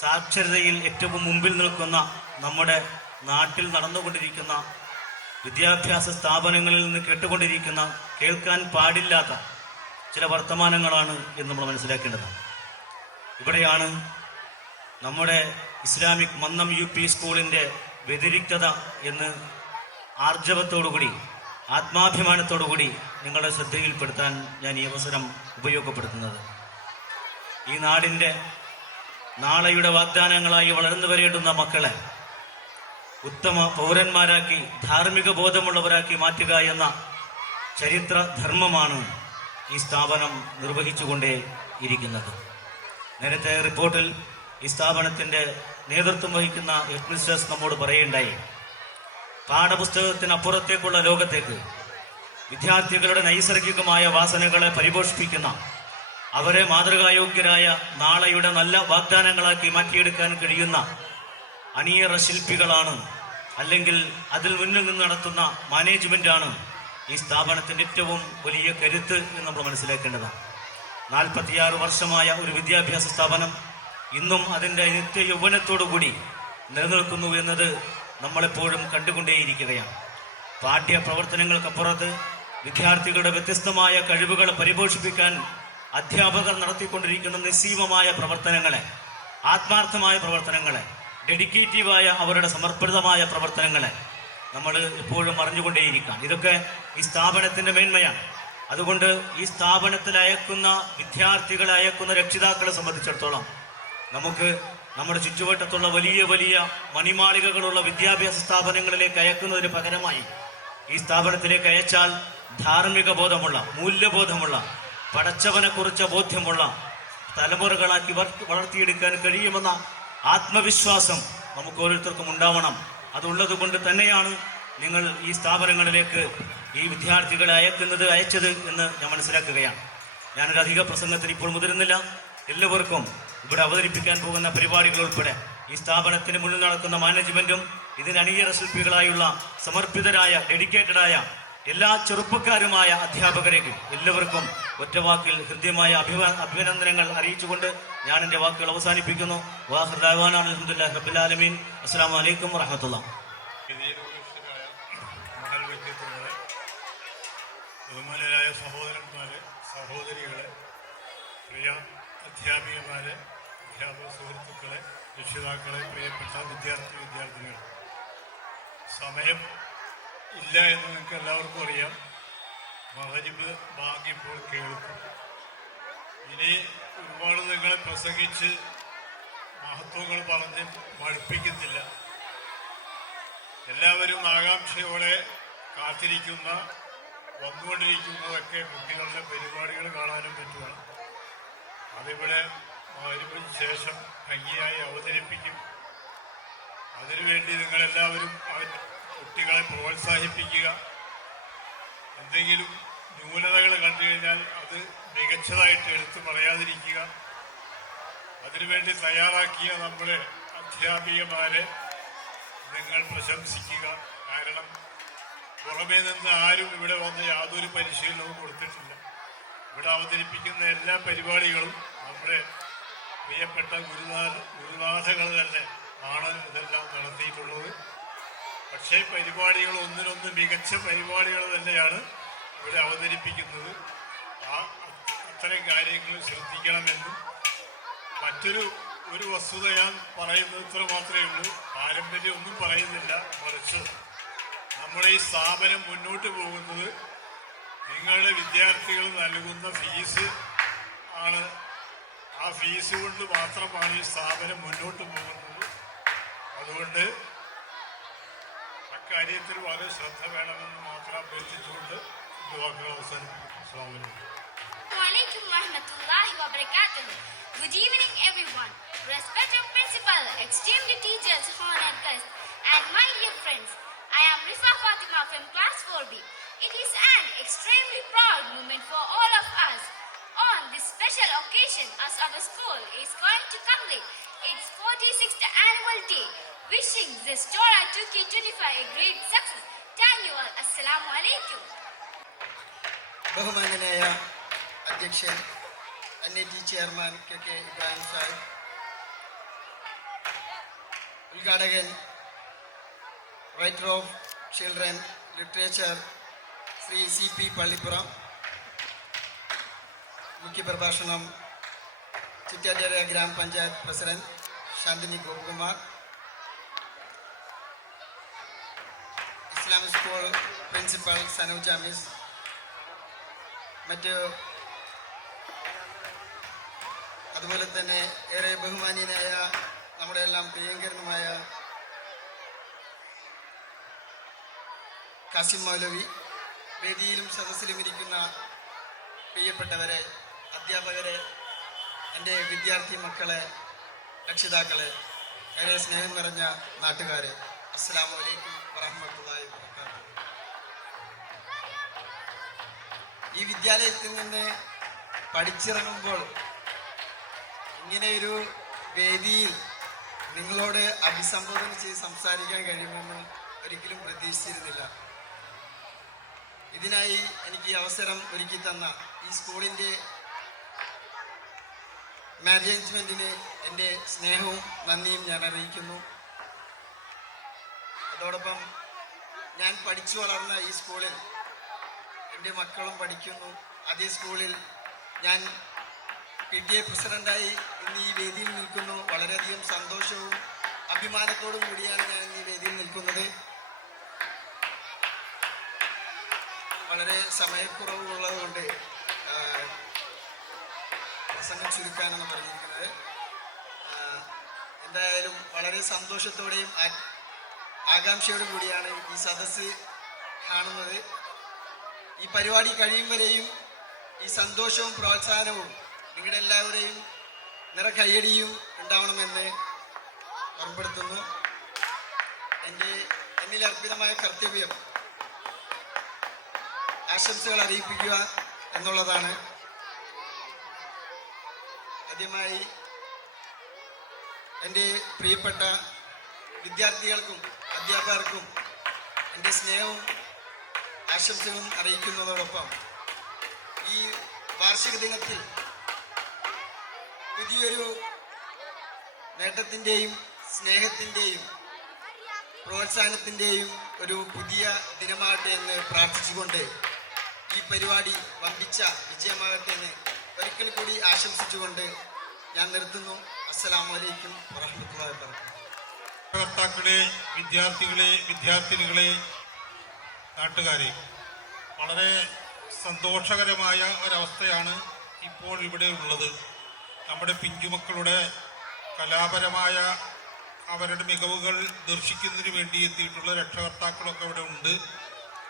സാക്ഷരതയിൽ ഏറ്റവും മുമ്പിൽ നിൽക്കുന്ന നമ്മുടെ നാട്ടിൽ നടന്നുകൊണ്ടിരിക്കുന്ന വിദ്യാഭ്യാസ സ്ഥാപനങ്ങളിൽ നിന്ന് കേട്ടുകൊണ്ടിരിക്കുന്ന, കേൾക്കാൻ പാടില്ലാത്ത ചില വർത്തമാനങ്ങളാണ് എന്ന് നമ്മൾ മനസ്സിലാക്കേണ്ടത്. ഇവിടെയാണ് നമ്മുടെ ഇസ്ലാമിക് മന്നം UP സ്കൂളിൻ്റെ വ്യതിരിക്തത എന്ന് ആർജവത്തോടുകൂടി, ആത്മാഭിമാനത്തോടുകൂടി നിങ്ങളുടെ ശ്രദ്ധയിൽപ്പെടുത്താൻ ഞാൻ ഈ അവസരം ഉപയോഗപ്പെടുത്തുന്നത്. ഈ നാടിൻ്റെ നാളെയുടെ വാഗ്ദാനങ്ങളായി വളർന്നു വരേണ്ടുന്ന മക്കളെ ഉത്തമ പൗരന്മാരാക്കി, ധാർമ്മിക ബോധമുള്ളവരാക്കി മാറ്റുക എന്ന ചരിത്ര ധർമ്മമാണ് ഈ സ്ഥാപനം നിർവഹിച്ചുകൊണ്ടേ ഇരിക്കുന്നത്. നേരത്തെ റിപ്പോർട്ടിൽ ഈ സ്ഥാപനത്തിൻ്റെ നേതൃത്വം വഹിക്കുന്ന ഹെഡ്മിസ്ട്രസ് നമ്മോട് പറയുകയുണ്ടായി, പാഠപുസ്തകത്തിനപ്പുറത്തേക്കുള്ള ലോകത്തേക്ക് വിദ്യാർത്ഥികളുടെ നൈസർഗികമായ വാസനകളെ പരിപോഷിപ്പിക്കുന്ന, അവരെ മാതൃകായോഗ്യരായ നാളെയുടെ നല്ല വാഗ്ദാനങ്ങളാക്കി മാറ്റിയെടുക്കാൻ കഴിയുന്ന അണിയറ ശില്പികളാണ്, അല്ലെങ്കിൽ അതിൽ മുന്നിൽ നിന്ന് നടത്തുന്ന മാനേജ്മെന്റാണ് ഈ സ്ഥാപനത്തിൻ്റെ ഏറ്റവും വലിയ കരുത്ത് എന്ന് നമ്മൾ മനസ്സിലാക്കേണ്ടതാണ്. 46 വർഷമായ ഒരു വിദ്യാഭ്യാസ സ്ഥാപനം ഇന്നും അതിൻ്റെ നിത്യ യൗവനത്തോടുകൂടി നിലനിൽക്കുന്നു എന്നത് നമ്മളെപ്പോഴും കണ്ടുകൊണ്ടേയിരിക്കുകയാണ്. പാഠ്യ പ്രവർത്തനങ്ങൾക്കപ്പുറത്ത് വിദ്യാർത്ഥികളുടെ വ്യത്യസ്തമായ കഴിവുകളെ പരിപോഷിപ്പിക്കാൻ അധ്യാപകർ നടത്തിക്കൊണ്ടിരിക്കുന്ന നിസ്സീമമായ പ്രവർത്തനങ്ങളെ, ആത്മാർത്ഥമായ പ്രവർത്തനങ്ങളെ, ഡെഡിക്കേറ്റീവായ അവരുടെ സമർപ്പിതമായ പ്രവർത്തനങ്ങളെ നമ്മൾ എപ്പോഴും അറിഞ്ഞുകൊണ്ടേയിരിക്കാം. ഇതൊക്കെ ഈ സ്ഥാപനത്തിൻ്റെ മേന്മയാണ്. അതുകൊണ്ട് ഈ സ്ഥാപനത്തിൽ അയക്കുന്ന വിദ്യാർത്ഥികളെ അയക്കുന്ന രക്ഷിതാക്കളെ സംബന്ധിച്ചിടത്തോളം നമുക്ക് നമ്മുടെ ചുറ്റുവട്ടത്തുള്ള വലിയ വലിയ മണിമാളികകളുള്ള വിദ്യാഭ്യാസ സ്ഥാപനങ്ങളിലേക്ക് അയക്കുന്നതിന് പകരമായി ഈ സ്ഥാപനത്തിലേക്ക് അയച്ചാൽ ധാർമ്മിക ബോധമുള്ള, മൂല്യബോധമുള്ള, പടച്ചവനെക്കുറിച്ച് ബോധ്യമുള്ള തലമുറകളാക്കി വളർത്തിയെടുക്കാൻ കഴിയുമെന്ന ആത്മവിശ്വാസം നമുക്ക് ഓരോരുത്തർക്കും ഉണ്ടാവണം. അതുള്ളത് കൊണ്ട് തന്നെയാണ് നിങ്ങൾ ഈ സ്ഥാപനങ്ങളിലേക്ക് ഈ വിദ്യാർത്ഥികളെ അയച്ചത് എന്ന് ഞാൻ മനസ്സിലാക്കുകയാണ്. ഞാനൊരു അധിക പ്രസംഗത്തിന് ഇപ്പോൾ മുതിരുന്നില്ല. എല്ലാവർക്കും ഇവിടെ അവതരിപ്പിക്കാൻ പോകുന്ന പരിപാടികൾ ഉൾപ്പെടെ ഈ സ്ഥാപനത്തിന് മുന്നിൽ നടക്കുന്ന മാനേജ്മെന്റും ഇതിന് അണിയറ ശില്പികളായുള്ള സമർപ്പിതരായ ഡെഡിക്കേറ്റഡായ എല്ലാ ചെറുപ്പക്കാരുമായ അധ്യാപകരെയും എല്ലാവർക്കും ഒറ്റവാക്കിൽ ഹൃദ്യമായ അഭിനന്ദനങ്ങൾ അറിയിച്ചുകൊണ്ട് ഞാൻ എൻ്റെ വാക്കുകൾ അവസാനിപ്പിക്കുന്നു. വാഹിർ ദഅ്വാനാ അൽഹംദുലില്ലാഹി റബ്ബിൽ ആലമീൻ. അസ്സലാമു അലൈക്കും വറഹ്മത്തുള്ളാഹി. ബഹുമാനരായ സഹോദരന്മാരെ, സഹോദരികളെ, പ്രിയ അധ്യാപികമാരെ, അധ്യാപക സുഹൃത്തുക്കളെ, രക്ഷിതാക്കളെ, പ്രിയപ്പെട്ട വിദ്യാർത്ഥിനികൾ, സമയം ഇല്ല എന്ന് നിങ്ങൾക്ക് എല്ലാവർക്കും അറിയാം. മഗ്‌രിബ് ബാങ്ക് ഇപ്പോൾ കേൾക്കും. ഇനി ഒരുപാട് നിങ്ങളെ പ്രസംഗിച്ച് മഹത്വങ്ങൾ പറഞ്ഞ് മടുപ്പിക്കുന്നില്ല. എല്ലാവരും ആകാംക്ഷയോടെ കാത്തിരിക്കുന്ന, വന്നുകൊണ്ടിരിക്കുന്നതൊക്കെ കുട്ടികളുടെ പരിപാടികൾ കാണാനും പറ്റുകയാണ്. അതിവിടെ മഗ്‌രിബിന് ശേഷം ഭംഗിയായി അവതരിപ്പിക്കും. അതിനുവേണ്ടി നിങ്ങളെല്ലാവരും കുട്ടികളെ പ്രോത്സാഹിപ്പിക്കുക. എന്തെങ്കിലും ന്യൂനതകൾ കണ്ടു കഴിഞ്ഞാൽ അത് മികച്ചതായിട്ട് എടുത്തു പറയാതിരിക്കുക. അതിനുവേണ്ടി തയ്യാറാക്കിയ നമ്മുടെ അധ്യാപികമാരെ നിങ്ങൾ പ്രശംസിക്കുക. കാരണം പുറമേ നിന്ന് ആരും ഇവിടെ വന്ന് യാതൊരു പരിശീലനവും കൊടുത്തിട്ടില്ല. ഇവിടെ അവതരിപ്പിക്കുന്ന എല്ലാ പരിപാടികളും നമ്മുടെ പ്രിയപ്പെട്ട ഗുരുനാഥകൾ തന്നെ ആണ് ഇതെല്ലാം നടത്തിയിട്ടുള്ളത്. പക്ഷേ പരിപാടികൾ ഒന്നിനൊന്ന് മികച്ച പരിപാടികൾ തന്നെയാണ് ഇവിടെ അവതരിപ്പിക്കുന്നത്. അത്തരം കാര്യങ്ങൾ ശ്രദ്ധിക്കണമെന്നും ഒരു വസ്തുത ഞാൻ പറയുന്നത് ഇത്ര മാത്രമേ ഉള്ളൂ. പാരമ്പര്യം ഒന്നും പറയുന്നില്ല. മറിച്ച് നമ്മുടെ ഈ സ്ഥാപനം മുന്നോട്ട് പോകുന്നത് നിങ്ങളുടെ വിദ്യാർത്ഥികൾ നൽകുന്ന ഫീസ് ആണ്. ആ ഫീസ് കൊണ്ട് മാത്രമാണ് ഈ സ്ഥാപനം മുന്നോട്ട് പോകുന്നത്. അതുകൊണ്ട് അക്കാര്യത്തിൽ വളരെ ശ്രദ്ധ വേണമെന്ന് മാത്രം അഭ്യർത്ഥിച്ചുകൊണ്ട് എൻ്റെ വാക്കുകൾ അവസാനിപ്പിക്കുന്നു. അസ്സലാമു അലൈക്കും. Good evening, everyone. Respected principal, esteemed teachers, honored guests, and my dear friends. I am Rifa Fatima from class 4B. It is an extremely proud moment for all of us. On this special occasion, as our school is going to complete its 46th annual day, wishing the Stora 2K25 a great success. Thank you all. Assalamu alaikum. ബഹുമാന്യനായ അധ്യക്ഷൻ NAT chairman KK Ibrahim Sahib, ഉദ്ഘാടകൻ writer of children literature Shri CP Pallippuram, മുഖ്യപ്രഭാഷണം Chittattera grama panchayat president Shanthini Gopakumar, Islamic school principal Sanooja miss, അതുപോലെ തന്നെ ഏറെ ബഹുമാന്യനായ നമ്മുടെ എല്ലാം പ്രിയങ്കരനുമായ കാസിം മൗലവി, വേദിയിലും സദസ്സിലും ഇരിക്കുന്ന പ്രിയപ്പെട്ടവരെ, അധ്യാപകരെ, എൻ്റെ വിദ്യാർത്ഥി മക്കളെ, രക്ഷിതാക്കളെ, ഏറെ സ്നേഹം നിറഞ്ഞ നാട്ടുകാരെ, അസ്സലാമു അലൈക്കും വറഹ്മത്തുള്ളാഹി വബറകാതുഹു. ഈ വിദ്യാലയത്തിൽ നിന്ന് പഠിച്ചിറങ്ങുമ്പോൾ ഇങ്ങനെയൊരു വേദിയിൽ നിങ്ങളോട് അഭിസംബോധന ചെയ്ത് സംസാരിക്കാൻ കഴിയുമെന്ന് ഒരിക്കലും പ്രതീക്ഷിച്ചിരുന്നില്ല. ഇതിനായി എനിക്ക് ഈ അവസരം ഒരുക്കി തന്ന ഈ സ്കൂളിൻ്റെ മാനേജ്മെൻറ്റിന് എൻ്റെ സ്നേഹവും നന്ദിയും ഞാൻ അറിയിക്കുന്നു. അതോടൊപ്പം ഞാൻ പഠിച്ചു വളർന്ന ഈ സ്കൂളിൽ എൻ്റെ മക്കളും പഠിക്കുന്നു. അതേ സ്കൂളിൽ ഞാൻ PTA പ്രസിഡൻ്റായി ഇന്ന് ഈ വേദിയിൽ നിൽക്കുന്നു. വളരെയധികം സന്തോഷവും അഭിമാനത്തോടും കൂടിയാണ് ഞാൻ ഇന്ന് ഈ വേദിയിൽ നിൽക്കുന്നത്. വളരെ സമയക്കുറവുള്ളതുകൊണ്ട് പ്രസംഗം ചുരുക്കാനാണ് പറഞ്ഞിരിക്കുന്നത്. എന്തായാലും വളരെ സന്തോഷത്തോടെയും ആകാംക്ഷയോടും കൂടിയാണ് ഈ സദസ്സ് കാണുന്നത്. ഈ പരിപാടി കഴിയും വരെയും ഈ സന്തോഷവും പ്രോത്സാഹനവും നിങ്ങളുടെ എല്ലാവരെയും നിറകയ്യടിയും ഉണ്ടാവണമെന്ന് ഓർമ്മപ്പെടുത്തുന്നു. എന്നിൽ അർപ്പിതമായ കർത്തവ്യം ആശംസകൾ അറിയിപ്പിക്കുക എന്നുള്ളതാണ്. ആദ്യമായി എൻ്റെ പ്രിയപ്പെട്ട വിദ്യാർത്ഥികൾക്കും അധ്യാപകർക്കും എൻ്റെ സ്നേഹവും ആശംസകളും അറിയിക്കുന്നതോടൊപ്പം ഈ വാർഷിക ദിനത്തിൽ പുതിയൊരു നേട്ടത്തിൻ്റെയും സ്നേഹത്തിൻ്റെയും പ്രോത്സാഹനത്തിൻ്റെയും ഒരു പുതിയ ദിനമാകട്ടെ എന്ന് പ്രാർത്ഥിച്ചുകൊണ്ട് ഈ പരിപാടി വമ്പിച്ച വിജയമാകട്ടെ എന്ന് ഒരിക്കൽ കൂടി ആശംസിച്ചുകൊണ്ട് ഞാൻ നിർത്തുന്നു. അസ്സലാമു അലൈക്കും വറഹ്മത്തുള്ളാഹി വബറകാതുഹു. ഭർത്താക്കളെ, വിദ്യാർത്ഥികളെ, വിദ്യാർത്ഥിനികളെ, നാട്ടുകാരെ, വളരെ സന്തോഷകരമായ ഒരവസ്ഥയാണ് ഇപ്പോൾ ഇവിടെ ഉള്ളത്. നമ്മുടെ പിഞ്ചുമക്കളുടെ കലാപരമായ അവരുടെ മികവുകൾ ദർശിക്കുന്നതിന് വേണ്ടി എത്തിയിട്ടുള്ള രക്ഷകർത്താക്കളൊക്കെ ഇവിടെ ഉണ്ട്.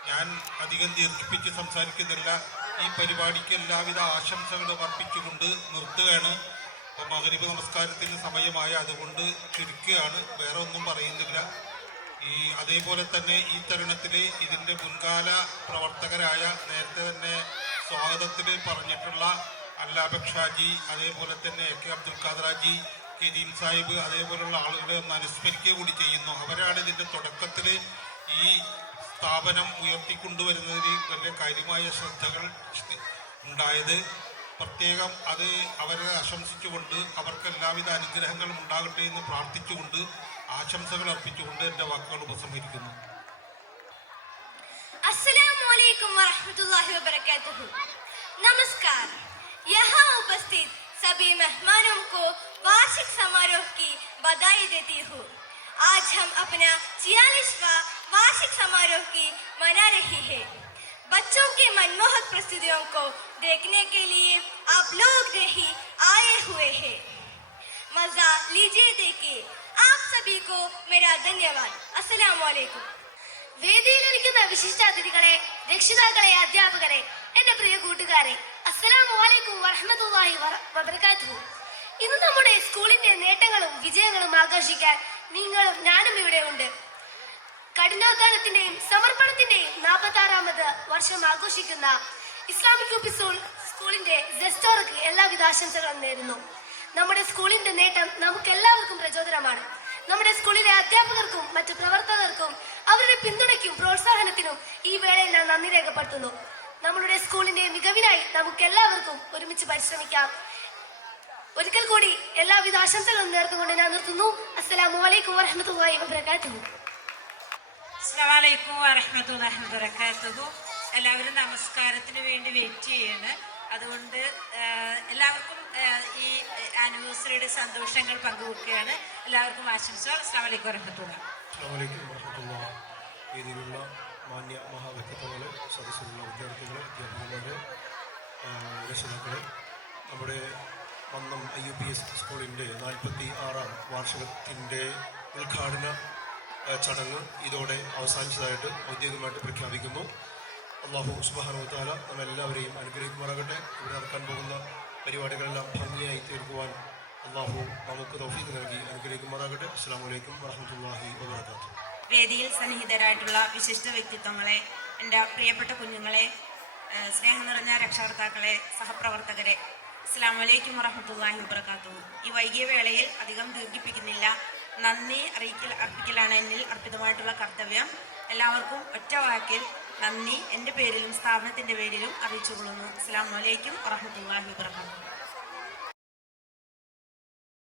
ഞാൻ അധികം ദീർഘിപ്പിച്ച് സംസാരിക്കുന്നില്ല. ഈ പരിപാടിക്ക് എല്ലാവിധ ആശംസകളും അർപ്പിച്ചുകൊണ്ട് നിർത്തുകയാണ്. അപ്പോൾ മഗ്‌രിബ് നമസ്കാരത്തിന് സമയമായ അതുകൊണ്ട് ചുരുക്കുകയാണ്, വേറെ ഒന്നും പറയുന്നില്ല. അതേപോലെ തന്നെ ഈ തരുണത്തിൽ ഇതിൻ്റെ മുൻകാല പ്രവർത്തകരായ നേരത്തെ തന്നെ സ്വാഗതത്തിൽ പറഞ്ഞിട്ടുള്ള അല്ലാബക്ഷാജി, അതേപോലെ തന്നെ എ കെ അബ്ദുൽ ഖാദറാജി, കരീം സാഹിബ്, അതേപോലുള്ള ആളുകളെ ഒന്ന് അനുസ്മരിക്കുക കൂടി ചെയ്യുന്നു. അവരാണ് ഇതിൻ്റെ തുടക്കത്തിൽ ഈ സ്ഥാപനം ഉയർത്തിക്കൊണ്ടുവരുന്നതിൽ വലിയ കാര്യമായ ശ്രദ്ധകൾ ഉണ്ടായത്. പ്രത്യേകം അത് അവരെ ആശംസിച്ചുകൊണ്ട് അവർക്ക് എല്ലാവിധ അനുഗ്രഹങ്ങളും ഉണ്ടാകട്ടെ എന്ന് പ്രാർത്ഥിച്ചുകൊണ്ട് ആശംസകൾ അർപ്പിച്ചുകൊണ്ട് എൻ്റെ വാക്കുകൾ ഉപസംഹരിക്കുന്നു. अस्सलामु अलैकुम वरहमतुल्लाहि वबरकातुहू। नमस्कार। यहाँ उपस्थित सभी मेहमानों को वार्षिक समारोह की बधाई देती हूँ। आज हम अपना 46वां वार्षिक समारोह की मना रही है। बच्चों के मनमोहक प्रस्तुतियों को देखने के लिए आप लोग नहीं आए हुए हैं। मजा लीजिए, देखिए। आप सभी को मेरा धन्यवाद। अस्सलामु अलैकुम। വേദിയിലിരിക്കുന്ന വിശിഷ്ടാതിഥികളെ, രക്ഷിതാക്കളെ, അധ്യാപകരെ, എന്റെ പ്രിയ കൂട്ടുകാരെ, അസ്സലാമു അലൈക്കും വറഹ്മത്തുള്ളാഹി വബറകാതുഹു. ഇന്ന് നമ്മുടെ സ്കൂളിന്റെ നേട്ടങ്ങളും വിജയങ്ങളും ആഘോഷിക്കാൻ നിങ്ങളും ഞാനും ഇവിടെ ഉണ്ട്. കഠിനാധ്വാനത്തിന്റെയും സമർപ്പണത്തിന്റെയും 46ാമത് വർഷം ആഘോഷിക്കുന്ന ഇസ്ലാമിക് സ്കൂളിന്റെ ജസ്റ്റോർക്ക് എല്ലാവിധ ആശംസകളും നേരുന്നു. നമ്മുടെ സ്കൂളിന്റെ നേട്ടം നമുക്ക് എല്ലാവർക്കും പ്രചോദനമാണ്. നമ്മുടെ സ്കൂളിലെ അധ്യാപകർക്കും മറ്റു പ്രവർത്തകർക്കും അവരുടെ പിന്തുണയ്ക്കും പ്രോത്സാഹനത്തിനും ഈ വേളയിൽ ഞാൻ നന്ദി രേഖപ്പെടുത്തുന്നു. നമ്മളുടെ സ്കൂളിന്റെ മികവിനായി നമുക്ക് എല്ലാവർക്കും ഒരുമിച്ച് പരിശ്രമിക്കാം. ഒരിക്കൽ കൂടി എല്ലാവിധ ആശംസകളും നേർന്നുകൊണ്ട് ഞാൻ നിർത്തുന്നു. അസ്സലാമു അലൈക്കും വറഹ്മത്തുള്ളാഹി വബറകാതുഹു. അസ്സലാമു അലൈക്കും വറഹ്മത്തുള്ളാഹി വബറകാതുഹു. എല്ലാവരും നമസ്കാരത്തിന് വേണ്ടി വെയിറ്റ് ചെയ്യാണ്. അതുകൊണ്ട് എല്ലാവർക്കും ഈ ആനിവേഴ്സറിയുടെ സന്തോഷങ്ങൾ പങ്കുവെക്കുകയാണ്. എല്ലാവർക്കും ആശംസകൾ. അസ്സലാമു അലൈക്കും വറഹ്മത്തുള്ളാഹി. അസ്സലാമു അലൈക്കും വറഹ്മത്തുള്ളാഹി. വേദിയിലുള്ള മാന്യ മഹാവ്യക്തിത്വങ്ങളെ, സദസ്സിലുള്ള വിദ്യാർത്ഥികളെ, അധ്യാപകന്മാരെ, രക്ഷിതാക്കളെ, നമ്മുടെ മന്നം IUPS സ്കൂളിൻ്റെ 46ാം വാർഷികത്തിൻ്റെ ഉദ്ഘാടന ചടങ്ങ് ഇതോടെ അവസാനിച്ചതായിട്ട് ഔദ്യോഗികമായിട്ട് പ്രഖ്യാപിക്കുന്നു. അല്ലാഹു സുബ്ഹാനഹു വ തആല നമ്മെല്ലാവരെയും അനുഗ്രഹിക്കുമാറാകട്ടെ. ഇവിടെ നടക്കാൻ പോകുന്ന പരിപാടികളെല്ലാം ഭംഗിയായി തീർക്കുവാൻ അല്ലാഹു നമുക്ക് തൗഫീഖ് നൽകി അനുഗ്രഹിക്കുമാറാകട്ടെ. അസ്സലാമു അലൈക്കും വറഹ്മത്തുള്ളാഹി വബറകാതുഹു. വേദിയിൽ സന്നിഹിതരായിട്ടുള്ള വിശിഷ്ട വ്യക്തിത്വങ്ങളെ, എൻ്റെ പ്രിയപ്പെട്ട കുഞ്ഞുങ്ങളെ, സ്നേഹം നിറഞ്ഞ രക്ഷകർത്താക്കളെ, സഹപ്രവർത്തകരെ, അസ്സലാമു അലൈക്കും വറഹ്മത്തുള്ളാഹി വബറകാതുഹു. ഈ വൈകിയ വേളയിൽ അധികം ദീർഘിപ്പിക്കുന്നില്ല. നന്ദി അർപ്പിക്കലാണ് എന്നിൽ അർപ്പിതമായിട്ടുള്ള കർത്തവ്യം. എല്ലാവർക്കും ഒറ്റ വാക്കിൽ നന്ദി എൻ്റെ പേരിലും സ്ഥാപനത്തിൻ്റെ പേരിലും അറിയിച്ചുകൊള്ളുന്നു. അസ്സലാമു അലൈക്കും വറഹ്മത്തുള്ളാഹി വബറകാതുഹു.